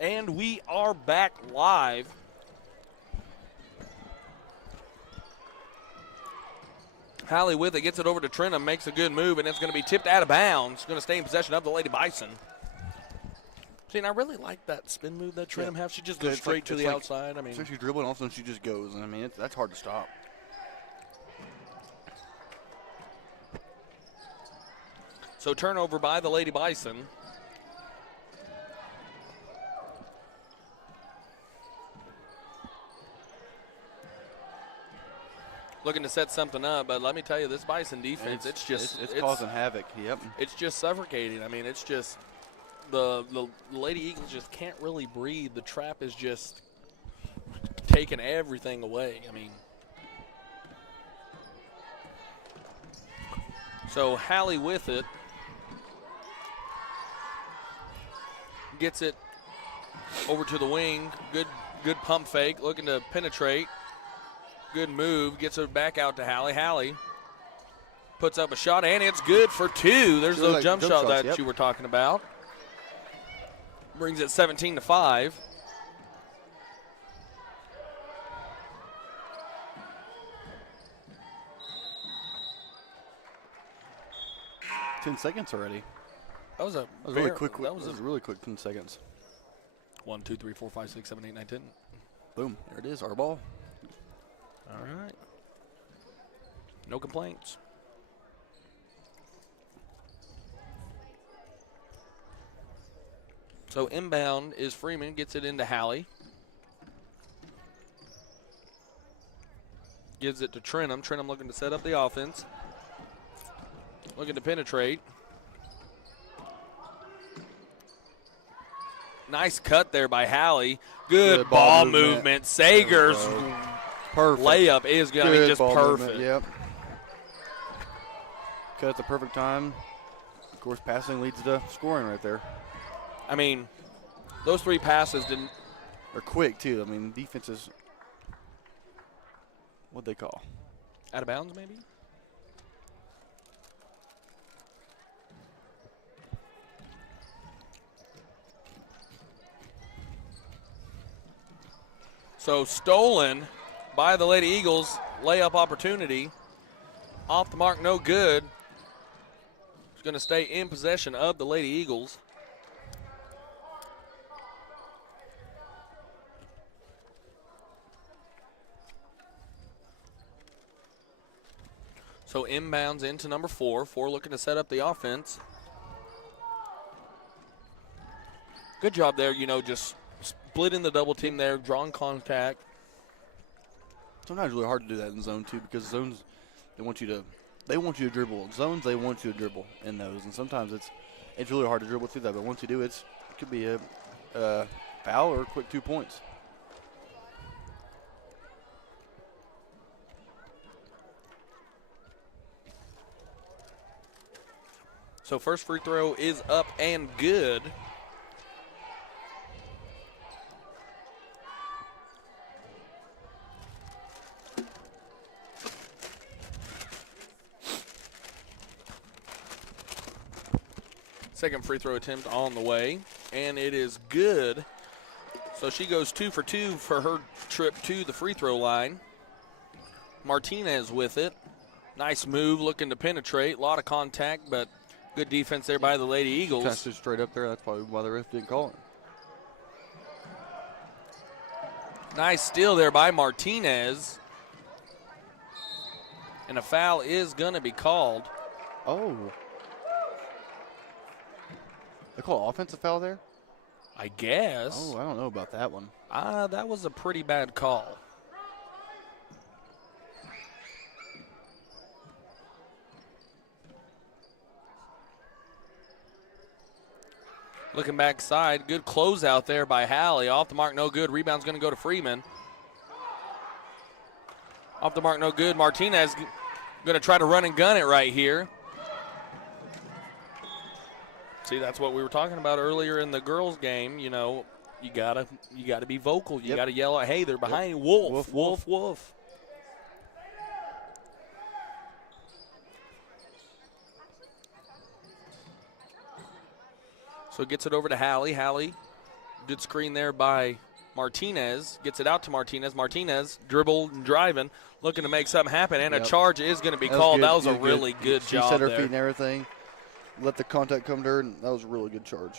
And we are back live. Hallie with it, gets it over to Trentham, makes a good move, and it's going to be tipped out of bounds. Going to stay in possession of the Lady Bison. See, and I really like that spin move that Trenum has. She just goes straight to the outside. I mean, so she's dribbling, all of a sudden she just goes. And I mean, that's hard to stop. So turnover by the Lady Bison. Looking to set something up, but let me tell you, this Bison defense, it's causing havoc. Yep. It's just suffocating. I mean, it's just the Lady Eagles just can't really breathe. The trap is just taking everything away. I mean, so Hallie with it. Gets it over to the wing. Good pump fake, looking to penetrate. Good move, gets it back out to Hallie. Hallie puts up a shot, and it's good for 2. There's the jump shot that you were talking about. Brings it 17-5. Ten seconds already. That was really quick. That was a really quick 10 seconds. 1, 2, 3, 4, 5, 6, 7, 8, 9, 10. Boom. There it is, our ball. All right. No complaints. So inbound is Freeman, gets it into Hallie. Gives it to Trenum. Trenum looking to set up the offense. Looking to penetrate. Nice cut there by Hallie. Good ball movement. Sager's layup is going to be just perfect. Yep. Cut at the perfect time. Of course, passing leads to scoring right there. I mean, those 3 passes didn't. They're quick, too. I mean, defense is, what'd they call? Out of bounds, maybe? So stolen by the Lady Eagles. Layup opportunity. Off the mark, no good. It's going to stay in possession of the Lady Eagles. So inbounds into number 4. 4 looking to set up the offense. Good job there, just splitting the double team there, drawing contact. Sometimes really hard to do that in zone too, because zones they want you to dribble. Zones they want you to dribble in those, and sometimes it's really hard to dribble through that. But once you do, it could be a foul or a quick 2 points. So first free throw is up and good. Second free throw attempt on the way, and it is good. So she goes 2 for 2 for her trip to the free throw line. Martinez with it. Nice move, looking to penetrate. A lot of contact, but good defense there by the Lady Eagles. Tested straight up there. That's probably why the ref didn't call it. Nice steal there by Martinez. And a foul is going to be called. Oh. They call offensive foul there? I guess. Oh, I don't know about that one. That was a pretty bad call. Looking backside, good closeout there by Hallie. Off the mark, no good. Rebound's going to go to Freeman. Off the mark, no good. Martinez going to try to run and gun it right here. See, that's what we were talking about earlier in the girls' game. You gotta be vocal. You gotta yell out, "Hey, they're behind you! Wolf, wolf, wolf, wolf!" So gets it over to Hallie. Hallie, good screen there by Martinez. Gets it out to Martinez. Martinez dribble and driving, looking to make something happen, and a charge is going to be called. That was a really good job. She set her there. feet and everything. Let the contact come to her, and that was a really good charge.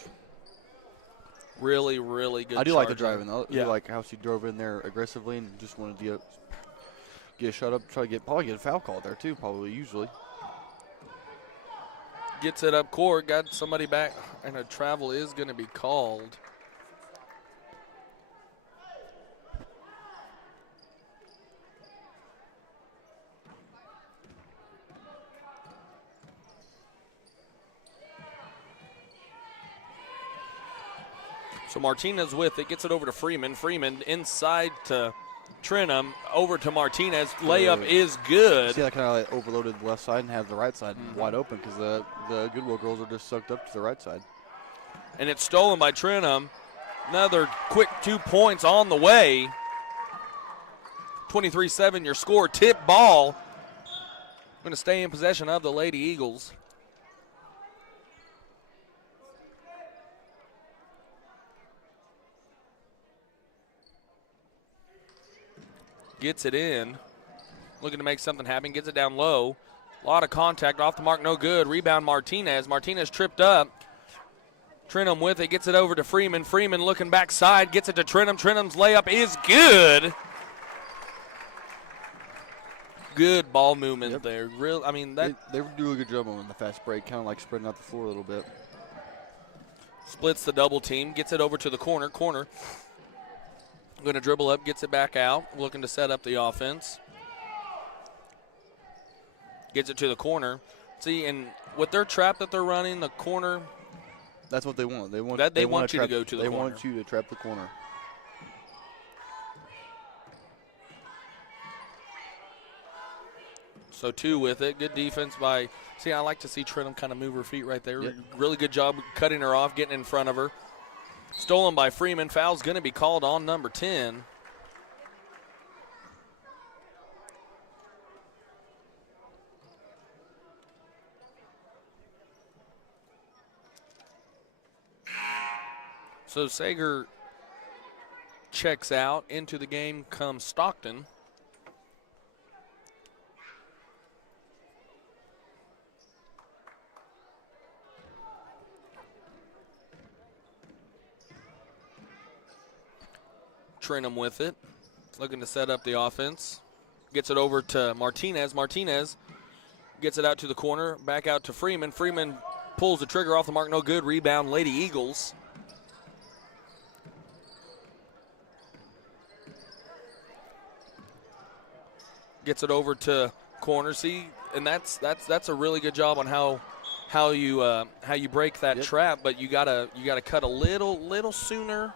Really, really good. I do like the driving, though. I Yeah. do like how she drove in there aggressively and just wanted to get a shot up, probably get a foul call there, too, usually. Gets it up court, got somebody back, and a travel is going to be called. So Martinez with it, gets it over to Freeman. Freeman inside to Trenum, over to Martinez. Layup is good. See, I kind of like overloaded the left side and have the right side wide open because the Goodwell girls are just sucked up to the right side. And it's stolen by Trenum. Another quick 2 points on the way. 23-7 your score. Tip ball. Going to stay in possession of the Lady Eagles. Gets it in. Looking to make something happen. Gets it down low. A lot of contact. Off the mark, no good. Rebound Martinez. Martinez tripped up. Trenum with it. Gets it over to Freeman. Freeman looking backside. Gets it to Trenum. Trenum's layup is good. Good ball movement there. Real. I mean, that they do a good job on the fast break, kind of like spreading out the floor a little bit. splits the double team. Gets it over to the corner. Going to dribble up, gets it back out, looking to set up the offense. Gets it to the corner. See, and with their trap that they're running, the corner. That's what they want. They want you to go to the corner. They want you to trap the corner. So 2 with it. Good defense by. See, I like to see Trenum kind of move her feet right there. Yep. Really good job cutting her off, getting in front of her. Stolen by Freeman. Foul's going to be called on number 10. So Sager checks out. Into the game comes Stockton. Trenum with it. Looking to set up the offense. Gets it over to Martinez. Martinez gets it out to the corner. Back out to Freeman. Freeman pulls the trigger off the mark. No good. Rebound, Lady Eagles. Gets it over to corner. See, and that's a really good job on how you break that trap. But you gotta cut a little sooner.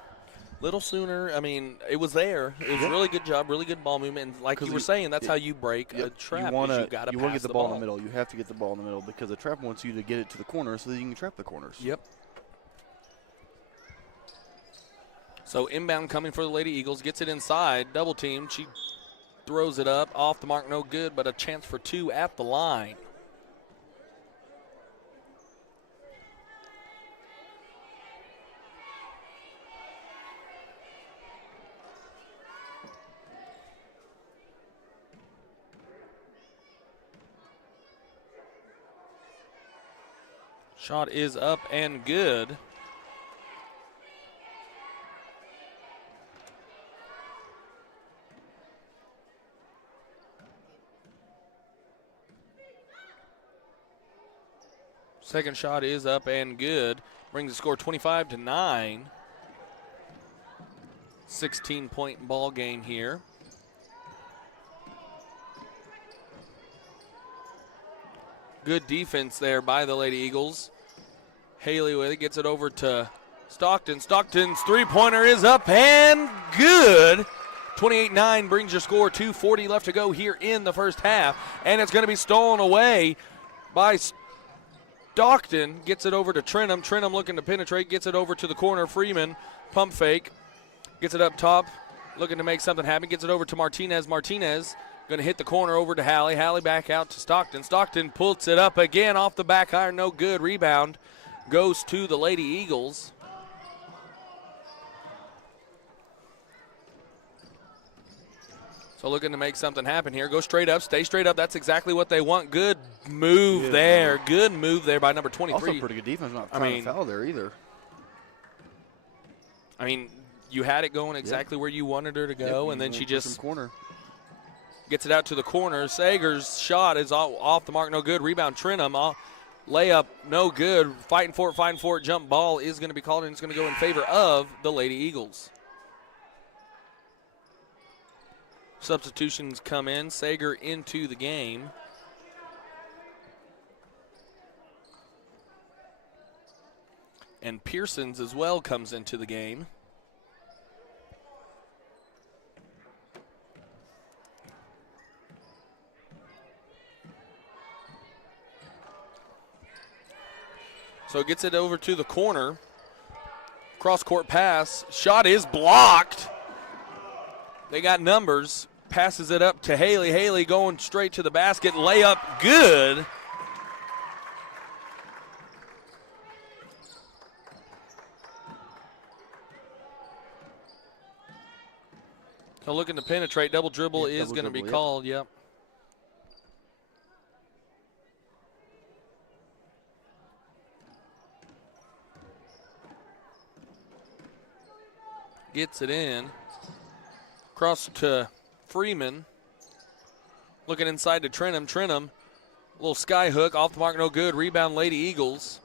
I mean, it was there. It was a really good job, really good ball movement. And like you were saying, that's how you break a trap. You want to get the ball in the middle. You have to get the ball in the middle because the trap wants you to get it to the corner so that you can trap the corners. Yep. So inbound coming for the Lady Eagles. Gets it inside. Double team. She throws it up. Off the mark, no good, but a chance for 2 at the line. Shot is up and good. Second shot is up and good. Brings the score 25-9. 16-point ball game here. Good defense there by the Lady Eagles. Haley with it, gets it over to Stockton. Stockton's three-pointer is up and good. 28-9 brings your score. 2:40 left to go here in the first half. And it's going to be stolen away by Stockton. Gets it over to Trenum. Trenum looking to penetrate. Gets it over to the corner. Freeman, pump fake. Gets it up top. Looking to make something happen. Gets it over to Martinez. Martinez going to hit the corner over to Hallie. Hallie back out to Stockton. Stockton pulls it up again off the back iron. No good. Rebound goes to the Lady Eagles. So looking to make something happen here. Go straight up. Stay straight up. That's exactly what they want. Good move there. Good move there by number 23. Also pretty good defense. Not trying to foul there either. I mean, you had it going exactly where you wanted her to go, and then she just corner. Gets it out to the corner. Sager's shot is off the mark, no good. Rebound, Trenum. Layup, no good. Fighting for it. Jump ball is going to be called, and it's going to go in favor of the Lady Eagles. Substitutions come in. Sager into the game. And Pearsons as well comes into the game. So gets it over to the corner. Cross-court pass. Shot is blocked. They got numbers. Passes it up to Haley. Haley going straight to the basket. Layup good. So looking to penetrate. Double dribble is going to be called. Yep. Gets it in. Cross to Freeman. Looking inside to Trenum. Trenum, a little sky hook off the mark, no good. Rebound, Lady Eagles.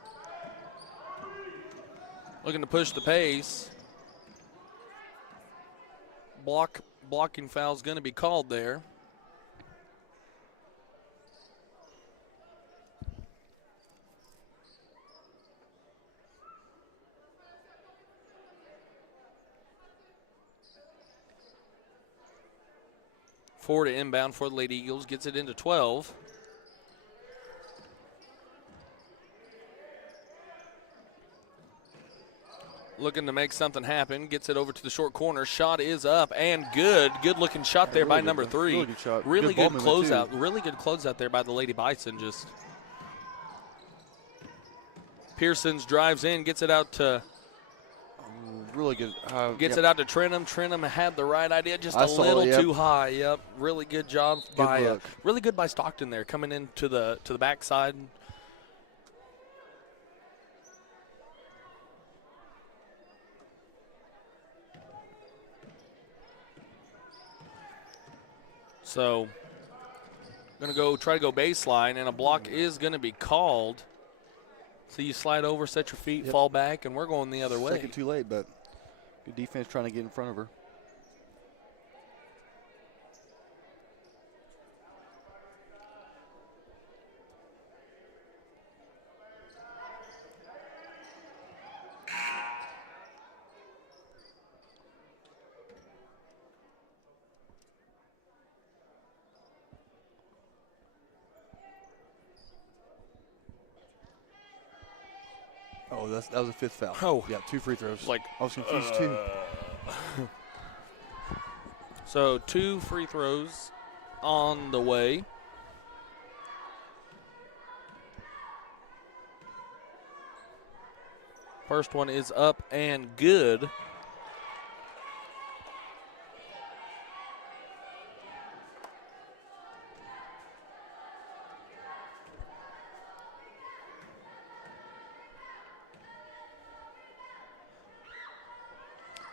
Looking to push the pace. Blocking foul is going to be called there. Four to inbound for the Lady Eagles. Gets it into 12. Looking to make something happen. Gets it over to the short corner. Shot is up and good. Good looking shot there by number 3. Really good shot. Really good closeout. Really good closeout there by the Lady Bison. Just Pearsons drives in. Gets it out to really good. Gets it out to Trenum. Trenum had the right idea, just a little too high. Yep, really good job by really good by Stockton there, coming into the backside. So, gonna try to go baseline, and a block is gonna be called. So you slide over, set your feet, fall back, and we're going the other way. Second too late, but good defense trying to get in front of her. Oh, that was a 5th foul. Oh. Yeah, 2 free throws. Like, I was confused too. So 2 free throws on the way. First one is up and good.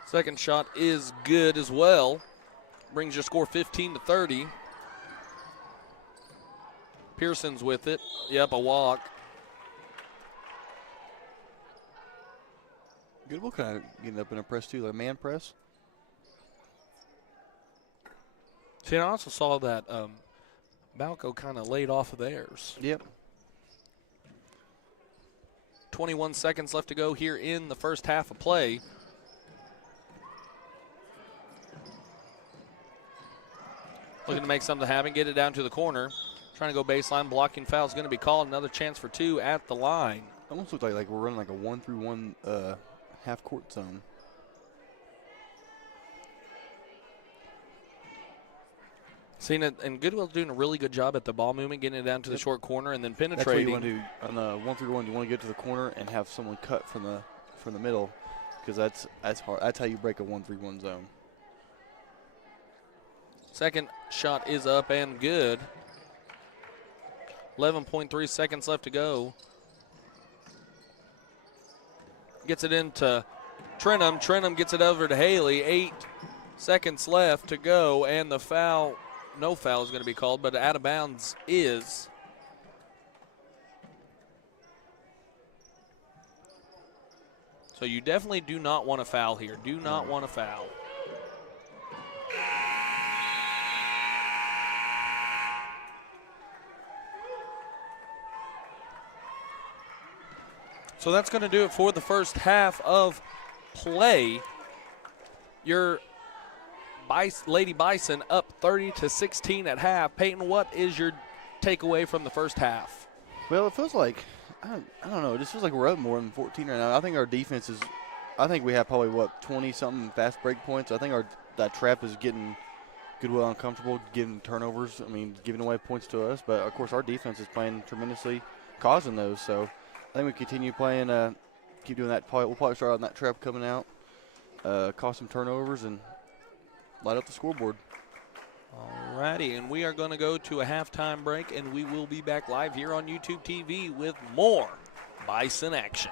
Second shot is good as well. Brings your score 15-30. Pearson's with it. Yep, a walk. Goodwell kind of getting up in a press too, like a man press. See, I also saw that Balko kind of laid off of theirs. Yep. 21 seconds left to go here in the first half of play. Looking to make something happen, get it down to the corner. Trying to go baseline, blocking foul is going to be called. Another chance for 2 at the line. Almost looked like we're running like a 1-through-1 half-court zone. Seeing it, and Goodwell's doing a really good job at the ball movement, getting it down to the short corner and then penetrating. That's what you want to do on the 1-through-1. You want to get to the corner and have someone cut from the middle, because that's hard. That's how you break a 1-3-1 zone. Second shot is up and good. 11.3 seconds left to go. Gets it into Trenum. Trenum gets it over to Haley. 8 seconds left to go, and the foul, no foul is going to be called, but out of bounds is. So you definitely do not want to foul here. Do not want to foul. So that's going to do it for the first half of play. Your Lady Bison up 30-16 at half. Peyton, what is your takeaway from the first half? Well, it feels like, I don't know, it just feels like we're up more than 14 right now. I think our defense is, I think we have probably, 20-something fast break points. I think that trap is getting Goodwell uncomfortable, giving turnovers, giving away points to us. But, of course, our defense is playing tremendously, causing those. So I think we continue playing, keep doing that. We'll probably start on that trap coming out, cause some turnovers, and light up the scoreboard. Alrighty, and we are going to go to a halftime break, and we will be back live here on YouTube TV with more Bison action.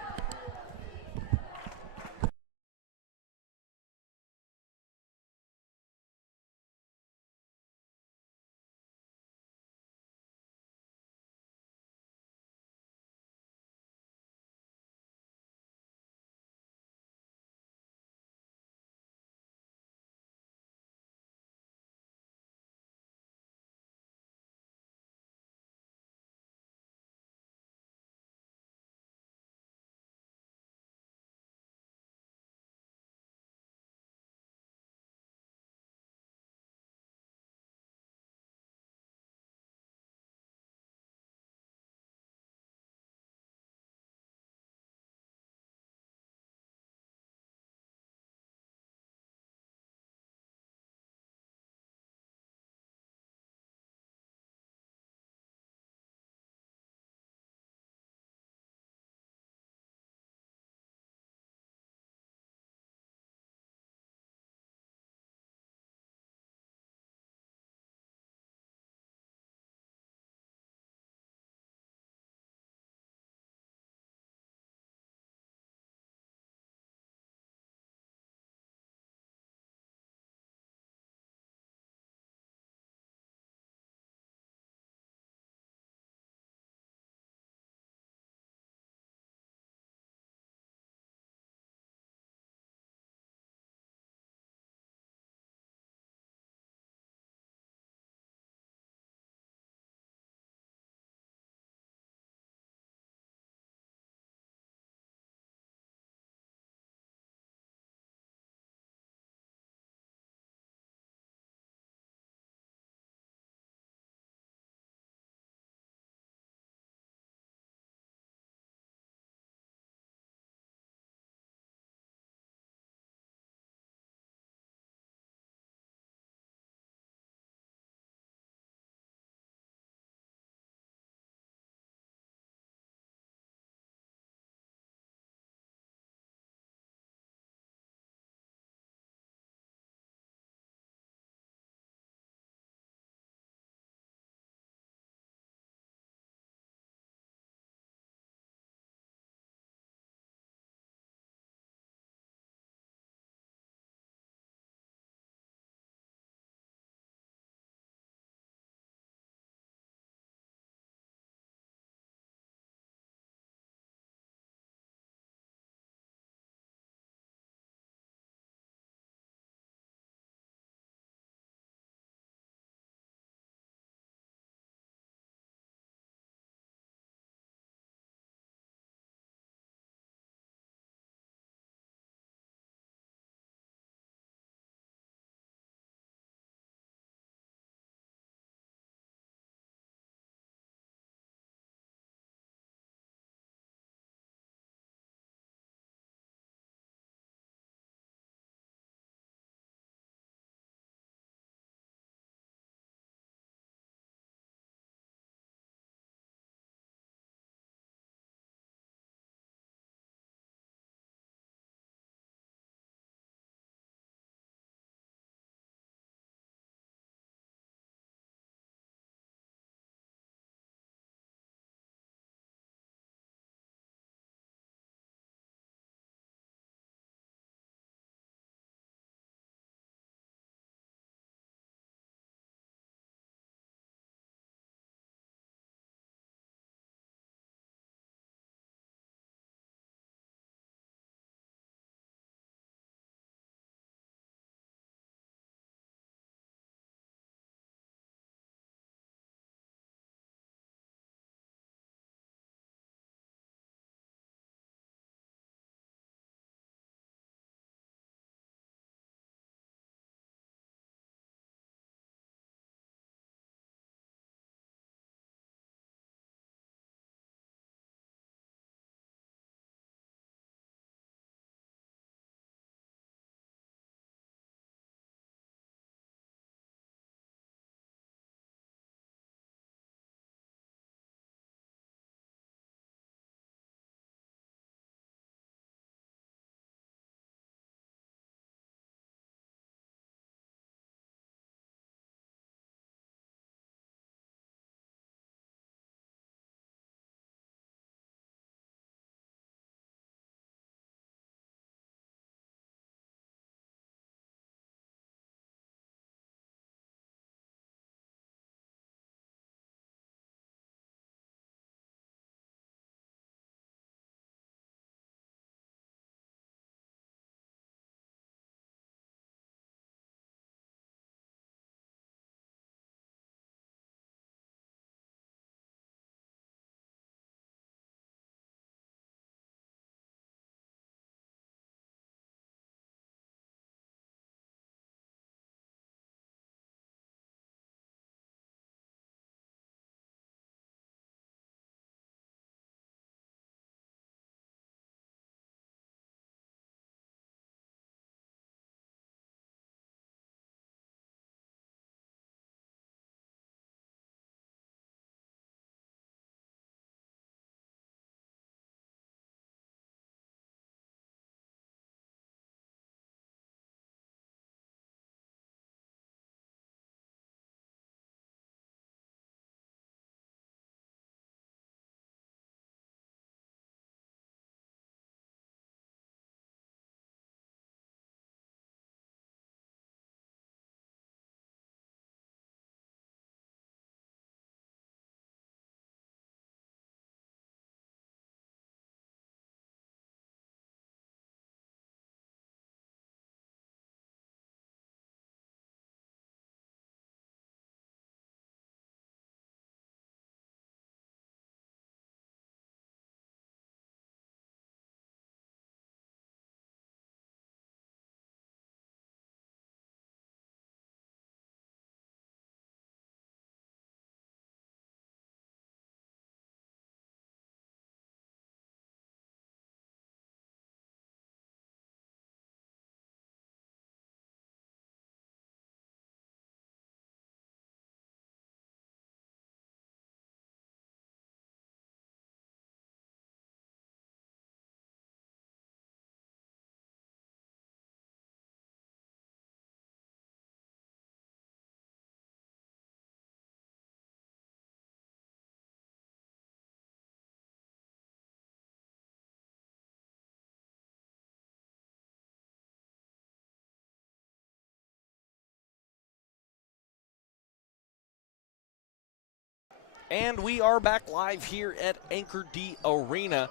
And we are back live here at Anchor D Arena,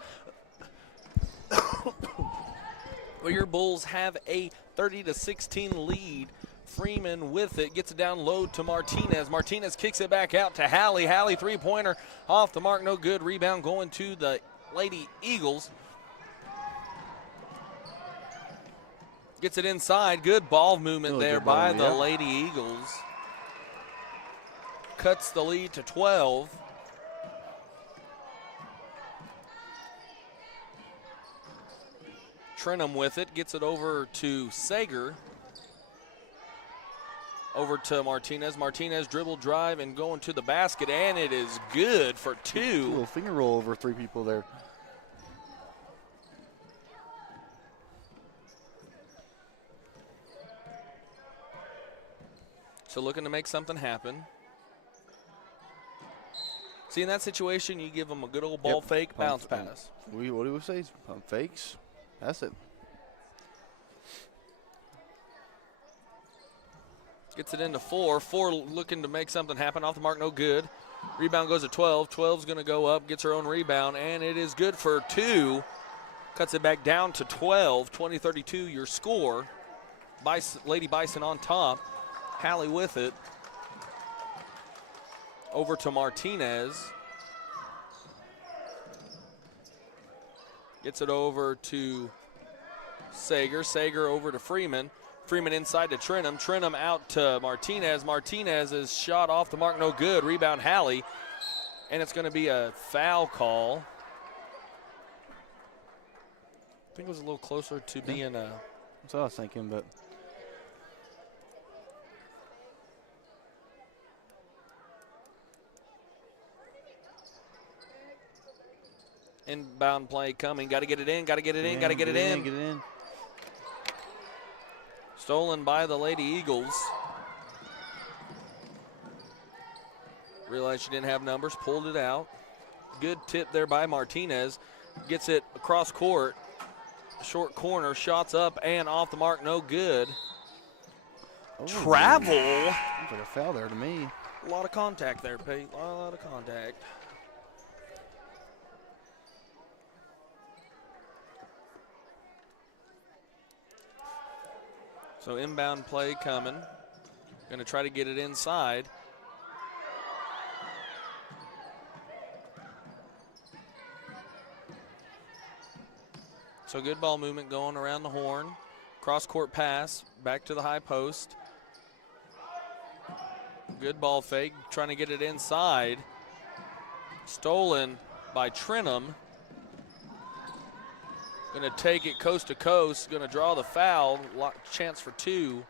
where your Bulls have a 30-16 lead. Freeman with it, gets it down low to Martinez. Martinez kicks it back out to Hallie. Hallie three-pointer off the mark, no good. Rebound going to the Lady Eagles. Gets it inside. Good ball movement there by the Lady Eagles. Cuts the lead to 12. Trenum with it, gets it over to Sager. Over to Martinez. Martinez dribble drive and going to the basket, and it is good for two. A little finger roll over three people there. So looking to make something happen. See, in that situation, you give them a good old ball fake, bounce pass. What do we say? Pump fakes. That's it. Gets it into 4. 4 looking to make something happen. Off the mark, no good. Rebound goes to 12. 12's going to go up, gets her own rebound, and it is good for 2. Cuts it back down to 12. 20-32 your score. Lady Bison on top. Hallie with it. Over to Martinez. Gets it over to Sager. Sager over to Freeman. Freeman inside to Trenum. Trenum out to Martinez. Martinez's shot off the mark, no good. Rebound Hallie. And it's going to be a foul call. I think it was a little closer to being a... That's what I was thinking, but... Inbound play coming. Got to get it in. Got to get it in. Got to get it in. Get it in. Stolen by the Lady Eagles. Realized she didn't have numbers. Pulled it out. Good tip there by Martinez. Gets it across court. Short corner. Shots up and off the mark. No good. Oh, Travel. Looks like a foul there to me. A lot of contact there, Pete. A lot of contact. So inbound play coming. Going to try to get it inside. So good ball movement going around the horn. Cross-court pass, back to the high post. Good ball fake, trying to get it inside. Stolen by Trenum. Going to take it coast to coast, going to draw the foul, chance for 2.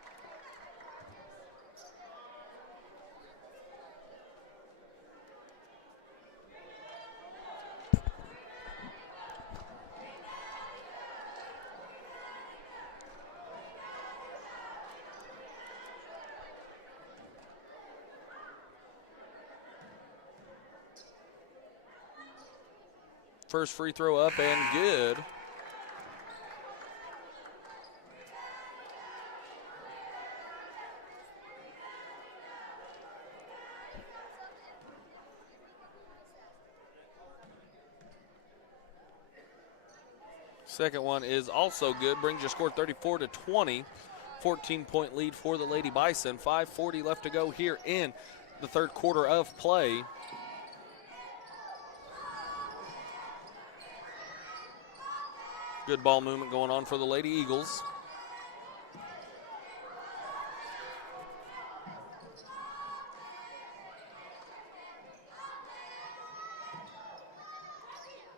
First free throw up and good. Second one is also good. Brings your score 34-20. 14-point lead for the Lady Bison. 5:40 left to go here in the third quarter of play. Good ball movement going on for the Lady Eagles.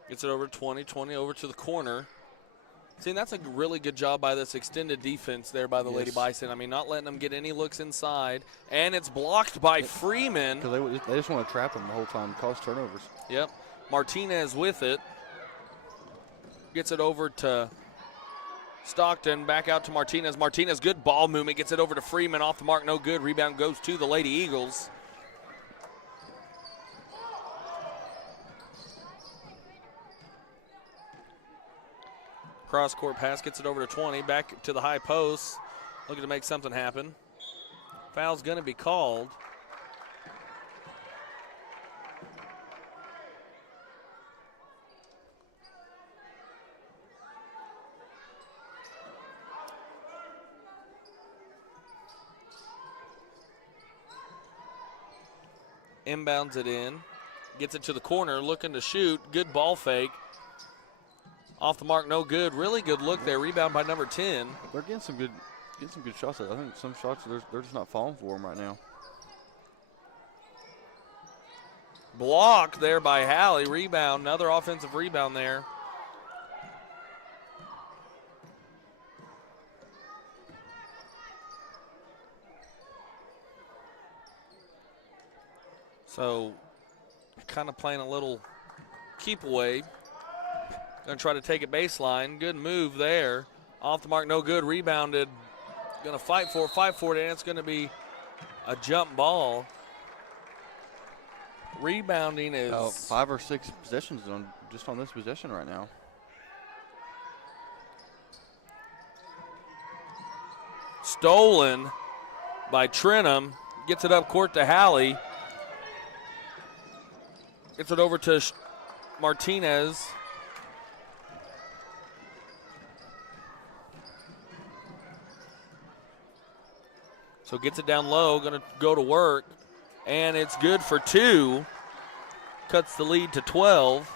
Gets it over 20 over to the corner. See, and that's a really good job by this extended defense there by the Lady Bison. I mean, not letting them get any looks inside. And it's blocked by Freeman. Because they just want to trap them the whole time, cause turnovers. Yep. Martinez with it. Gets it over to Stockton, back out to Martinez. Martinez, good ball movement, gets it over to Freeman, off the mark, no good. Rebound goes to the Lady Eagles. Cross-court pass, gets it over to 20, back to the high post, looking to make something happen. Foul's going to be called. Inbounds it in. Gets it to the corner, looking to shoot. Good ball fake. Off the mark, no good. Really good look there. Rebound by number 10. They're getting some good shots. I think some shots they're just not falling for them right now. Block there by Hallie. Rebound, another offensive rebound there. So, kind of playing a little keep away. Going to try to take it baseline. Good move there. Off the mark, no good. Rebounded. Going to fight for it, and it's going to be a jump ball. Rebounding is 5 or 6 possessions just on this possession right now. Stolen by Trenum. Gets it up court to Hallie. Gets it over to Martinez. So gets it down low, going to go to work, and it's good for 2. Cuts the lead to 12.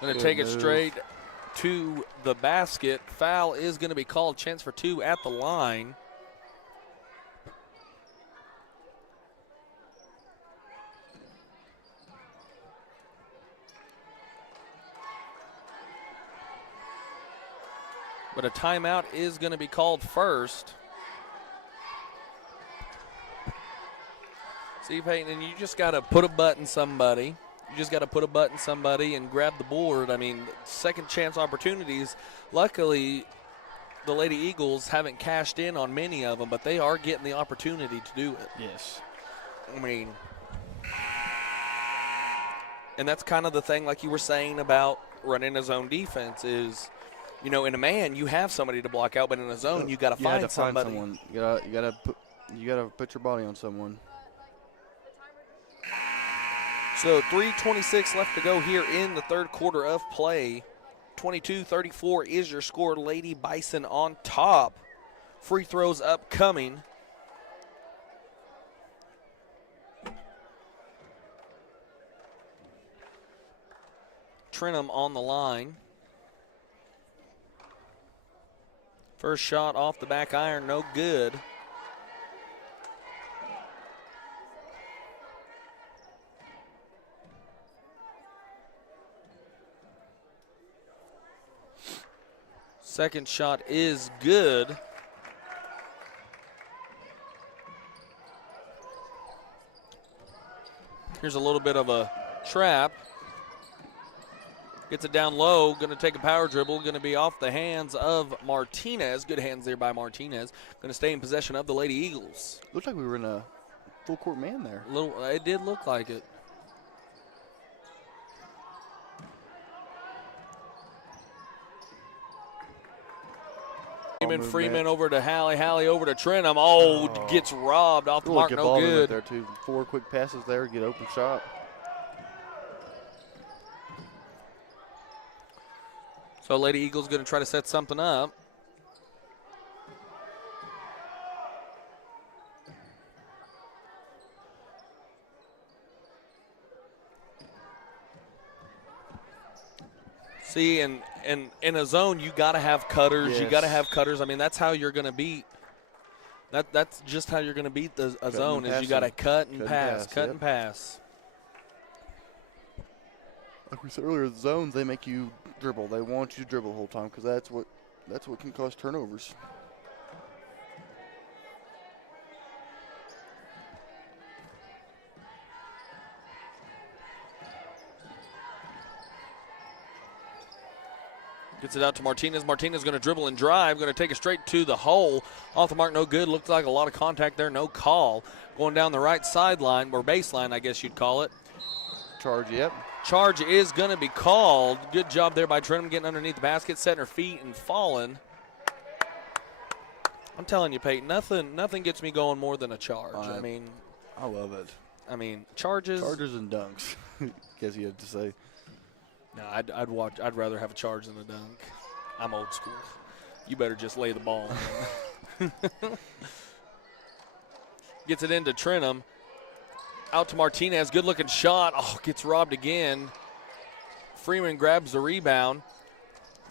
Going to take it straight to the basket. Foul is going to be called. Chance for 2 at the line. But a timeout is going to be called first. See, Peyton, and you just got to put a button somebody. You just got to put a button somebody and grab the board. I mean, second chance opportunities. Luckily, the Lady Eagles haven't cashed in on many of them, but they are getting the opportunity to do it. Yes. I mean, and that's kind of the thing, like you were saying about running a zone defense is, you know, in a man, you have somebody to block out, but in a zone, you got to find somebody. Someone. You gotta put your body on someone. So 3:26 left to go here in the third quarter of play. 22-34 is your score. Lady Bison on top. Free throws upcoming. Trenum on the line. First shot off the back iron, no good. Second shot is good. Here's a little bit of a trap. Gets it down low, going to take a power dribble, going to be off the hands of Martinez. Good hands there by Martinez. Going to stay in possession of the Lady Eagles. Looked like we were in a full court man there. It did look like it. Freeman over to Hallie. Hallie over to Trenum. Oh, gets robbed off the mark. No good. There too. 4 quick passes there. Get open shot. So Lady Eagles going to try to set something up. See, and in a zone, you got to have cutters. Yes. You got to have cutters. I mean, that's how you're going to beat. That's just how you're going to beat a zone is you got to cut and pass. Like we said earlier, the zones, they make you dribble. They want you to dribble the whole time because that's what can cause turnovers. Gets it out to Martinez. Martinez going to dribble and drive. Going to take it straight to the hole. Off the mark, no good. Looked like a lot of contact there. No call. Going down the right sideline, or baseline, I guess you'd call it. Charge, yep. Charge is going to be called. Good job there by Trenum getting underneath the basket, setting her feet and falling. I'm telling you, Peyton, nothing gets me going more than a charge. I love it. I mean, charges and dunks. Guess you had to say. No, I'd rather have a charge than a dunk. I'm old school. you better just lay the ball. Gets it into Trenum. Out to Martinez. Good-looking shot. Oh, gets robbed again. Freeman grabs the rebound.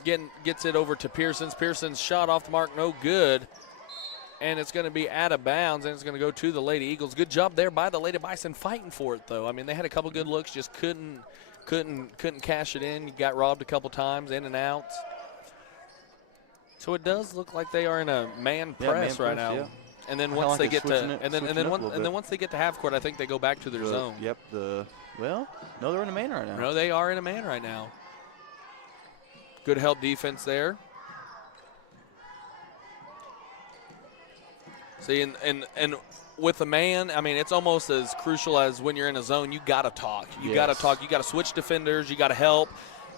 Gets it over to Pearsons. Pearson's shot off the mark, no good. And it's going to be out of bounds, and it's going to go to the Lady Eagles. Good job there by the Lady Bison fighting for it, though. I mean, they had a couple good looks, just couldn't cash it in. You got robbed a couple times, in and out. So it does look like they are in a man press right now. Yeah. And then once they get to once they get to half court, I think they go back to their zone. Yep. No, they're in a man right now. No, they are in a man right now. Good help defense there. See, and with a man, I mean, it's almost as crucial as when you're in a zone. You got to talk. You got to talk. You got to switch defenders. You got to help.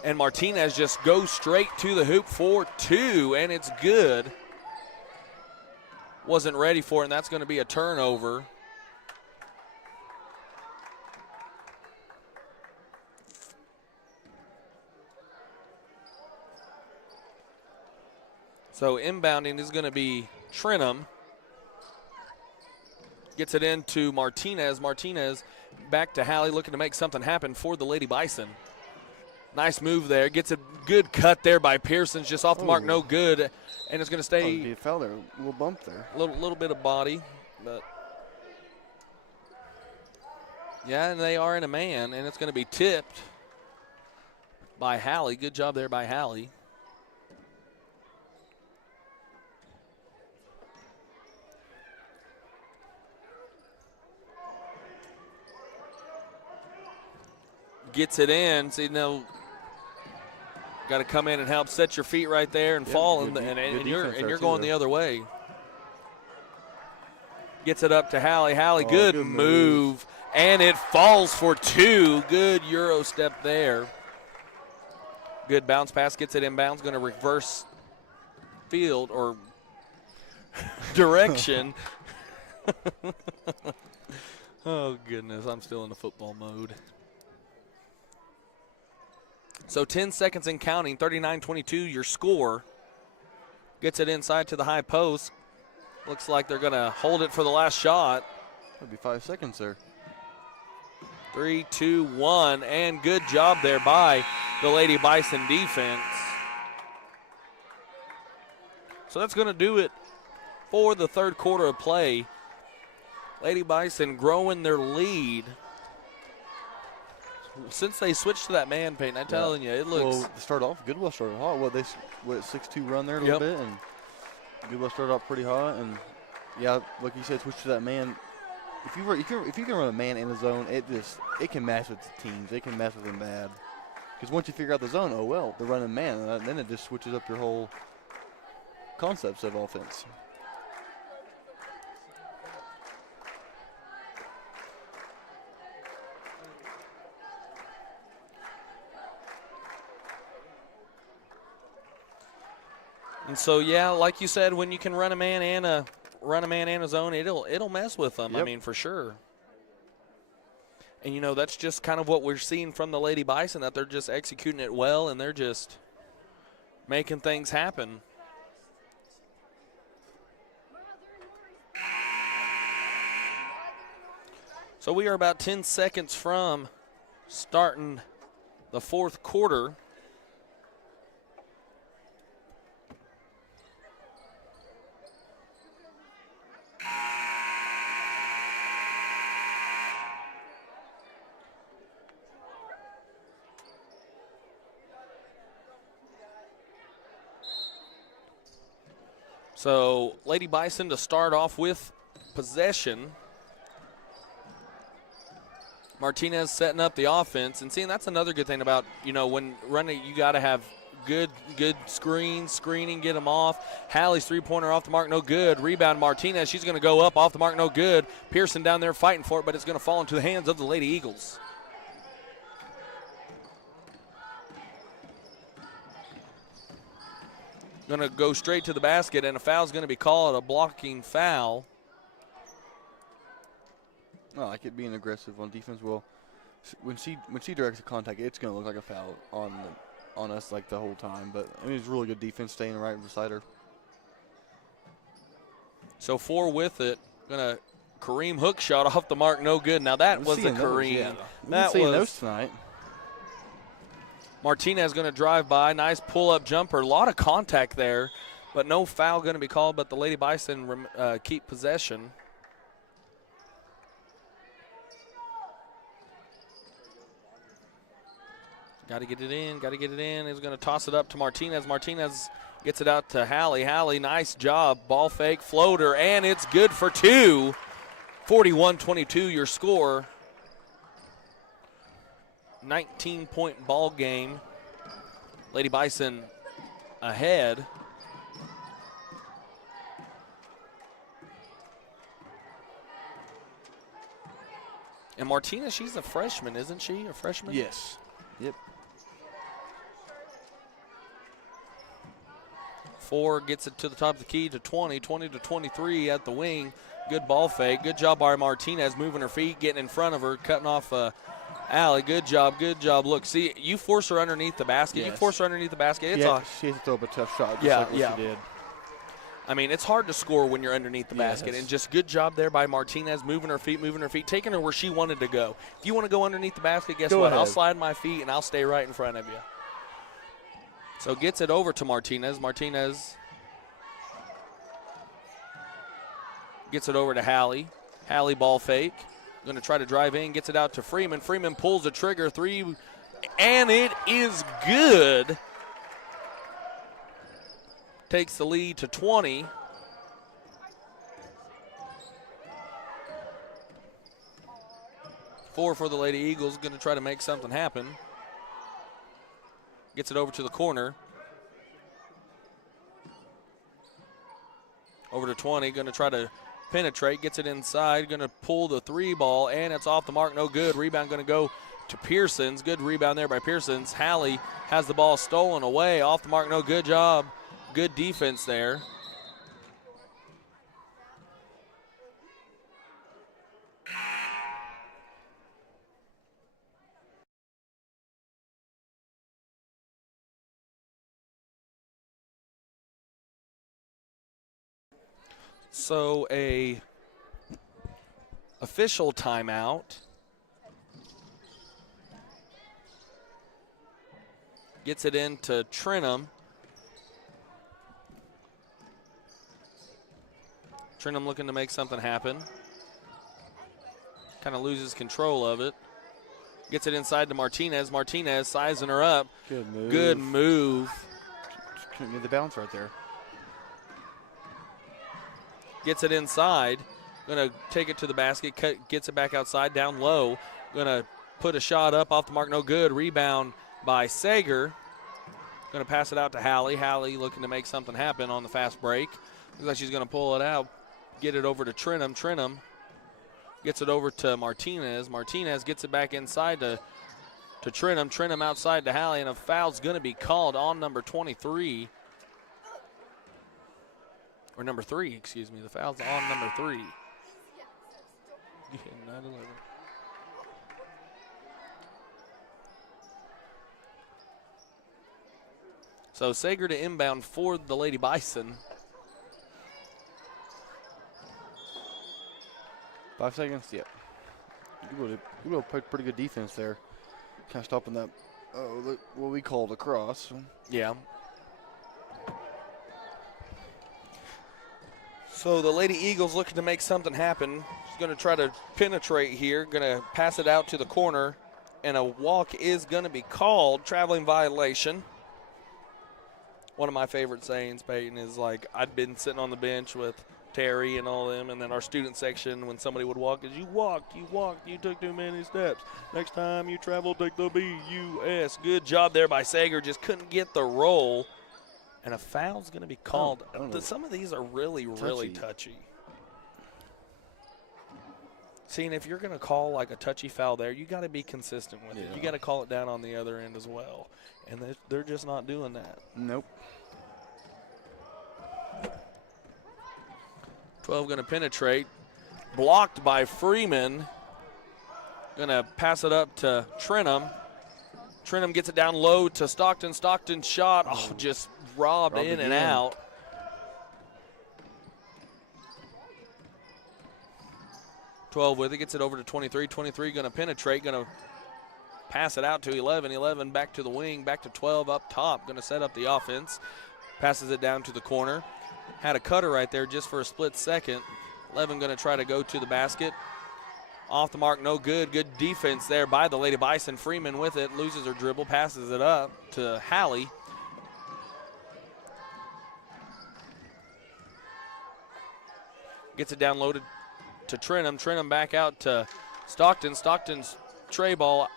And Martinez just goes straight to the hoop for 2, and it's good. Wasn't ready for it, and that's going to be a turnover. So inbounding is going to be Trenum. Gets it into Martinez. Martinez back to Hallie, looking to make something happen for the Lady Bison. Nice move there. Gets a good cut there by Pearsons, just off the mark, no good. And it's going to stay. He fell there, a little bump there. A little bit of body, but yeah, and they are in a man, and it's going to be tipped by Hallie. Good job there by Hallie. Gets it in. See, no. Got to come in and help set your feet right there and fall, and you're going the other way. Gets it up to Hallie. Hallie, good move, and it falls for 2. Good Euro step there. Good bounce pass, gets it inbounds, going to reverse field or direction. Oh, goodness, I'm still in the football mode. So 10 seconds and counting, 39-22, your score. Gets it inside to the high post. Looks like they're going to hold it for the last shot. That'll be 5 seconds there. 3, 2, 1, and good job there by the Lady Bison defense. So that's going to do it for the third quarter of play. Lady Bison growing their lead. Since they switched to that man paint, I'm telling you, it looks. Well, to start off, Goodwell started hot. What 6-2 run there a little bit, and Goodwell started off pretty hot. And yeah, like you said, switch to that man. If you can run a man in the zone, it can mess with the teams. It can mess with them bad. Because once you figure out the zone, oh well, they're running man, and then it just switches up your whole concepts of offense. And so, yeah, like you said, when you can run a man and a zone, it'll mess with them. Yep. I mean, for sure. And you know, that's just kind of what we're seeing from the Lady Bison, that they're just executing it well and they're just making things happen. So we are about 10 seconds from starting the fourth quarter. So Lady Bison to start off with possession. Martinez setting up the offense. And seeing that's another good thing about, you know, when running, you got to have good screening, get them off. Hallie's three-pointer off the mark, no good. Rebound Martinez, she's going to go up, off the mark, no good. Pearson down there fighting for it, but it's going to fall into the hands of the Lady Eagles. Going to go straight to the basket, and a foul's going to be called, a blocking foul. I like it being aggressive on defense. Well, when she directs a contact, it's going to look like a foul on us like the whole time. But I mean, it's really good defense staying right beside her. So 4 with it. Gonna Kareem hook shot off the mark, no good. Now that was a Kareem. Yeah. That was was tonight. Martinez gonna drive by. Nice pull-up jumper. A lot of contact there, but no foul gonna be called. But the Lady Bison keep possession. Got to get it in. Got to get it in. He's gonna toss it up to Martinez. Martinez gets it out to Hallie. Hallie, nice job. Ball fake, floater, and it's good for 2. 41-22 your score. 19-point ball game. Lady Bison ahead. And Martinez, she's a freshman, isn't she? A freshman? Yes. Yep. 4 gets it to the top of the key to 20, 20 to 23 at the wing. Good ball fake. Good job by Martinez moving her feet, getting in front of her, cutting off Allie. Good job, good job. Look, see, you force her underneath the basket. Yes. You force her underneath the basket. It's she has to throw up a tough shot just Yeah, like what yeah. she did. I mean, it's hard to score when you're underneath the basket. And just good job there by Martinez, moving her feet, taking her where she wanted to go. If you want to go underneath the basket, guess Go what? ahead. I'll slide my feet, and I'll stay right in front of you. So gets it over to Martinez. Martinez gets it over to Hallie. Hallie ball fake. Going to try to drive in, gets it out to Freeman. Freeman pulls the trigger, 3, and it is good. Takes the lead to 20. Four for the Lady Eagles, going to try to make something happen. Gets it over to the corner. Over to 20, going to try to penetrate, gets it inside, going to pull the 3 ball, and it's off the mark, no good. Rebound going to go to Pearsons. Good rebound there by Pearsons. Hallie has the ball stolen away, off the mark, no good job. Good defense there. So a official timeout. Gets it into Trenum. Trenum looking to make something happen. Kind of loses control of it. Gets it inside to Martinez. Martinez sizing her up. Good move. Good move. Couldn't get the bounce right there. Gets it inside. Going to take it to the basket. Gets it back outside, down low. Going to put a shot up, off the mark, no good. Rebound by Sager. Going to pass it out to Hallie. Hallie looking to make something happen on the fast break. Looks like she's going to pull it out. Get it over to Trenum. Trenum gets it over to Martinez. Martinez gets it back inside to Trenum. Trenum outside to Hallie, and a foul's going to be called on number 23. Or number 3, excuse me. The foul's on number 3. Yeah, 9-11. So Sager to inbound for the Lady Bison. 5 seconds, yep. Goodwell played pretty good defense there. Kind of stopping that, what we called a cross. Yeah. So the Lady Eagles looking to make something happen. She's going to try to penetrate here. Going to pass it out to the corner. And a walk is going to be called. Traveling violation. One of my favorite sayings, Peyton, is like, I'd been sitting on the bench with Terry and all them, and then our student section, when somebody would walk, is you walked, you took too many steps. Next time you travel, take the BUS. Good job there by Sager. Just couldn't get the roll. And a foul's going to be called. Some of these are really touchy. See, and if you're going to call like a touchy foul there, you got to be consistent with it. You got to call it down on the other end as well. And they're just not doing that. Nope. 12 going to penetrate. Blocked by Freeman. Going to pass it up to Trenum. Trenum gets it down low to Stockton. Stockton shot. Oh, just robbed in and out. 12 with it, gets it over to 23. 23 going to penetrate, going to pass it out to 11. 11 back to the wing, back to 12 up top, going to set up the offense. Passes it down to the corner. Had a cutter right there just for a split second. 11 going to try to go to the basket. Off the mark, no good. Good defense there by the Lady Bison. Freeman with it, loses her dribble, passes it up to Hallie. Gets it down loaded to Trenum. Trenum back out to Stockton. Stockton's tray ball.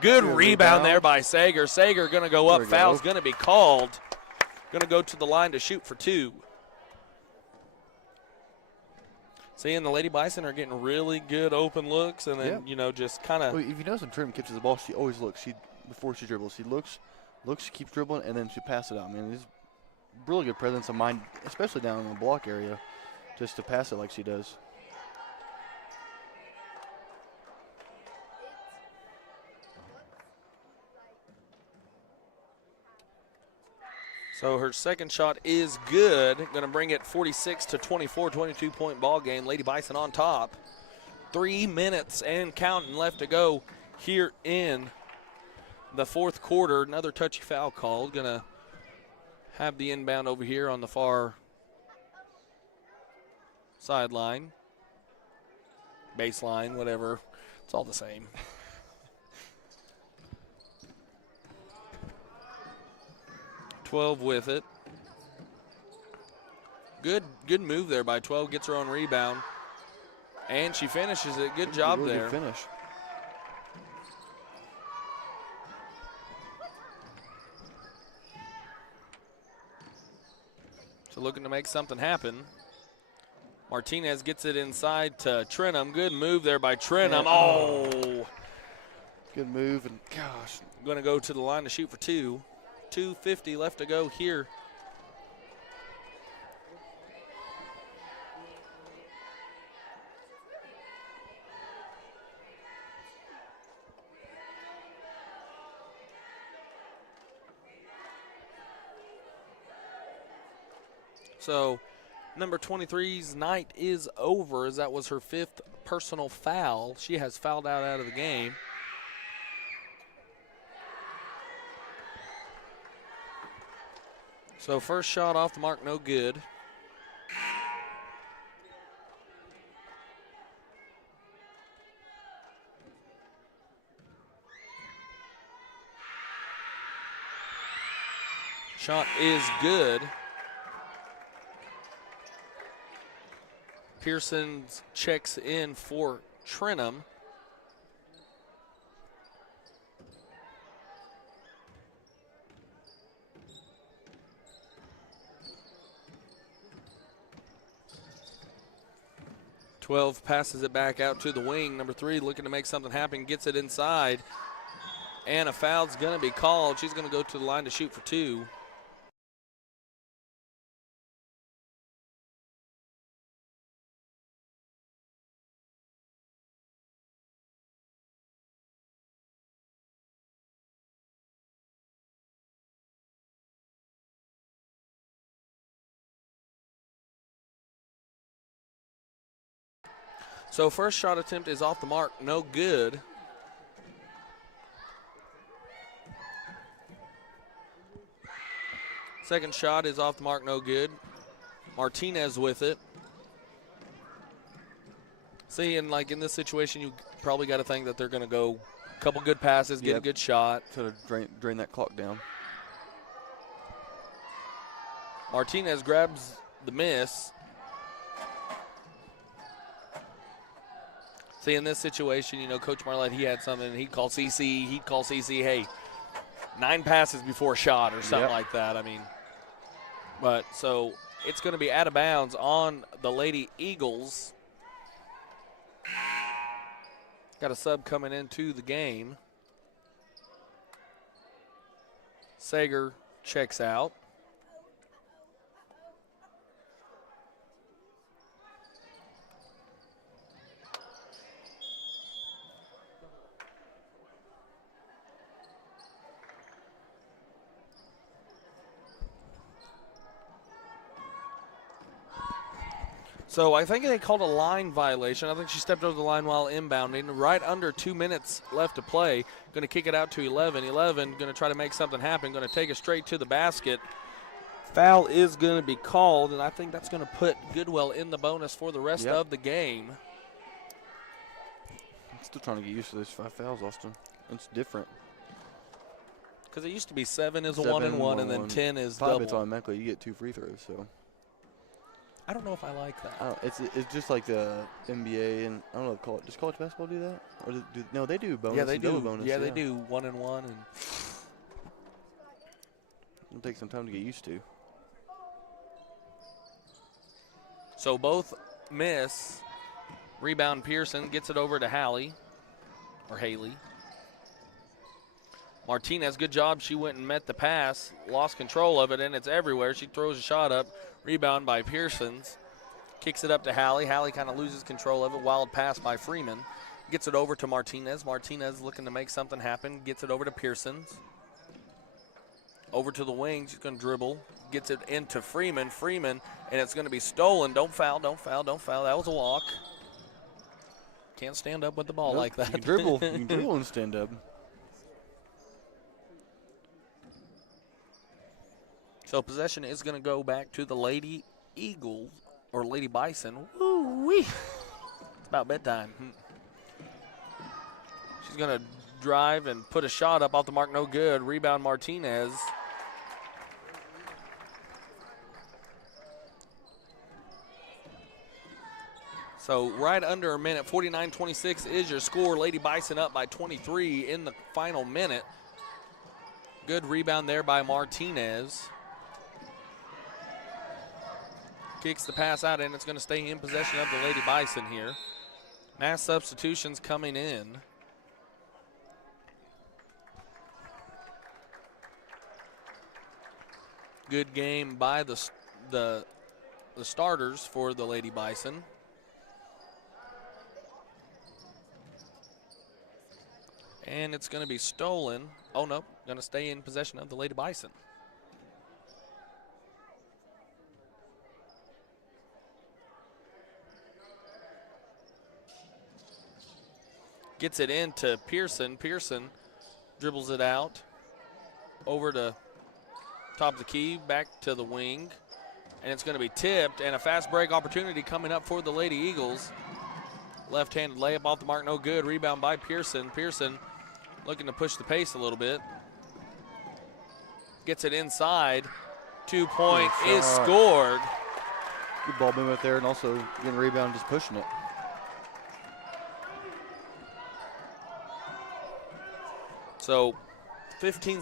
Good rebound there by Sager. Sager going to go up. Foul's going to be called. Going to go to the line to shoot for 2. Seeing the Lady Bison are getting really good open looks, and then, you know, just kind of. Well, if you notice when Trenum catches the ball, she always looks. Before she dribbles, she looks, she keeps dribbling, and then she passes it out. I mean, it's really good presence of mind, especially down in the block area, just to pass it like she does. So her second shot is good. Going to bring it 46-24, 22-point ball game. Lady Bison on top. 3 minutes and counting left to go here in the fourth quarter. Another touchy foul called. Going to have the inbound over here on the far sideline, baseline, whatever. It's all the same. with it. Good move there by 12. Gets her own rebound. And she finishes it. Good job really there. Good finish. So looking to make something happen. Martinez gets it inside to Trenum. Good move there by Trenum. Oh! Good move, and gosh. Going to go to the line to shoot for 2. 2:50 left to go here. So number 23's night is over, as that was her 5th personal foul. She has fouled out of the game. So first shot off the mark, no good. Shot is good. Pearson checks in for Trenum. Passes it back out to the wing. Number 3 looking to make something happen, gets it inside. And a foul's going to be called. She's going to go to the line to shoot for 2. So first shot attempt is off the mark, no good. Second shot is off the mark, no good. Martinez with it. See, and like in this situation, you probably got to think that they're going to go a couple good passes, get a good shot. Sort of drain that clock down. Martinez grabs the miss. See, in this situation, you know, Coach Marlette, he had something, and he'd call CC, hey, 9 passes before a shot or something like that. I mean, but so it's going to be out of bounds on the Lady Eagles. Got a sub coming into the game. Sager checks out. So I think they called a line violation. I think she stepped over the line while inbounding. Right under 2 minutes left to play. Going to kick it out to 11. 11 going to try to make something happen. Going to take it straight to the basket. Foul is going to be called, and I think that's going to put Goodwell in the bonus for the rest of the game. I'm still trying to get used to those 5 fouls, Austin. It's different. Because it used to be 7 is a 1-and-1, and then 10 is 5 double. it's automatically. You get 2 free throws, so. I don't know if I like that. It's just like the NBA and I don't know. Does college basketball do that? Or no, they do bonus. Yeah, they do. Bonus, they do 1-and-1, and it'll take some time to get used to. So both miss. Rebound Pearson gets it over to Haley. Martinez, good job. She went and met the pass, lost control of it, and it's everywhere. She throws a shot up. Rebound by Pearsons. Kicks it up to Hallie. Hallie kind of loses control of it. Wild pass by Freeman. Gets it over to Martinez. Martinez looking to make something happen. Gets it over to Pearsons. Over to the wing. She's going to dribble. Gets it into Freeman. Freeman, and it's going to be stolen. Don't foul, don't foul, don't foul. That was a walk. Can't stand up with the ball like that. You can dribble and stand up. So possession is going to go back to the Lady Eagles, or Lady Bison. Woo-wee. It's about bedtime. She's going to drive and put a shot up off the mark, no good. Rebound Martinez. So right under a minute, 49-26 is your score. Lady Bison up by 23 in the final minute. Good rebound there by Martinez. Kicks the pass out, and it's going to stay in possession of the Lady Bison here. Mass substitutions coming in. Good game by the starters for the Lady Bison. And it's going to be stolen. Oh, no, going to stay in possession of the Lady Bison. Gets it into Pearson. Pearson dribbles it out. Over to top of the key, back to the wing. And it's going to be tipped, and a fast break opportunity coming up for the Lady Eagles. Left-handed layup off the mark, no good. Rebound by Pearson. Pearson looking to push the pace a little bit. Gets it inside. 2-point is scored. Good ball movement there, and also getting a rebound, just pushing it. So 15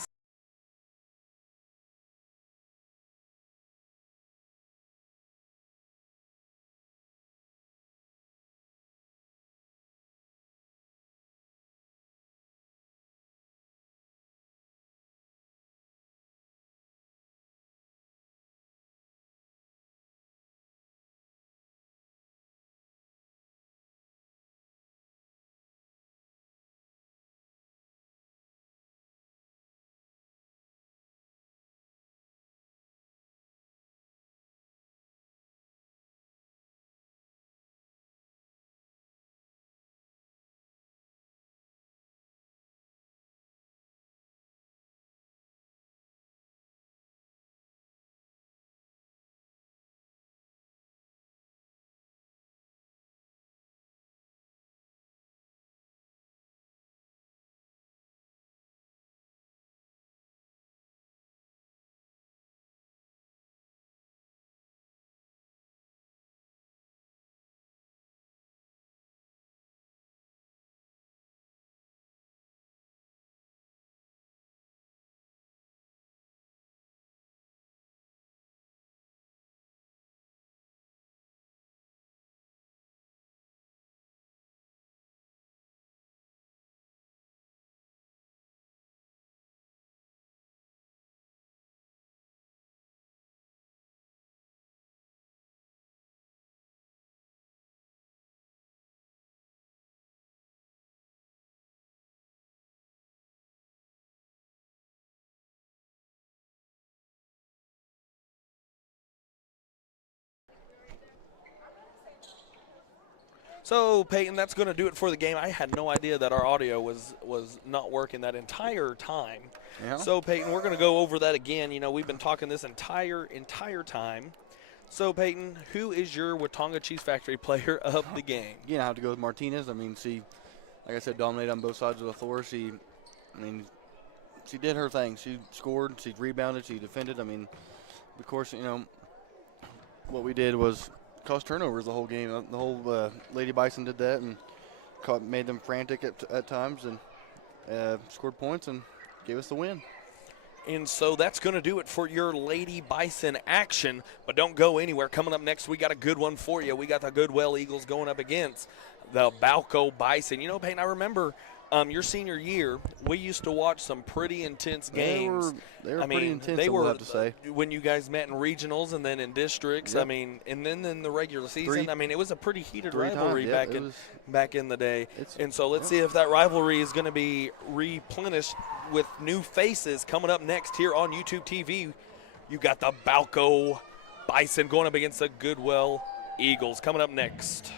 So, Peyton, that's going to do it for the game. I had no idea that our audio was not working that entire time. Yeah. So, Peyton, we're going to go over that again. You know, we've been talking this entire time. So, Peyton, who is your Watonga Cheese Factory player of the game? Again, I have to go with Martinez. I mean, like I said, dominated on both sides of the floor. She did her thing. She scored, she rebounded, she defended. I mean, of course, you know, what we did was cause turnovers the whole game. The whole Lady Bison did that and made them frantic at times and scored points and gave us the win. And so that's going to do it for your Lady Bison action. But don't go anywhere. Coming up next, we got a good one for you. We got the Goodwell Eagles going up against the Balko Bison. You know, Peyton, I remember your senior year, we used to watch some pretty intense games. They were pretty intense, I would have to say. When you guys met in regionals and then in districts, Yep. I mean, and then in the regular season, I mean, it was a pretty heated rivalry times, back in the day. And so let's see if that rivalry is going to be replenished with new faces coming up next here on YouTube TV. You got the Balko Bison going up against the Goodwell Eagles coming up next.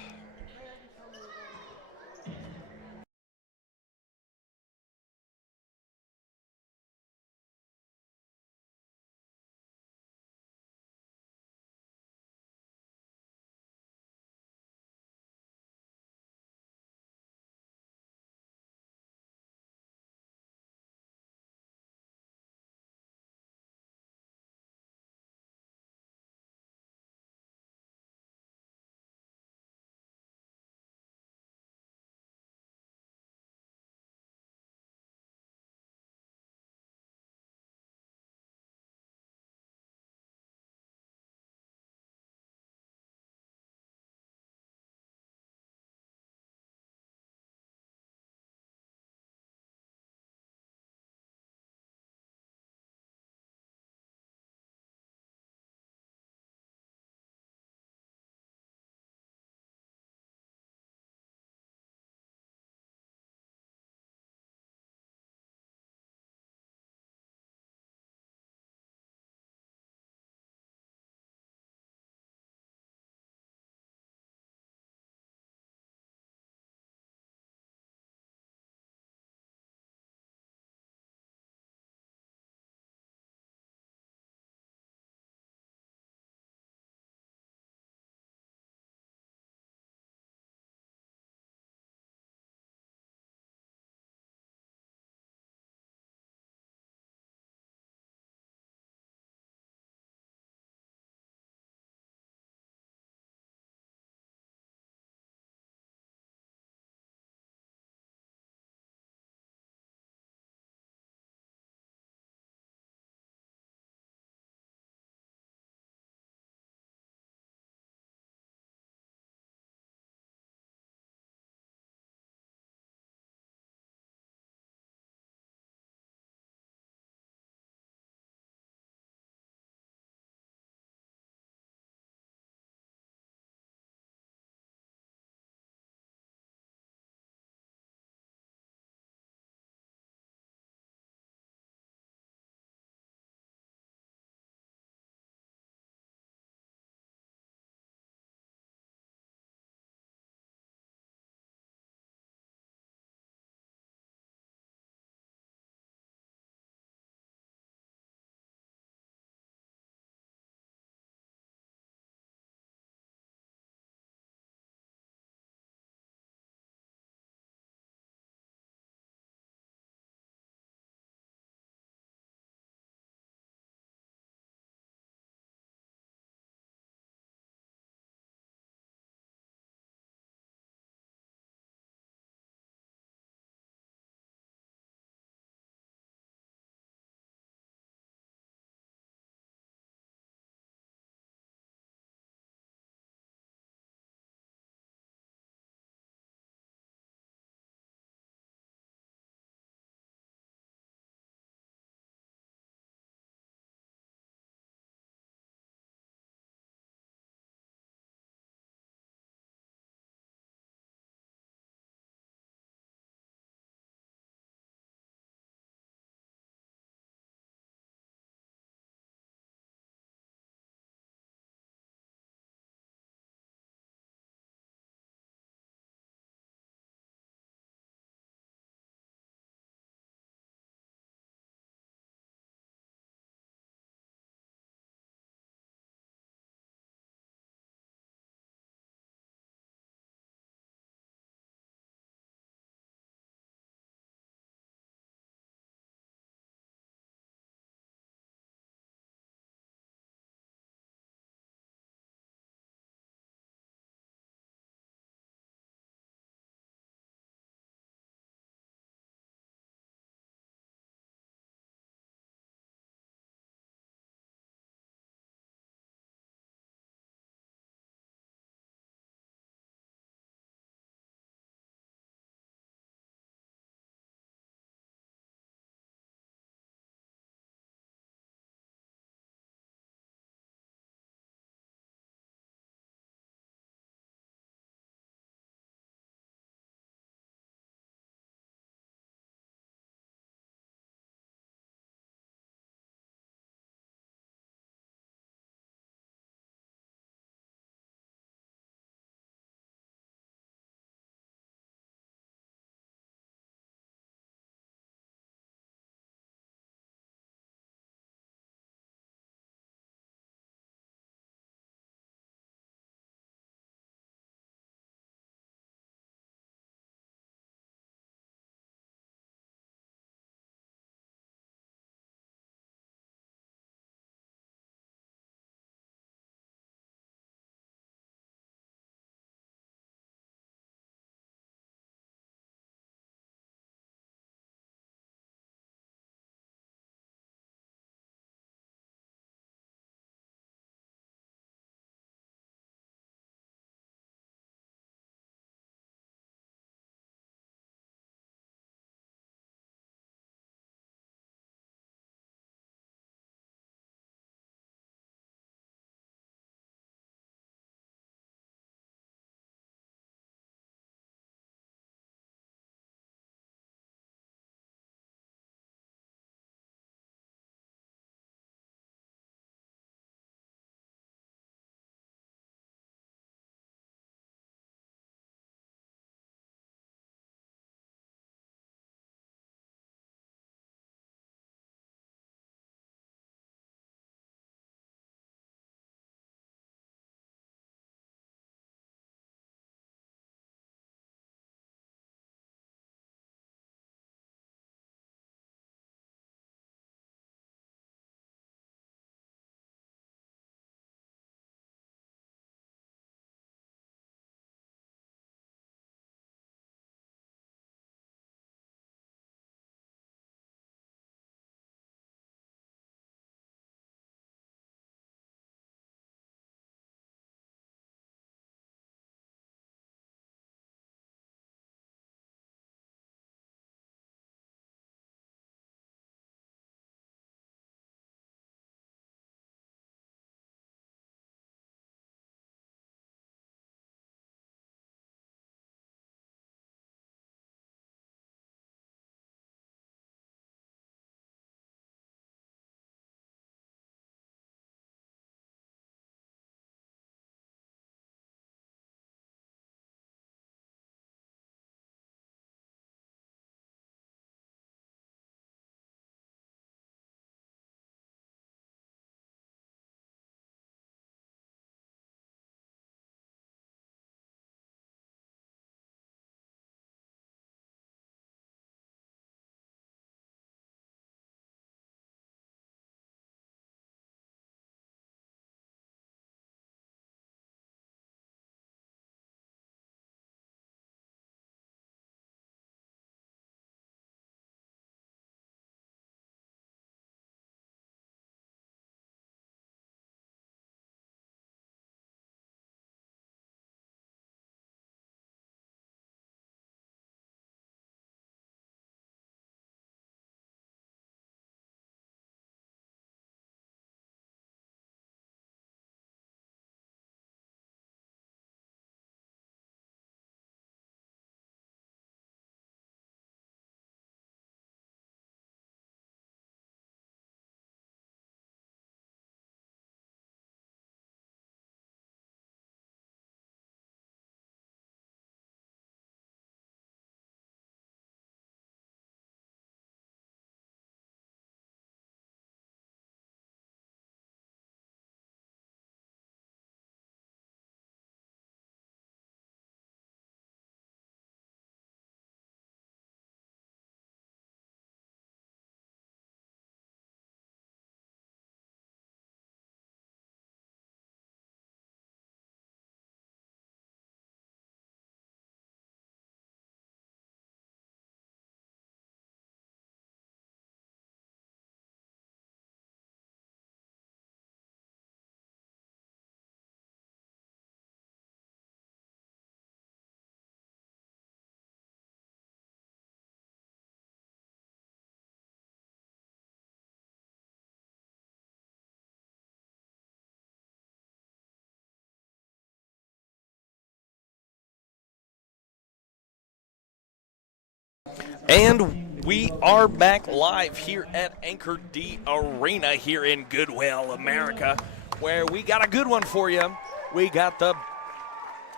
And we are back live here at Anchor D Arena here in Goodwell, America, where we got a good one for you. We got the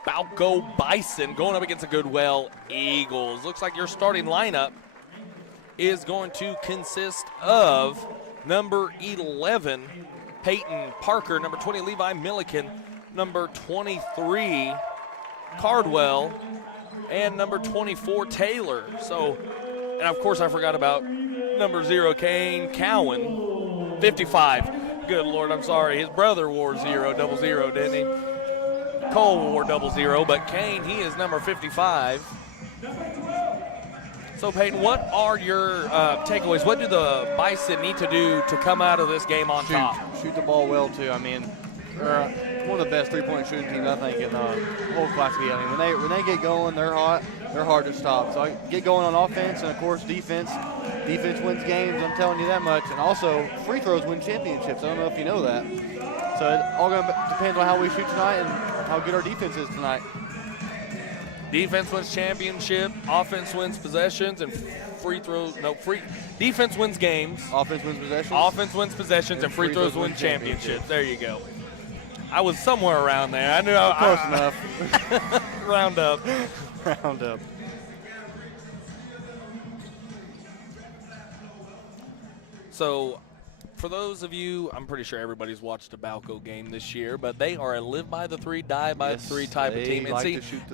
Balko Bison going up against the Goodwell Eagles. Looks like your starting lineup is going to consist of number 11, Peyton Parker, number 20, Levi Milliken, number 23, Cardwell, and number 24, Taylor. So, and of course I forgot about number 0, Kane Cowan, 55. Good Lord, I'm sorry. His brother wore 0, 00, didn't he? Cole wore 00, but Kane, he is number 55. So, Peyton, what are your takeaways? What do the Bison need to do to come out of this game on top? Shoot the ball well, too. I mean, they're one of the best three-point shooting teams, I think, in the whole Class B. I mean, when they get going, they're hot. They're hard to stop. So, get going on offense and, of course, defense. Defense wins games, I'm telling you that much. And also, free throws win championships. I don't know if you know that. So, it all going to depend on how we shoot tonight and how good our defense is tonight. Defense wins championship, offense wins possessions, and defense wins games. Offense wins possessions. Offense wins possessions, and free throws win championships. There you go. I was somewhere around there. I knew close enough. Round up. Round up. So, for those of you, I'm pretty sure everybody's watched a Balko game this year, but they are a live by the three, die by the three type of team.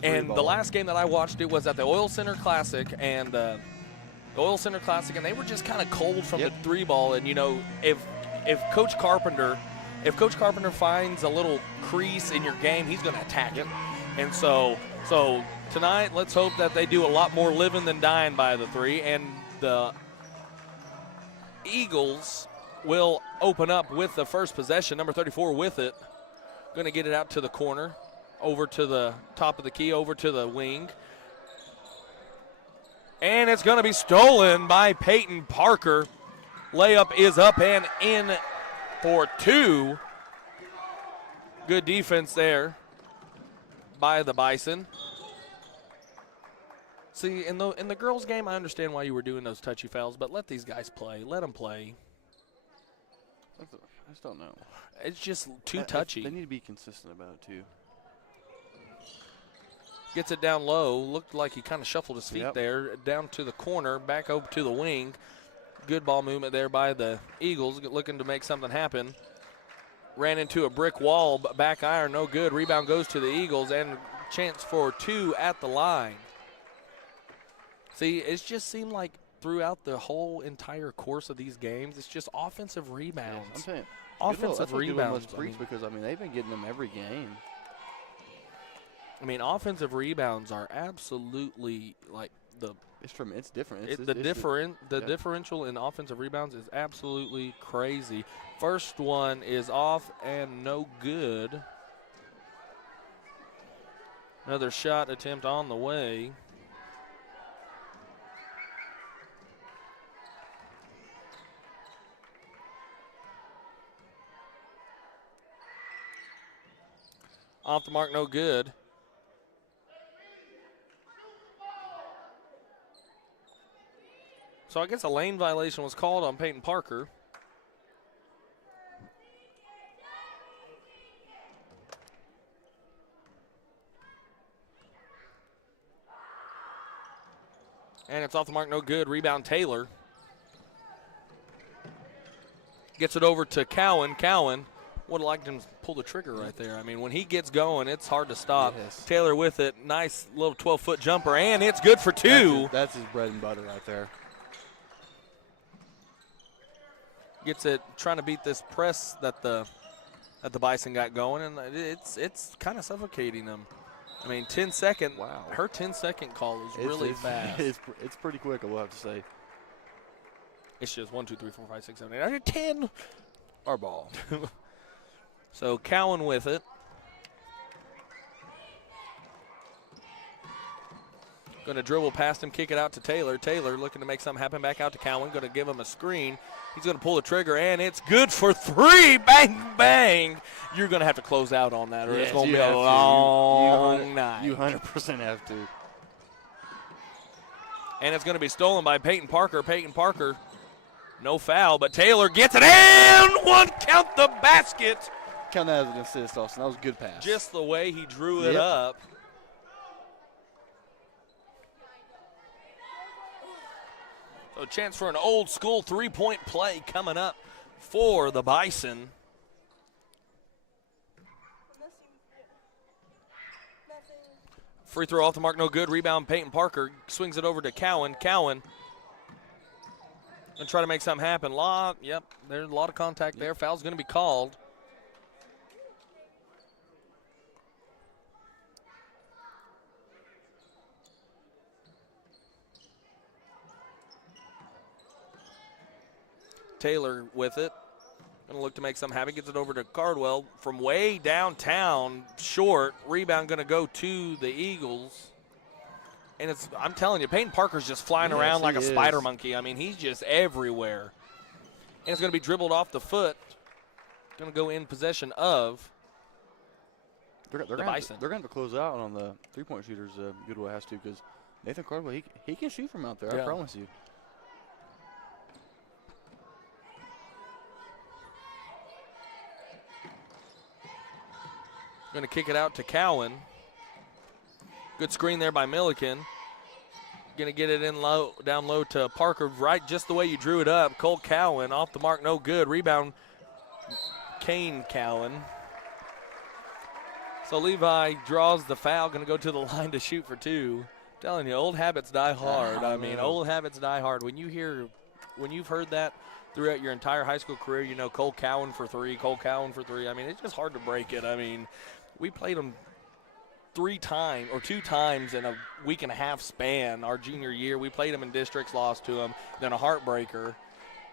And the last game that I watched, it was at the Oil Center Classic, and and they were just kind of cold from the three ball. And you know, if Coach Carpenter finds a little crease in your game, he's going to attack it. And so tonight, let's hope that they do a lot more living than dying by the three, and the Eagles will open up with the first possession. Number 34 with it. Going to get it out to the corner, over to the top of the key, over to the wing. And it's going to be stolen by Peyton Parker. Layup is up and in for two. Good defense there by the Bison. See, in the girls' game, I understand why you were doing those touchy fouls, but let these guys play. Let them play. I just don't know. It's just too touchy. They need to be consistent about it, too. Gets it down low. Looked like he kind of shuffled his feet there. Down to the corner, back over to the wing. Good ball movement there by the Eagles, looking to make something happen. Ran into a brick wall, back iron, no good. Rebound goes to the Eagles, and chance for two at the line. See, it just seemed like throughout the whole entire course of these games, it's just offensive rebounds. I'm saying, offensive rebounds. Because, I mean, they've been getting them every game. I mean, offensive rebounds are absolutely like It's different. The differential in offensive rebounds is absolutely crazy. First one is off and no good. Another shot attempt on the way. Off the mark, no good. So I guess a lane violation was called on Peyton Parker. And it's off the mark, no good. Rebound, Taylor. Gets it over to Cowan. Cowan would have liked him to pull the trigger right there. I mean, when he gets going, it's hard to stop. Yes. Taylor with it. Nice little 12-foot jumper, and it's good for two. That's his bread and butter right there. Gets it, trying to beat this press that the Bison got going, and it's kind of suffocating them. I mean, 10-second. Wow. Her 10-second call is really fast. It's pretty quick, I will have to say. It's just 1, 2, 3, 4, 5, 6, 7, 8, 9, 10. Our ball. So Cowan with it. Going to dribble past him, kick it out to Taylor. Taylor looking to make something happen. Back out to Cowan. Going to give him a screen. He's going to pull the trigger, and it's good for three. Bang, bang. You're going to have to close out on that, or it's going to be a long night. You 100% have to. And it's going to be stolen by Peyton Parker. Peyton Parker, no foul, but Taylor gets it in. One count the basket. Count that as an assist, Austin. That was a good pass. Just the way he drew it up. So a chance for an old school three-point play coming up for the Bison. Free throw off the mark, no good. Rebound, Peyton Parker swings it over to Cowan. Cowan and try to make something happen. There's a lot of contact there. Foul's going to be called. Taylor with it. Going to look to make something happen. Gets it over to Cardwell from way downtown. Short. Rebound going to go to the Eagles. And I'm telling you, Peyton Parker's just flying around like a spider monkey. I mean, he's just everywhere. And it's going to be dribbled off the foot. Going to go in possession of the Bison. They're going to have to close out on the three-point shooters. Goodwell has to, because Nathan Cardwell, he can shoot from out there. I promise you. Going to kick it out to Cowan. Good screen there by Milliken. Going to get it down low to Parker, right just the way you drew it up. Cole Cowan off the mark, no good. Rebound, Kane Cowan. So Levi draws the foul, going to go to the line to shoot for two. I'm telling you, old habits die hard. I mean, old habits die hard. When you've heard that throughout your entire high school career, you know, Cole Cowan for three, Cole Cowan for three. I mean, it's just hard to break it. I mean, we played them 2 times in a week and a half span our junior year. We played them in districts, lost to them, then a heartbreaker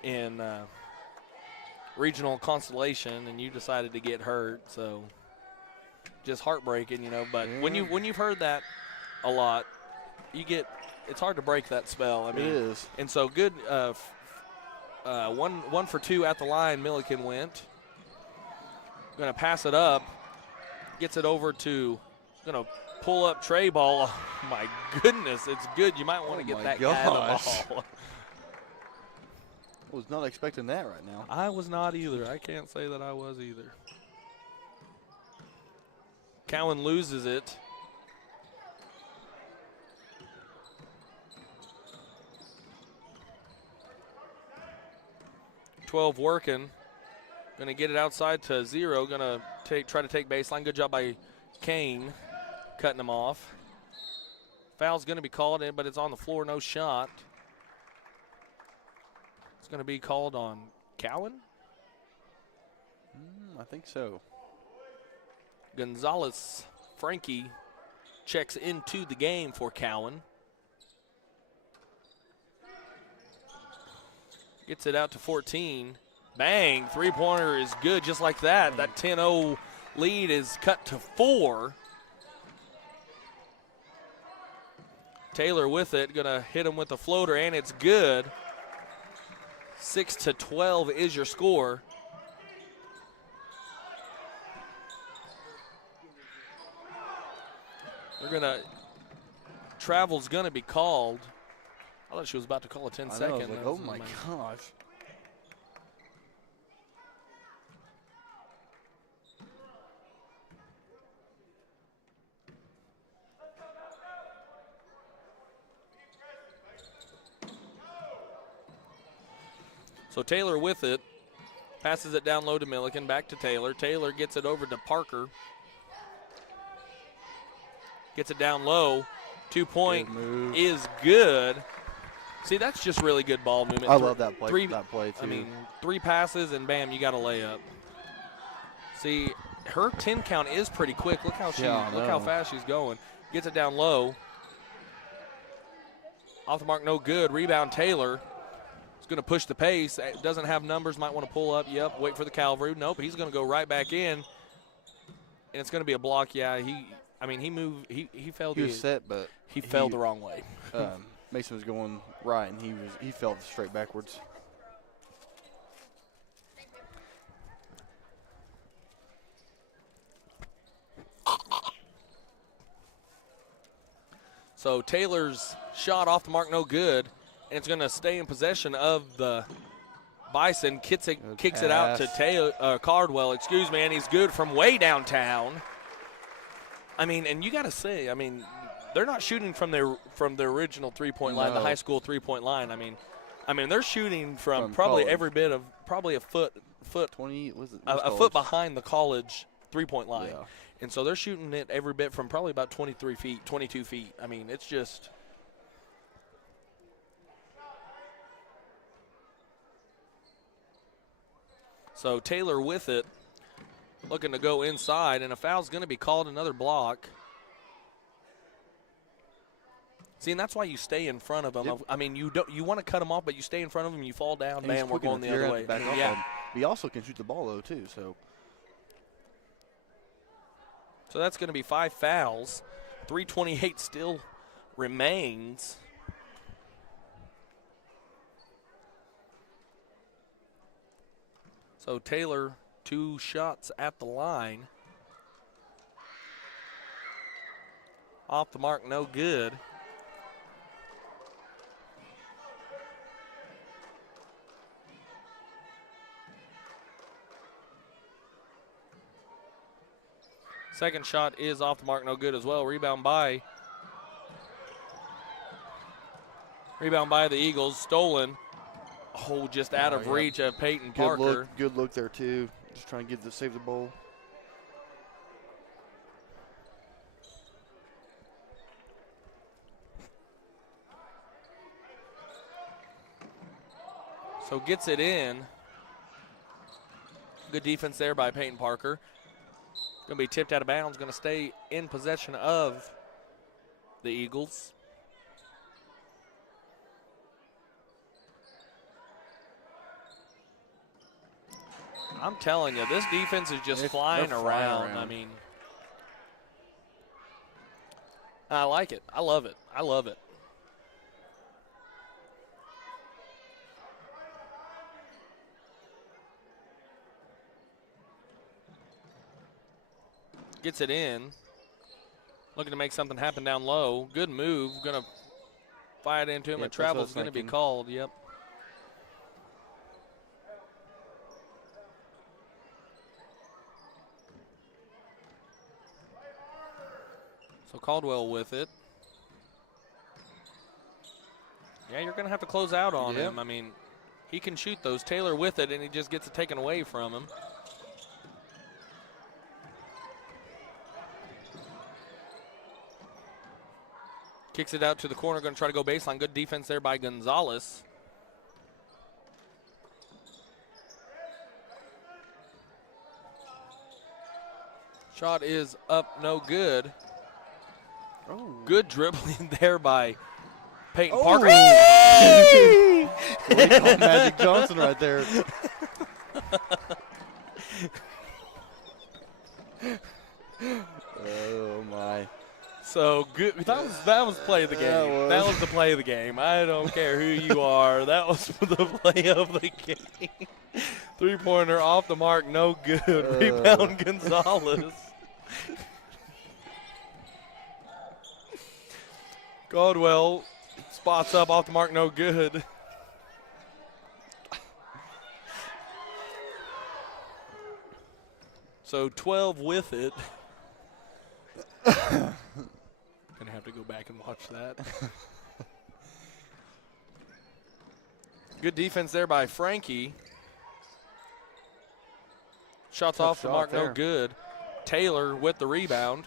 in regional constellation, and you decided to get hurt. So just heartbreaking, you know. But when you've heard that a lot, it's hard to break that spell. I mean, it is. And so good. 1 for 2 at the line. Milliken went. Going to pass it up. Gets it over to. Going to pull up Trey ball. Oh, my goodness, it's good. You might want to get that guy the ball. I was not expecting that right now. I was not either. I can't say that I was either. Cowan loses it. .12 working. Going to get it outside to 0. Going to try to take baseline. Good job by Kane cutting him off. Foul's going to be called in, but it's on the floor. No shot. It's going to be called on Cowan. I think so. Gonzalez Frankie checks into the game for Cowan. Gets it out to 14. Bang, three-pointer is good just like that. That 10-0 lead is cut to 4. Taylor with it, gonna hit him with a floater, and it's good. 6-12 is your score. Travel's gonna be called. I thought she was about to call a 10-second. Like, oh my gosh. So Taylor with it, passes it down low to Milliken, back to Taylor. Taylor gets it over to Parker. Gets it down low. 2-point is good. See, that's just really good ball movement. I love that play. That play too. I mean, 3 passes and bam, you got a layup. See, her 10 count is pretty quick. Look how how fast she's going. Gets it down low. Off the mark, no good. Rebound Taylor. He's going to push the pace. Doesn't have numbers. Might want to pull up. Yep. Wait for the Calvary. Nope. He's going to go right back in, and it's going to be a block. Yeah. He moved. He fell. He was set, but he fell the wrong way. Mason was going right, and he fell straight backwards. So Taylor's shot off the mark, no good. And it's going to stay in possession of the Bison. Kicks it out to Cardwell, and he's good from way downtown. I mean, and you got to say, I mean, they're not shooting from the original three-point line, the high school three-point line. I mean, they're shooting from probably college. every bit of probably a foot 20 was it? a foot behind the college three-point line. Yeah. And so they're shooting it every bit from probably about 23 feet, 22 feet. I mean, it's just – so Taylor with it, looking to go inside, and a foul's going to be called, another block. See, and that's why you stay in front of them. Yep. I mean, you want to cut them off, but you stay in front of them, you fall down, And he's bam, we're quick going enough, the you're other gonna way. have to back off Yeah. him. He also can shoot the ball, though, too. So that's going to be 5 fouls. 3:28 still remains. So Taylor, 2 shots at the line. Off the mark, no good. Second shot is off the mark, no good as well. Rebound by the Eagles, stolen. Oh, just out of reach of Peyton Parker. Good look there, too. Just trying to save the ball. So gets it in. Good defense there by Peyton Parker. Going to be tipped out of bounds. Going to stay in possession of the Eagles. I'm telling you, this defense is just flying around. I mean, I like it. I love it. I love it. Gets it in. Looking to make something happen down low. Good move. Going to fire it into him. And travel's going to be called. Yep. So Caldwell with it. Yeah, you're going to have to close out on him. I mean, he can shoot those. Taylor with it, and he just gets it taken away from him. Kicks it out to the corner, going to try to go baseline. Good defense there by Gonzalez. Shot is up, no good. Oh. Good dribbling there by Peyton Parker. What do you call Magic Johnson right there? Oh, my. So good. That was play of the game. That was the play of the game. I don't care who you are. That was the play of the game. 3-pointer off the mark, no good. Rebound Gonzalez. Caldwell spots up off the mark, no good. So 12 with it. Gonna have to go back and watch that. Good defense there by Frankie. Shots off the mark, no good. Taylor with the rebound.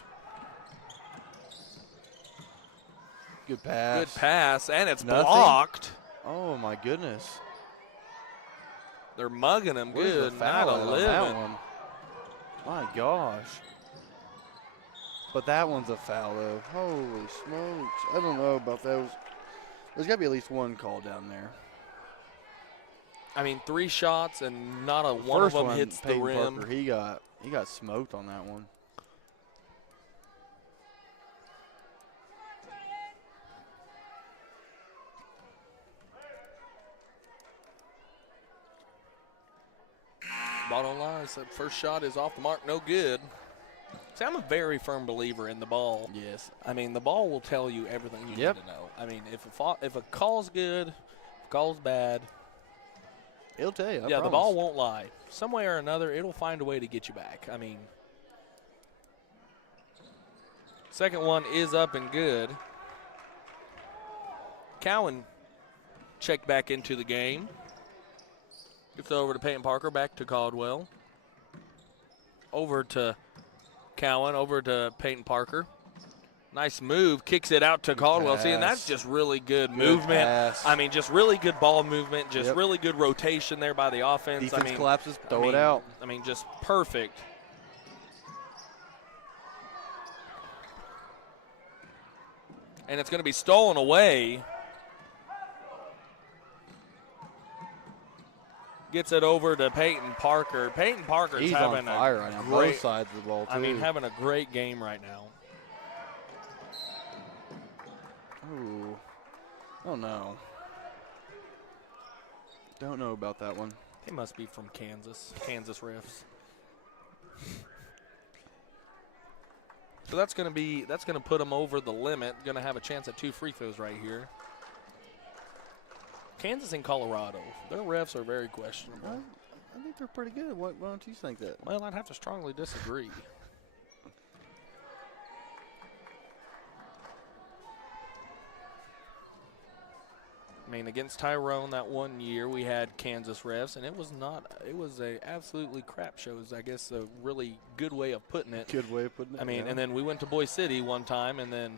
Good pass. Good pass, and it's blocked. Oh, my goodness. They're mugging him Where's good. the foul Not a at on living. that one? My gosh. But that one's a foul, though. Holy smokes. I don't know about those. There's got to be at least one call down there. I mean, 3 shots, and not a one of them hits the rim. Parker, he got smoked on that one. Bottom line, so first shot is off the mark, no good. See, I'm a very firm believer in the ball. Yes. I mean, the ball will tell you everything you need to know. I mean, if a call's good, if a call's bad, It'll tell you. I the promise. ball won't lie. Some way or another, it'll find a way to get you back. I mean, second one is up and good. Cowan checked back into the game. Gets it over to Peyton Parker, back to Caldwell. Over to Cowan, over to Peyton Parker. Nice move, kicks it out to Caldwell. See, and that's just really good movement. Pass. I mean, just really good ball movement, just really good rotation there by the offense. Defense I mean, collapses, throw it out. I mean, just perfect. And it's going to be stolen away. Gets it over to Peyton Parker. Peyton Parker's He's having on fire right now. great, Both sides of the ball, too. I mean, having a great game right now. Ooh. Oh, no. Don't know about that one. They must be from Kansas refs. So that's going to put them over the limit. Going to have a chance at 2 free throws right here. Kansas and Colorado, their refs are very questionable. Well, I think they're pretty good. Why don't you think that? Well, I'd have to strongly disagree. I mean, against Tyrone that one year, we had Kansas refs, and it was a absolutely crap show is, I guess, a really good way of putting it. Good way of putting it. I mean, and then we went to Boise City one time, and then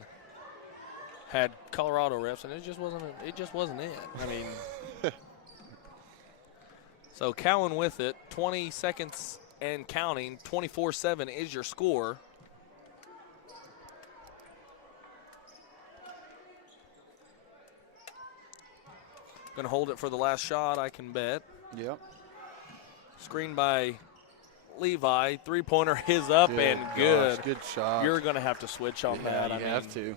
had Colorado refs, and it just wasn't it. I mean, so Cowan with it, 20 seconds and counting, 24-7 is your score. Going to hold it for the last shot, I can bet. Yep. Screen by Levi. Three-pointer is up and good. Good shot. You're going to have to switch on that. You have to.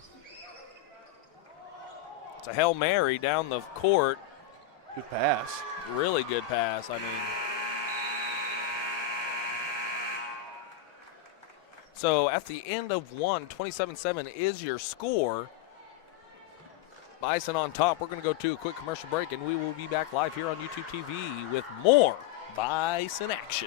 It's a Hail Mary down the court. Good pass. Really good pass. I mean, so at the end of one, 27-7 is your score. Bison on top. We're going to go to a quick commercial break, and we will be back live here on YouTube TV with more Bison action.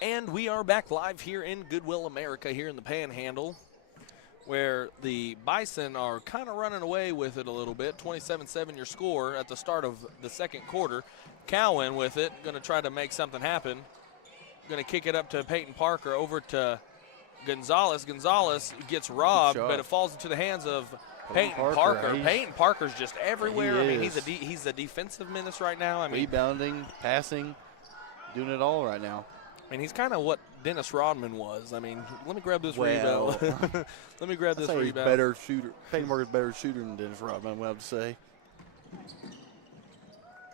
And we are back live here in Goodwell, America, here in the Panhandle, where the Bison are kind of running away with it a little bit. 27-7 your score at the start of the second quarter. Cowan with it, going to try to make something happen. Going to kick it up to Peyton Parker, over to Gonzalez. Gonzalez gets robbed, but it falls into the hands of Peyton Parker. Peyton Parker's just everywhere. I mean, he's a defensive menace right now. I mean, rebounding, passing, doing it all right now. I mean, he's kind of what Dennis Rodman was. I mean, let me grab this rebound. Let me grab this rebound. He's better shooter. Peyton Parker's better shooter than Dennis Rodman, I'm allowed to say.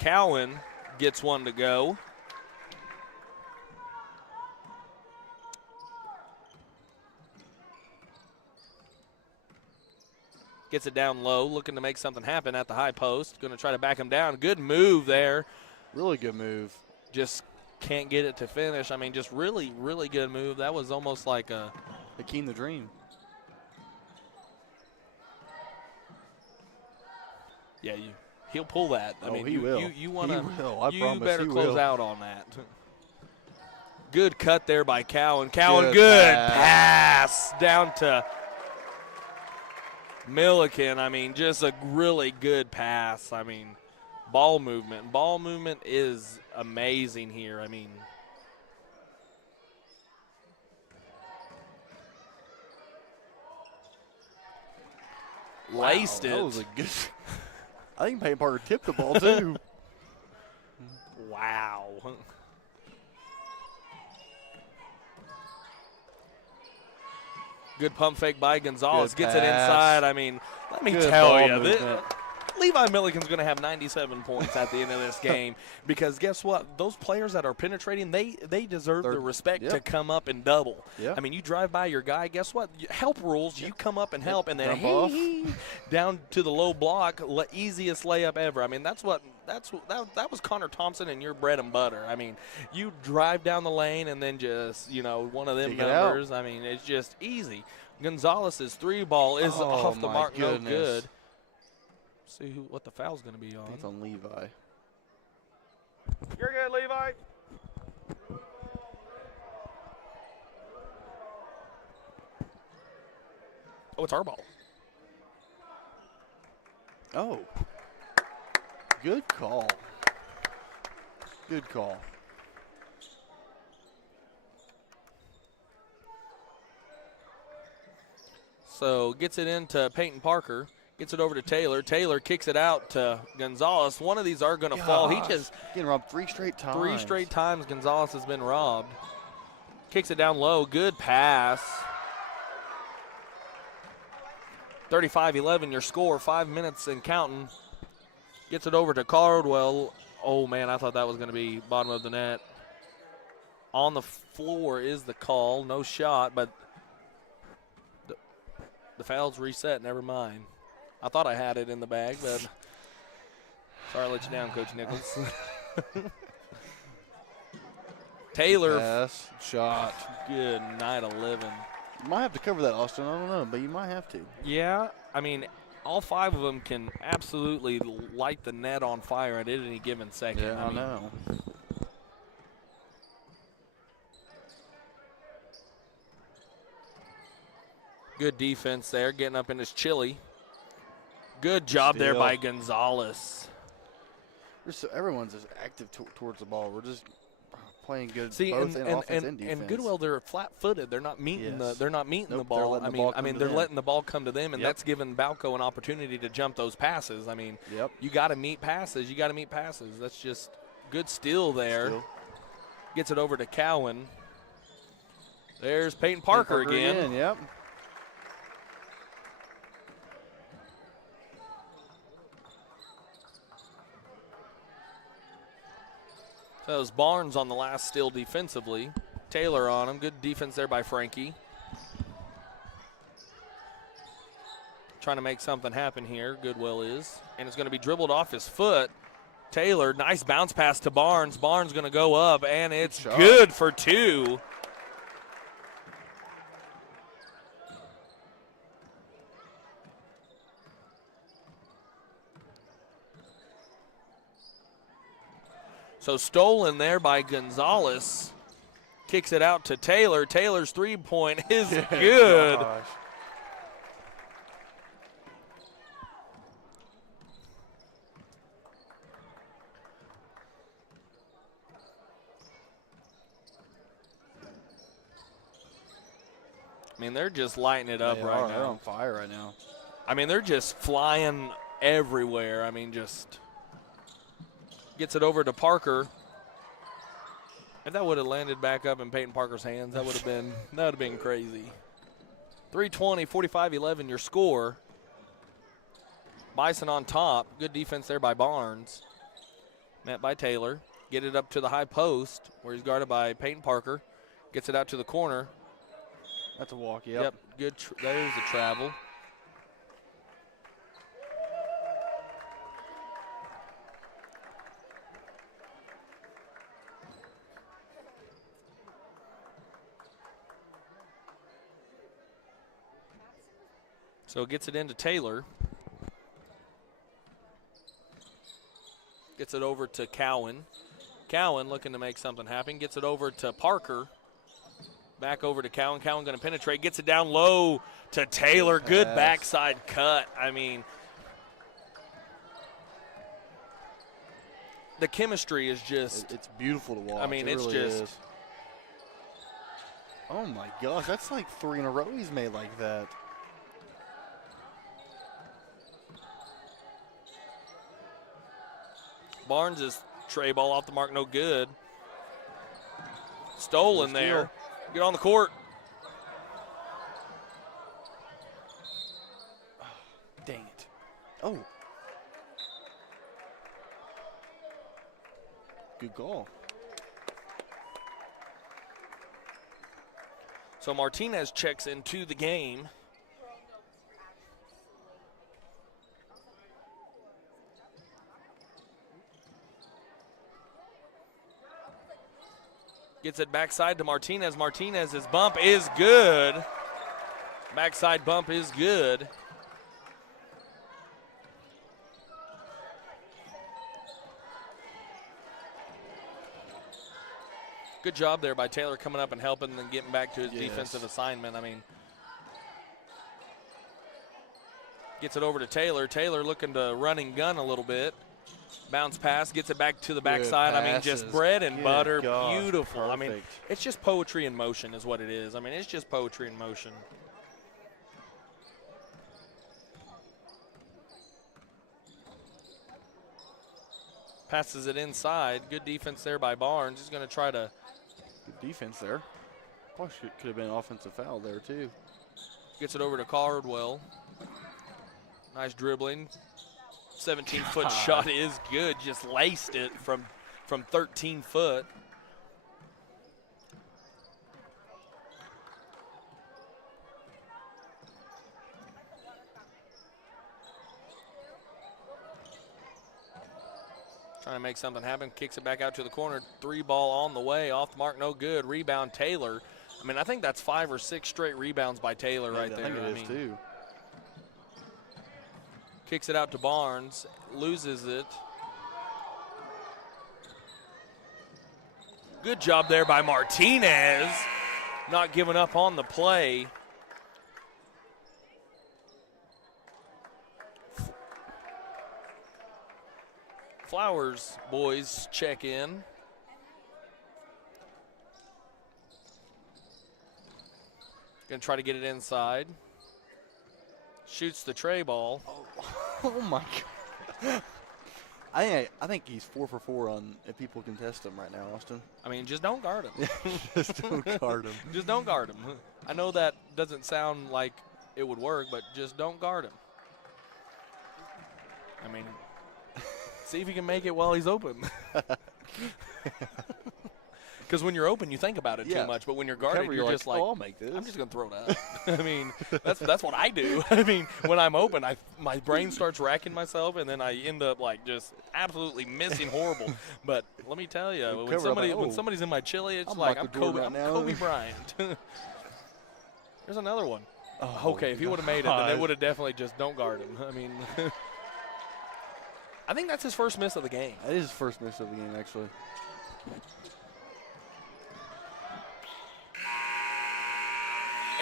Cowan gets one to go. Gets it down low, looking to make something happen at the high post. Going to try to back him down. Good move there. Really good move. Just can't get it to finish. I mean, just really, really good move. That was almost like a Hakeem the Dream. Yeah, he'll pull that. I mean, he will. You want to? I promise better he close will. out on that. Good cut there by Cowan. Cowan, good pass down to Milliken. I mean, just a really good pass. I mean, ball movement. Ball movement is amazing here. I mean, Laced it. That was a good. I think Peyton Parker tipped the ball too. Wow. Good pump fake by Gonzalez. Good Gets it pass. inside. I mean, let me Good tell ball you, movement. Levi Milliken's going to have 97 points at the end of this game because guess what? Those players that are penetrating, they deserve the respect to come up and double. Yep. I mean, you drive by your guy, guess what? Help rules. You come up and help, and then Dump off. down to the low block, easiest layup ever. I mean, that was Connor Thompson and your bread and butter. I mean, you drive down the lane and then just, one of them Kick it numbers. I mean, it's just easy. Gonzalez's 3-ball is off the mark, no good. See what the foul's going to be on. That's on Levi. You're good, Levi. Oh, it's our ball. Oh. Good call. Good call. So gets it into Peyton Parker. Gets it over to Taylor. Taylor kicks it out to Gonzalez. One of these are going to fall. He just getting robbed 3 straight times. 3 straight times Gonzalez has been robbed. Kicks it down low. Good pass. 35-11 your score. 5 minutes and counting. Gets it over to Cardwell. Oh, man, I thought that was going to be bottom of the net. On the floor is the call. No shot, but the foul's reset. Never mind. I thought I had it in the bag, but sorry to let you down, Coach Nichols. Taylor. Pass. Shot. Good night, 11. You might have to cover that, Austin. I don't know, but you might have to. Yeah, I mean, all 5 of them can absolutely light the net on fire at any given second. Yeah, I know. Good defense there, getting up in his chili. Good job there by Gonzalez. Everyone's just active towards the ball. We're just playing good both in offense and defense. And Goodwell, they're flat-footed. They're not meeting the ball. They're letting the ball come to them, and that's giving Balko an opportunity to jump those passes. I mean, you got to meet passes. That's just good steal there. Gets it over to Cowan. There's Peyton Parker again. Yep. So it was Barnes on the last steal defensively. Taylor on him. Good defense there by Frankie. Trying to make something happen here, Goodwell is. And it's going to be dribbled off his foot. Taylor, nice bounce pass to Barnes. Barnes going to go up, and it's good for 2. So stolen there by Gonzalez. Kicks it out to Taylor. Taylor's 3-point is good. Gosh. I mean, they're just lighting it up right now. They're on fire right now. I mean, they're just flying everywhere. I mean, just gets it over to Parker. If that would have landed back up in Peyton Parker's hands, that would have been crazy. 3:20, 45-11 your score. Bison on top. Good defense there by Barnes. Met by Taylor. Get it up to the high post where he's guarded by Peyton Parker. Gets it out to the corner. That's a walk, yep. Good. There's the travel. So gets it into Taylor. Gets it over to Cowan. Cowan looking to make something happen. Gets it over to Parker. Back over to Cowan. Cowan going to penetrate. Gets it down low to Taylor. Good backside cut. I mean, the chemistry is just. It's beautiful to watch. I mean, it it's really just. is. Oh, my gosh. That's like 3 in a row he's made like that. Barnes' tray ball off the mark, no good. Stolen there. Get on the court. Dang it. Oh. Good goal. So Martinez checks into the game. Gets it backside to Martinez. Martinez's bump is good. Backside bump is good. Good job there by Taylor coming up and helping and then getting back to his defensive assignment. I mean, gets it over to Taylor. Taylor looking to run and gun a little bit. Bounce pass, gets it back to the backside. I mean, just bread and butter. Gosh, beautiful. perfect. I mean, it's just poetry in motion is what it is. I mean, it's just poetry in motion. Passes it inside. Good defense there by Barnes. He's going to try to. Good defense there. Probably could have been an offensive foul there, too. Gets it over to Cardwell. Nice dribbling. 17-foot shot is good. Just laced it from 13 foot. Trying to make something happen. Kicks it back out to the corner. 3-ball on the way. Off the mark, no good. Rebound, Taylor. I mean, I think that's 5 or 6 straight rebounds by Taylor right there. I think it is, too. Kicks it out to Barnes. Loses it. Good job there by Martinez. Not giving up on the play. Flowers boys check in. Gonna try to get it inside. Shoots the tray ball. Oh my God. I think he's 4 for 4 on if people contest him right now, Austin. I mean, just don't guard him. Just don't guard him. Just don't guard him. I know that doesn't sound like it would work, but just don't guard him. I mean, see if you can make it while he's open. Because when you're open, you think about it too much. But when you're guarded, you're just like, oh, I'll make this. I'm just going to throw it up. I mean, that's what I do. I mean, when I'm open, my brain starts racking myself, and then I end up like just absolutely missing horrible. But let me tell you, when somebody's in my chili, it's like I'm Kobe Bryant. There's another one. Oh, okay, if he would have made it, then it would have definitely just don't guard him. I mean, I think that's his first miss of the game. That is his first miss of the game, actually.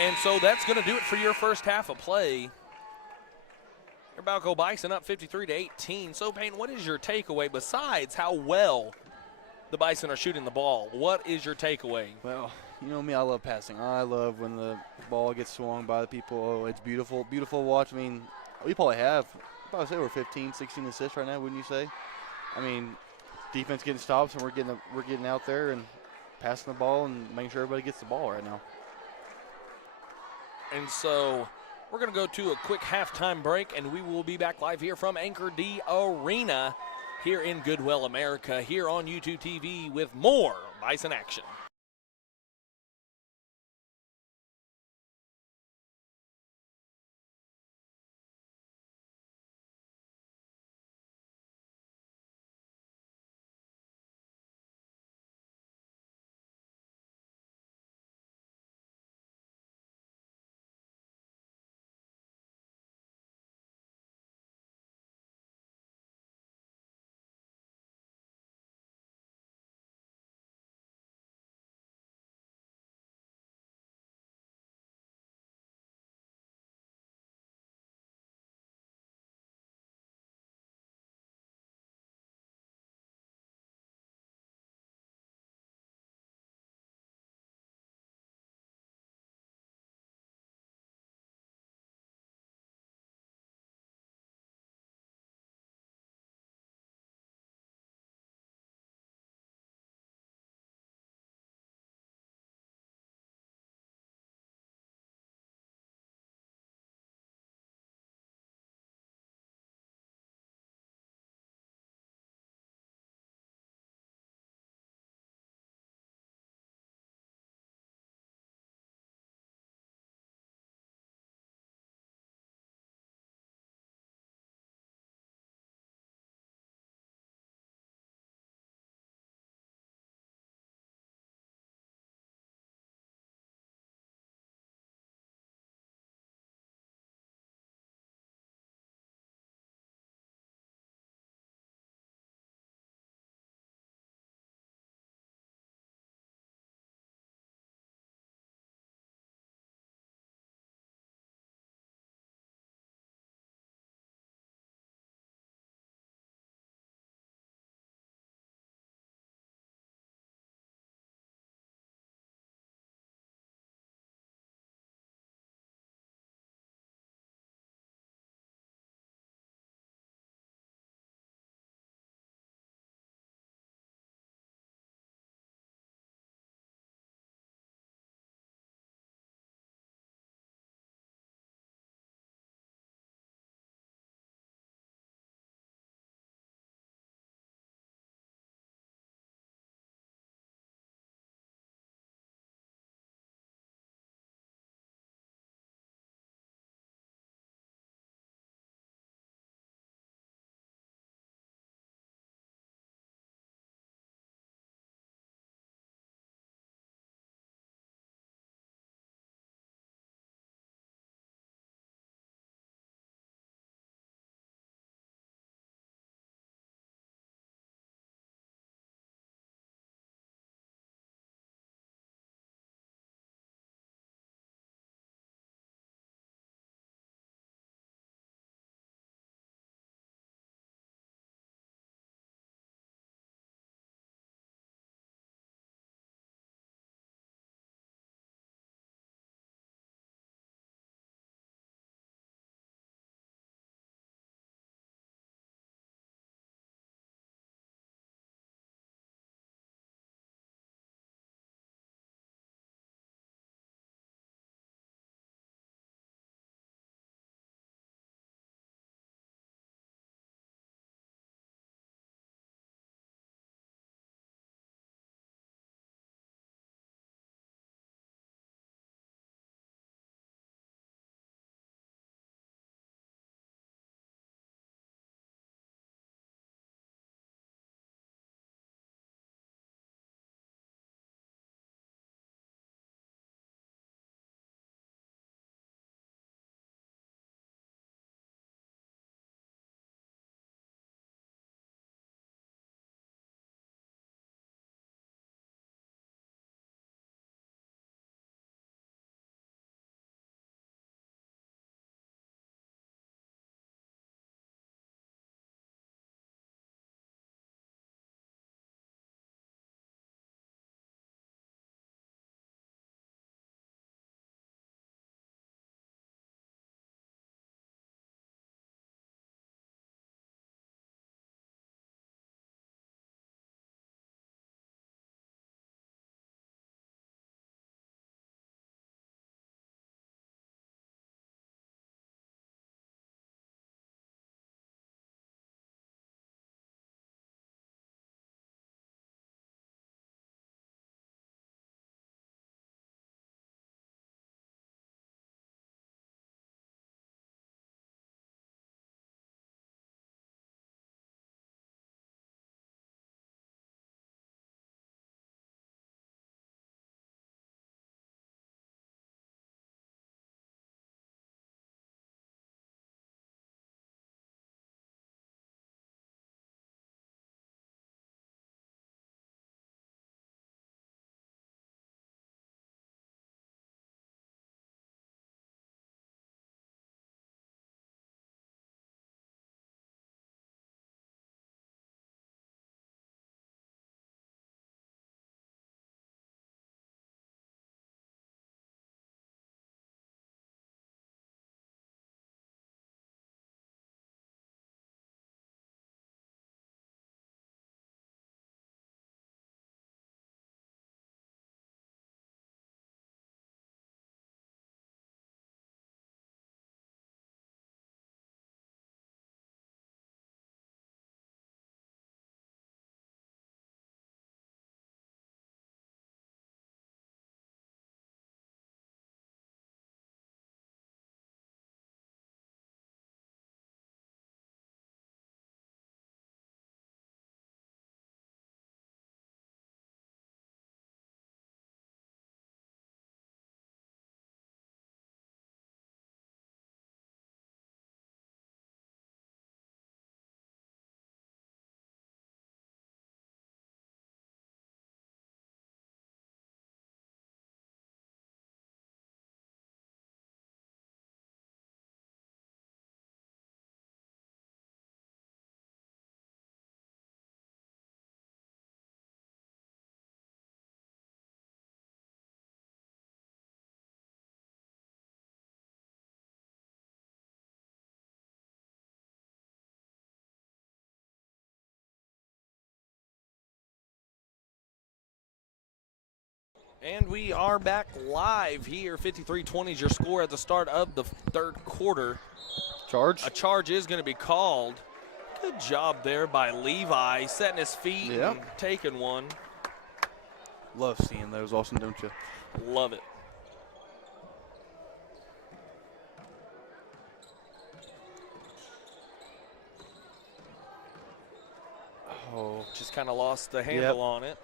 And so that's going to do it for your first half of play. Your Balko Bison up 53-18. So, Payne, what is your takeaway besides how well the Bison are shooting the ball? What is your takeaway? Well, you know me, I love passing. I love when the ball gets swung by the people. Oh, it's beautiful, beautiful to watch. I mean, we probably have, I'd say we're 15, 16 assists right now, wouldn't you say? I mean, defense getting stops, and we're getting out there and passing the ball and making sure everybody gets the ball right now. And so we're going to go to a quick halftime break, and we will be back live here from Anchor D Arena here in Goodwell, America, here on YouTube TV with more Bison action. And we are back live here. 53-20 is your score at the start of the third quarter. Charge. A charge is going to be called. Good job there by Levi, setting his feet and taking one. Love seeing those, Austin, don't you? Love it. Oh, just kind of lost the handle on it.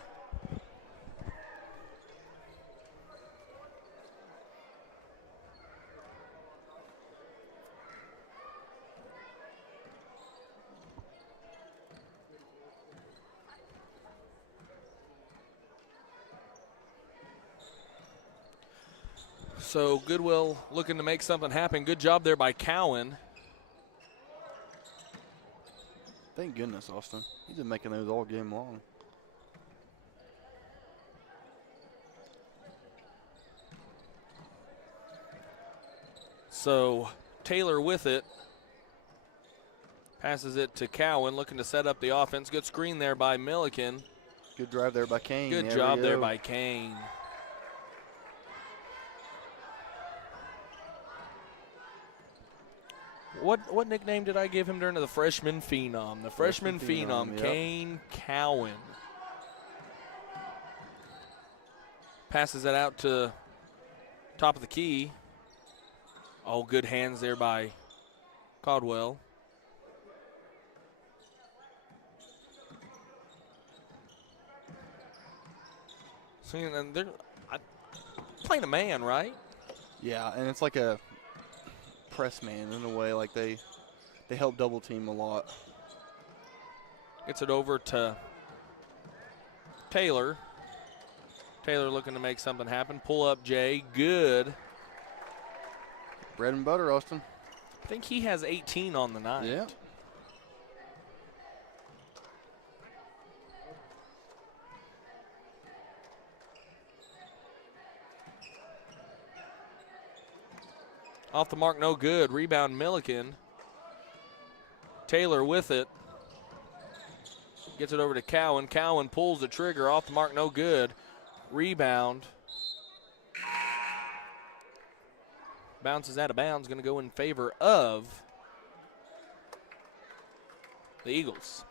So Goodwell looking to make something happen. Good job there by Cowan. Thank goodness, Austin. He's been making those all game long. So Taylor with it. Passes it to Cowan, looking to set up the offense. Good screen there by Milliken. Good drive there by Kane. Good job there by Kane. What nickname did I give him during the freshman phenom? The freshman phenom, yep. Kane Cowan. Passes it out to top of the key. Oh, good hands there by Caldwell. See, and they're playing a man, right? Yeah, and it's like a press man in a way. Like they help double team a lot. Gets it over to Taylor. Taylor looking to make something happen. Pull up Jay. Good. Bread and butter, Austin. I think he has 18 on the night. Yeah. Off the mark, no good. Rebound, Milliken. Taylor with it. Gets it over to Cowan. Cowan pulls the trigger. Off the mark, no good. Rebound. Bounces out of bounds. Going to go in favor of the Eagles.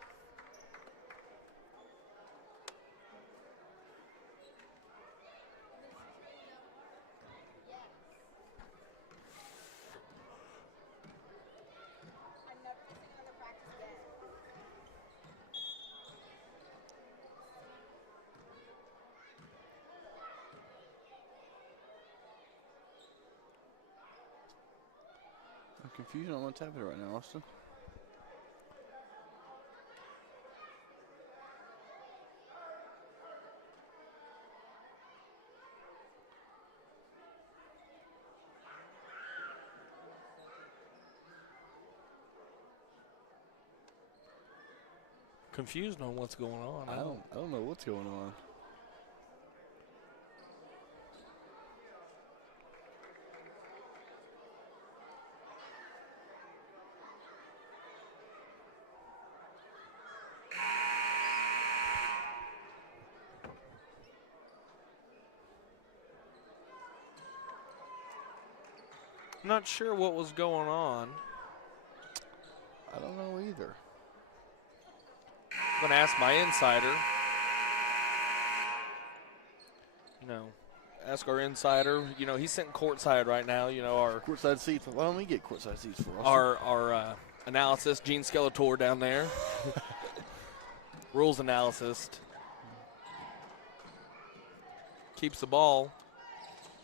I'm confused on what's happening right now, Austin. Confused on what's going on. I don't know what's going on. Not sure what was going on. I don't know either. I'm going to ask my insider. Ask our insider. He's sitting courtside right now. Our Courtside seats. Why don't we get courtside seats for us? our analysis, Gene Skeletor down there. Rules analyst. Keeps the ball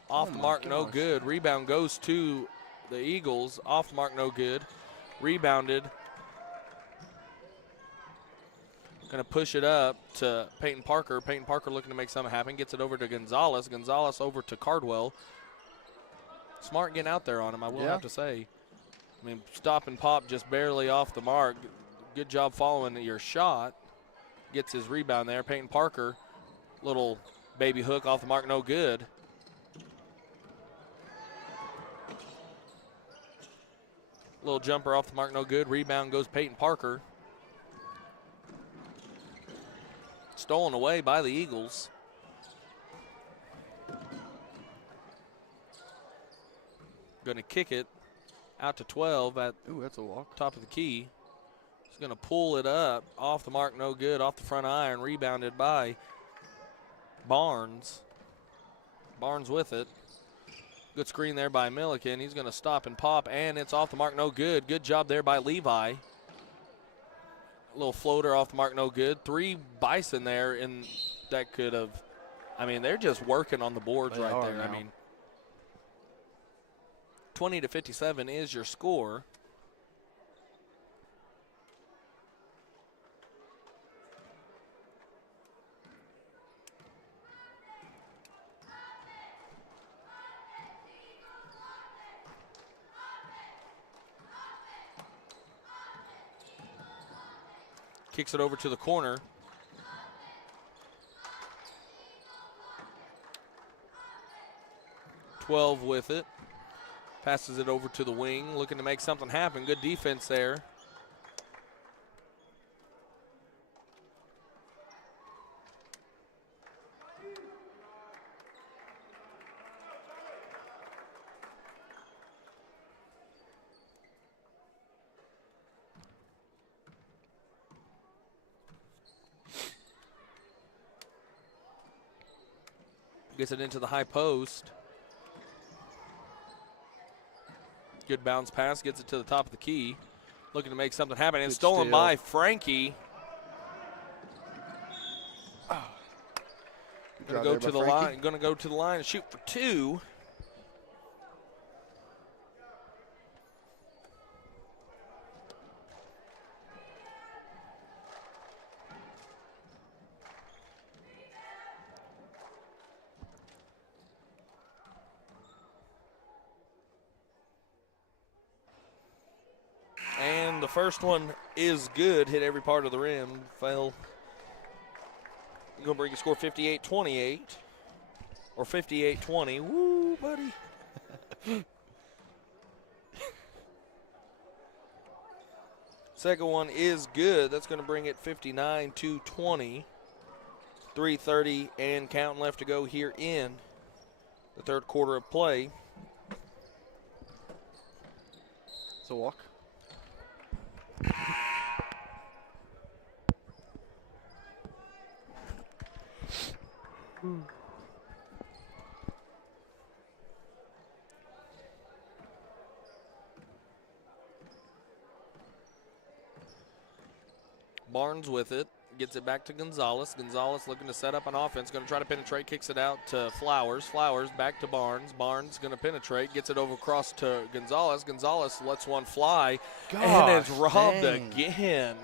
off the mark, no good. Rebound goes to the Eagles. Off the mark, no good. Rebounded. Going to push it up to Peyton Parker. Peyton Parker looking to make something happen. Gets it over to Gonzalez. Gonzalez over to Cardwell. Smart getting out there on him, I will have to say. I mean, stop and pop just barely off the mark. Good job following your shot. Gets his rebound there. Peyton Parker, little baby hook off the mark, no good. Little jumper off the mark, no good. Rebound goes Peyton Parker. Stolen away by the Eagles. Going to kick it out to 12 at Ooh, that's a walk. top of the key. He's going to pull it up. Off the mark, no good. Off the front iron, rebounded by Barnes. Barnes with it. Good screen there by Milliken. He's going to stop and pop, and it's off the mark, no good. Good job there by Levi. A little floater off the mark, no good. 3 Bison there, and that could have, I mean, they're just working on the boards right there. Now. I mean, 20-57 is your score. Kicks it over to the corner. Twelve with it. Passes it over to the wing, looking to make something happen. Good defense there. Gets it into the high post. Good bounce pass, gets it to the top of the key. Looking to make something happen. And stolen by Frankie. Going to go to the line. Going to go to the line and shoot for 2. And the first one is good. Hit every part of the rim. Fell. Going to bring a score 58-28. Or 58-20. Woo, buddy. Second one is good. That's going to bring it 59-20. 3:30 and counting left to go here in the third quarter of play. It's a walk. Barnes with it. Gets it back to Gonzalez. Gonzalez looking to set up an offense. Going to try to penetrate. Kicks it out to Flowers. Flowers back to Barnes. Barnes going to penetrate. Gets it over across to Gonzalez. Gonzalez lets one fly. And it's robbed again.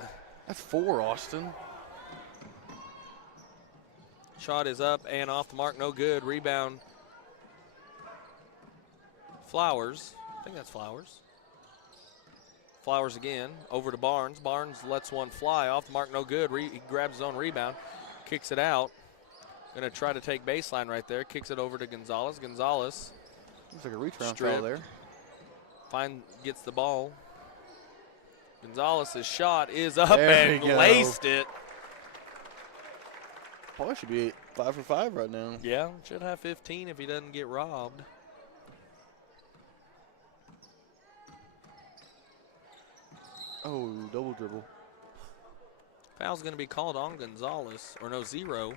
That's 4, Austin. Shot is up and off the mark. No good. Rebound. Flowers. I think that's Flowers. Flowers again, over to Barnes. Barnes lets one fly, off the mark, no good. He grabs his own rebound, kicks it out. Going to try to take baseline right there. Kicks it over to Gonzalez. Gonzalez. Looks like a reach around foul there. Gets the ball. Gonzalez's shot is up and laced it. Probably should be 5 for 5 right now. Yeah, should have 15 if he doesn't get robbed. Oh, double dribble. Foul's going to be called on Gonzalez, or no, 0.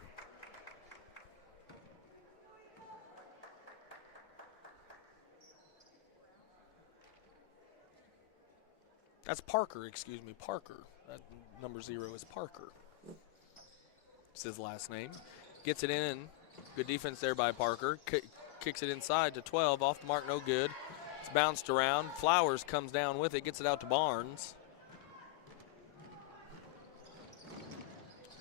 That's Parker, excuse me, Parker. That number 0 is Parker. It's his last name. Gets it in. Good defense there by Parker. Kicks it inside to 12. Off the mark, no good. It's bounced around. Flowers comes down with it. Gets it out to Barnes.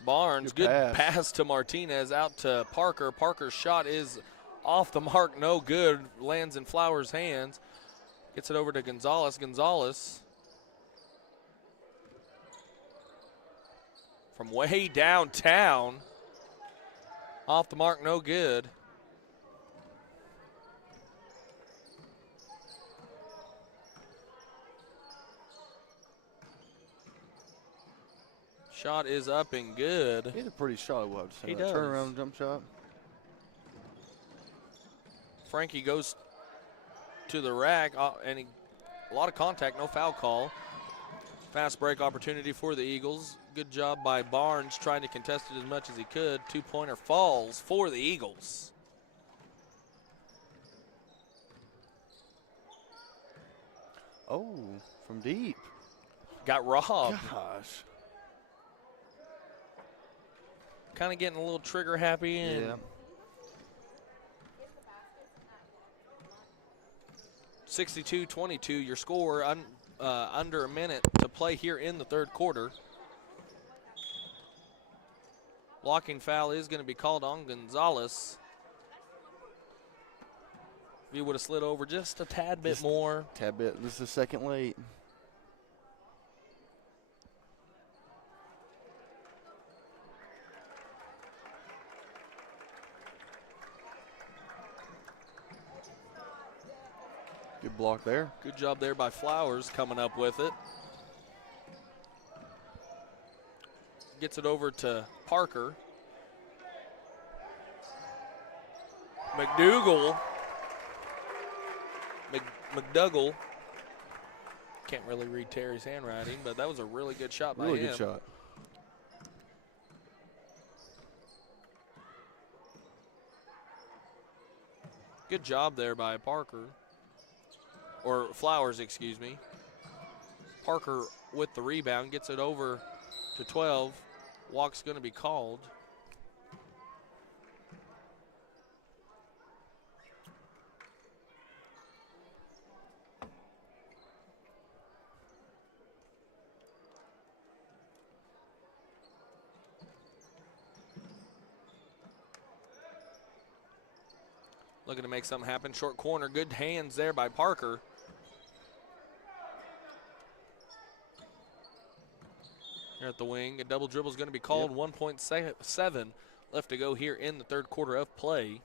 Barnes, good pass to Martinez, out to Parker. Parker's shot is off the mark, no good. Lands in Flowers' hands. Gets it over to Gonzalez. Gonzalez from way downtown. Off the mark, no good. Shot is up and good. He had a pretty shot, we'll have to say. He does. Turnaround jump shot. Frankie goes to the rack, and a lot of contact, no foul call. Fast break opportunity for the Eagles. Good job by Barnes trying to contest it as much as he could. Two-pointer falls for the Eagles. Oh, from deep. Got robbed. Gosh. Kind of getting a little trigger happy. And Yeah. 62-22, your score, under a minute to play here in the third quarter. Blocking foul is going to be called on Gonzalez. If he would have slid over just a tad bit more. Tad bit. This is a second late. Good block there. Good job there by Flowers coming up with it. Gets it over to Parker. McDougal. McDougall. Can't really read Terry's handwriting, but that was a really good shot by him. Really good shot. Good job there by Parker. Or Flowers, excuse me. Parker with the rebound, gets it over to 12. Walk's going to be called. Looking to make something happen. Short corner, good hands there by Parker. Here at the wing, a double dribble is going to be called. Yep. 1.7 left to go here in the third quarter of play.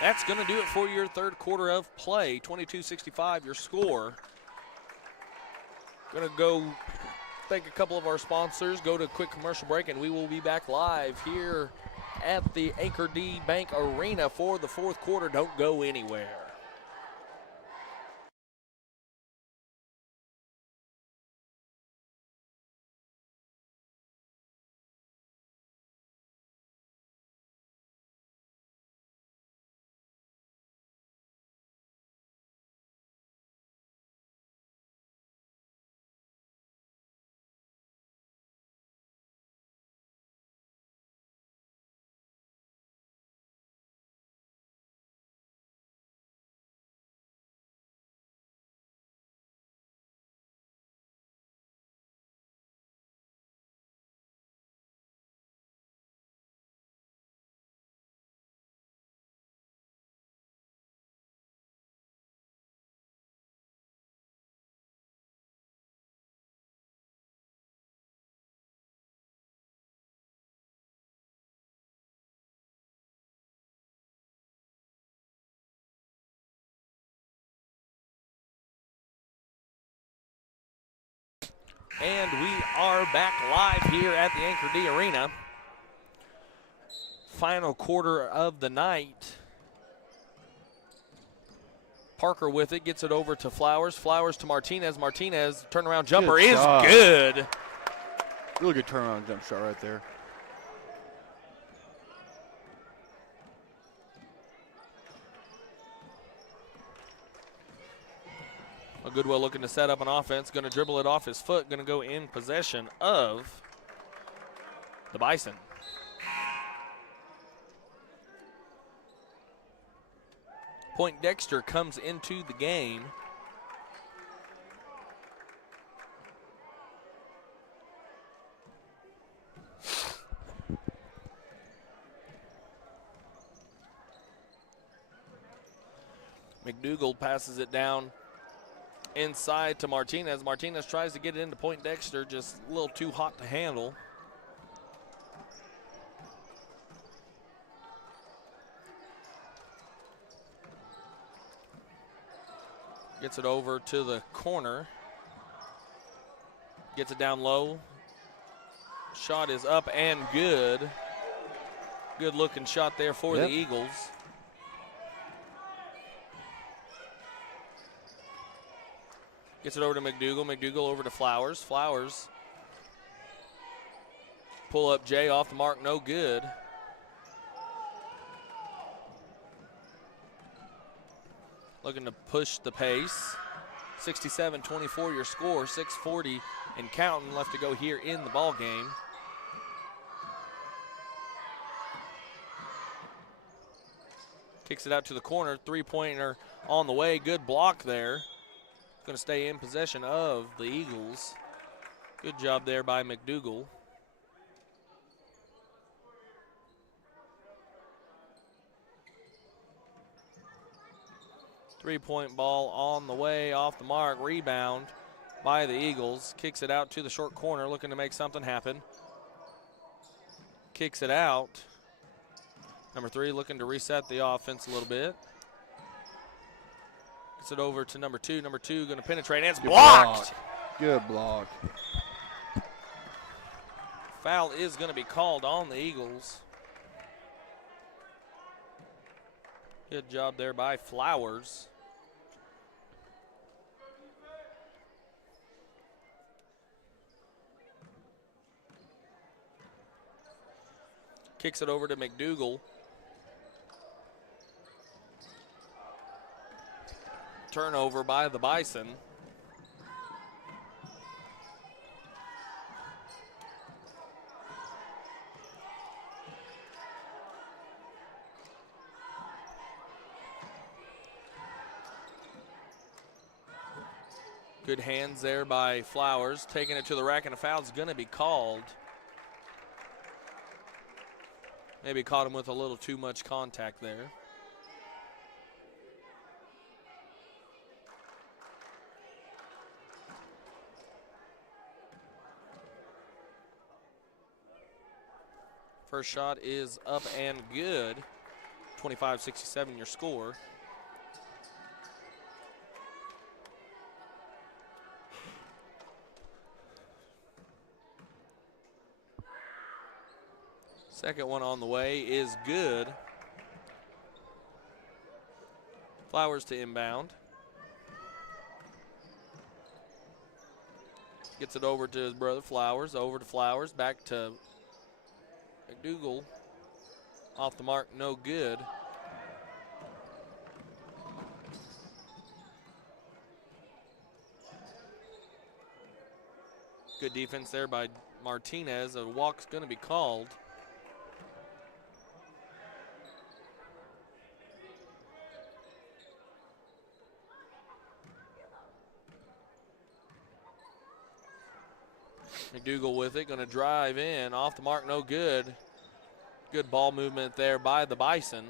That's going to do it for your third quarter of play. 22-65, your score. Going to go thank a couple of our sponsors, go to a quick commercial break, and we will be back live here at the Anchor D Bank Arena for the fourth quarter. Don't go anywhere. And we are back live here at the Anchor D Arena. Final quarter of the night. Parker with it, gets it over to Flowers. Flowers to Martinez. Martinez, turnaround jumper is good. Really good turnaround jump shot right there. Goodwell looking to set up an offense, going to dribble it off his foot, going to go in possession of the Bison. Point Dexter comes into the game. McDougal passes it down inside to Martinez. Martinez tries to get it into Point Dexter, just a little too hot to handle. Gets it over to the corner. Gets it down low. Shot is up and good. Good looking shot there for the Eagles. Gets it over to McDougal. McDougal over to Flowers. Flowers. Pull up Jay off the mark, no good. Looking to push the pace. 67-24 your score, 6:40 and counting left to go here in the ball game. Kicks it out to the corner, three-pointer on the way, good block there. Going to stay in possession of the Eagles. Good job there by McDougal. Three-point ball on the way, off the mark, rebound by the Eagles. Kicks it out to the short corner, looking to make something happen. Kicks it out. Number 3 looking to reset the offense a little bit. Gets it over to number 2. Number 2 going to penetrate, and it's blocked. Good block. Foul is going to be called on the Eagles. Good job there by Flowers. Kicks it over to McDougal. Turnover by the Bison. Good hands there by Flowers. Taking it to the rack, and a foul's going to be called. Maybe caught him with a little too much contact there. First shot is up and good. 25-67 your score. Second one on the way is good. Flowers to inbound. Gets it over to his brother Flowers, over to Flowers, back to McDougal. Off the mark, no good. Good defense there by Martinez. A walk's going to be called. McDougal with it, going to drive in, off the mark, no good. Good ball movement there by the Bison.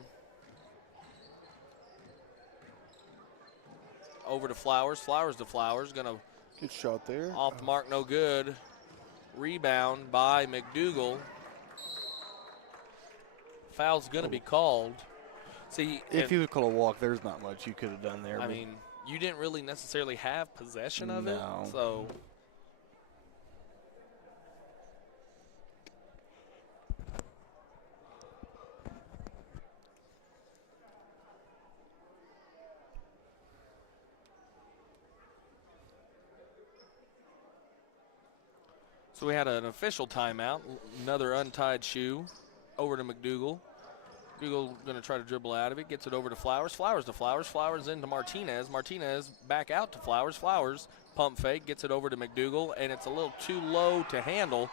Over to Flowers, Flowers to Flowers, going to good shot there. Off the mark, no good. Rebound by McDougal. Foul's going to be called. See, if you would call a walk, there's not much you could have done there. I mean, you didn't really necessarily have possession of it, No. so. So we had an official timeout, another untied shoe over to McDougal. McDougal going to try to dribble out of it, gets it over to Flowers. Flowers to Flowers, Flowers into Martinez. Martinez back out to Flowers. Flowers pump fake, gets it over to McDougal, and it's a little too low to handle.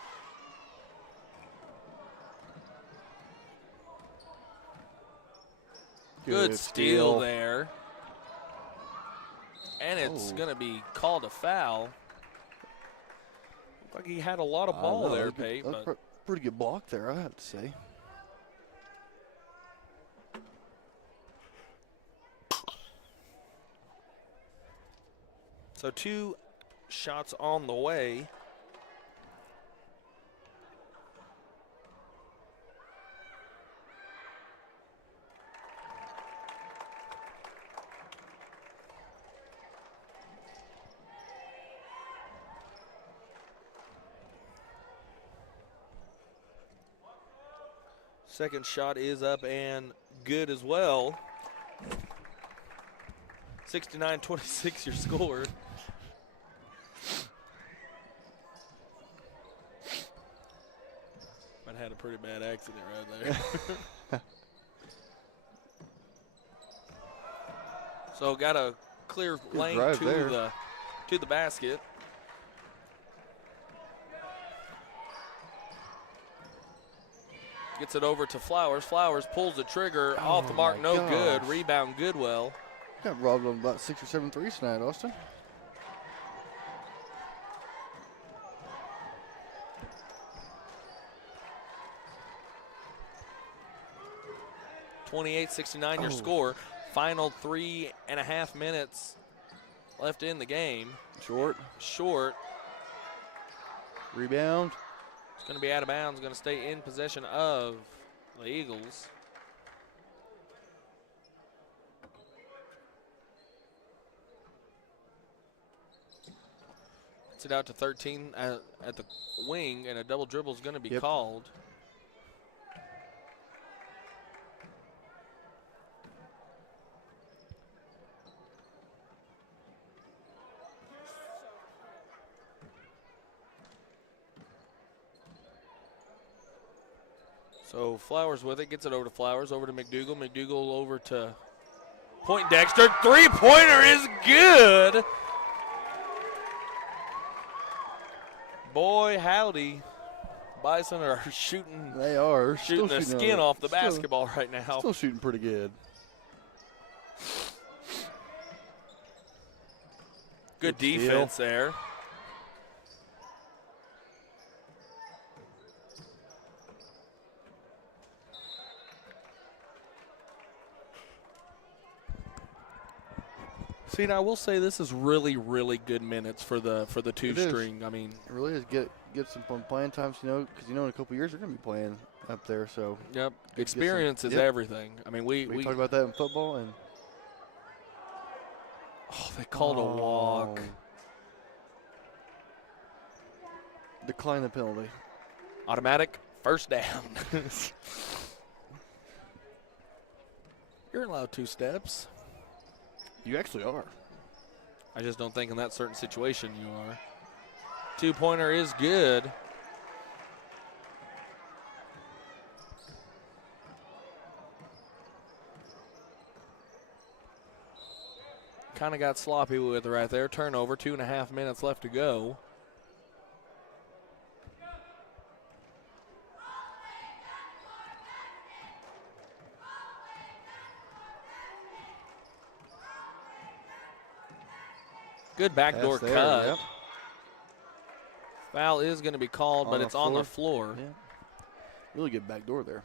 Good steal there. And it's going to be called a foul. Like he had a lot of ball there, Pate. But pretty good block there, I have to say. So 2 shots on the way. Second shot is up and good as well. 69-26 your score. Might have had a pretty bad accident right there. So got a clear lane to the basket. Gets it over to Flowers. Flowers pulls the trigger off the mark, no good. Rebound Goodwell. Got robbed on about 6 or 7 threes tonight, Austin. (28-69) your score. Final 3.5 minutes left in the game. Short. Rebound. It's going to be out of bounds. Going to stay in possession of the Eagles. Gets it out to 13 at the wing, and a double dribble is going to be called. So Flowers with it, gets it over to Flowers, over to McDougal. McDougal over to Point Dexter. Three-pointer is good. Boy, howdy. Bison are shooting. They are. Shooting the skin off the basketball right now. Still shooting pretty good. Good defense there. See, and I will say this is really, really good minutes for the two-string. I mean, it really is. Get some fun playing times, because in a couple of years they're going to be playing up there. So yep, experience is everything. I mean, we talked about that in football, and they called a walk. Decline the penalty. Automatic first down. You're allowed 2 steps. You actually are. I just don't think in that certain situation you are. Two-pointer is good. Kind of got sloppy with it right there. Turnover, 2.5 minutes left to go. Good backdoor cut. Yep. Foul is going to be called, but it's on the floor. Yeah. Really good backdoor there.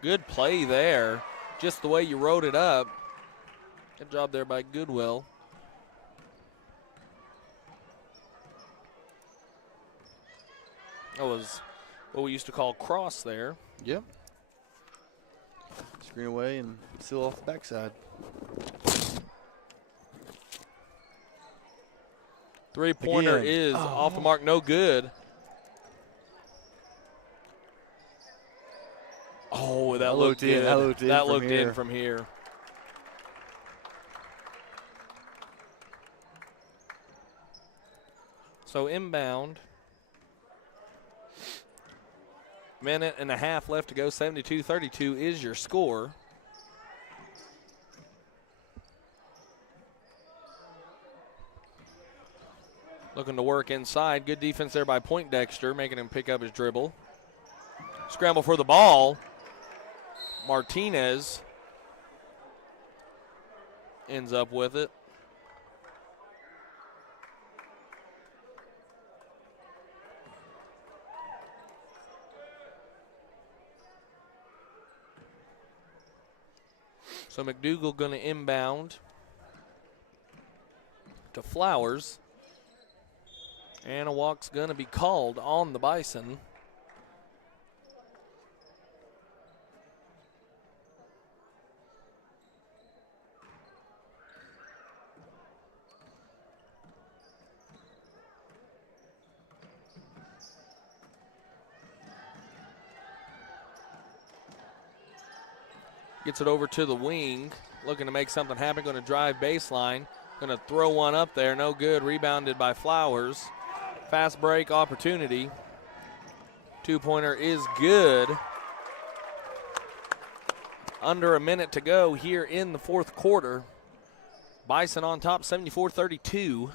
Good play there. Just the way you wrote it up. Good job there by Goodwell. That was what we used to call cross there. Yep. Screen away and seal off the backside. Three-pointer is off the mark, no good. Oh, that looked good. That looked in from here. So inbound. Minute and a half left to go. 72-32 is your score. Looking to work inside. Good defense there by Point Dexter, making him pick up his dribble. Scramble for the ball. Martinez ends up with it. So McDougal going to inbound to Flowers. And a walk's going to be called on the Bison. Gets it over to the wing. Looking to make something happen. Going to drive baseline. Going to throw one up there. No good. Rebounded by Flowers. Fast break opportunity. Two-pointer is good. Under a minute to go here in the fourth quarter. Bison on top, 74-32.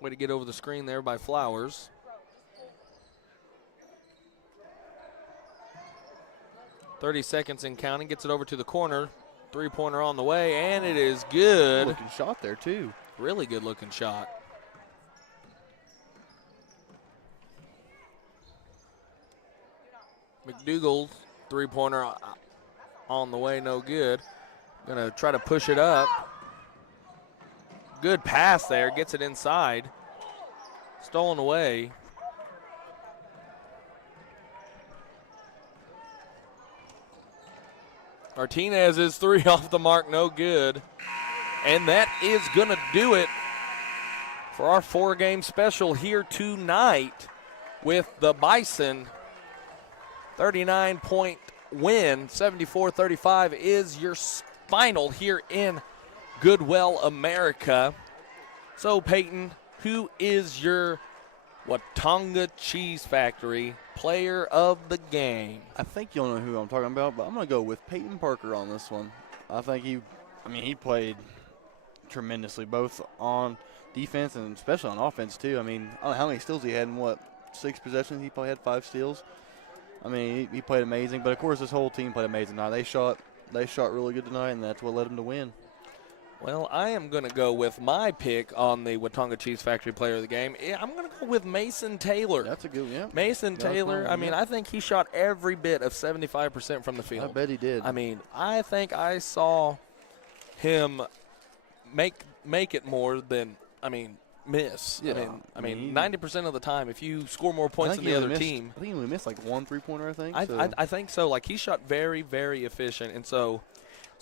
Way to get over the screen there by Flowers. .30 and counting. Gets it over to the corner. Three-pointer on the way, and it is good. Looking shot there, too. Really good-looking shot. McDougal's three-pointer on the way, no good. Gonna try to push it up. Good pass there, gets it inside. Stolen away. Martinez's three off the mark, no good. And that is gonna do it for our four-game special here tonight with the Bison. 39-point win, 74-35 is your final here in Goodwell, America. So, Peyton, who is your Watonga Cheese Factory player of the game? I think you'll know who I'm talking about, but I'm going to go with Peyton Parker on this one. I think he played tremendously, both on defense and especially on offense, too. I mean, I don't know how many steals he had in, 6 possessions? He probably had 5 steals. I mean, he played amazing, but of course this whole team played amazing tonight. They shot really good tonight, and that's what led them to win. Well, I am going to go with my pick on the Watonga Cheese Factory player of the game. I'm going to go with Mason Taylor. That's a good one, yeah. Mason Taylor, I think he shot every bit of 75% from the field. I bet he did. I mean, I think I saw him make it more than, miss. Yeah. I mean, 90% of the time, if you score more points than the other team. I think he only missed one three-pointer, I think. I think so. Like, he shot very, very efficient. And so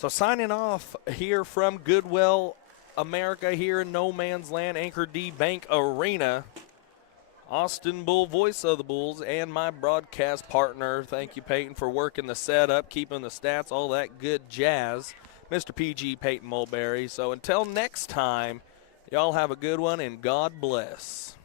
signing off here from Goodwell, America, here in no man's land, Anchor D Bank Arena. Austin Bull, voice of the Bulls, and my broadcast partner. Thank you, Peyton, for working the setup, keeping the stats, all that good jazz. Mr. PG, Peyton Mulberry. So until next time, y'all have a good one, and God bless.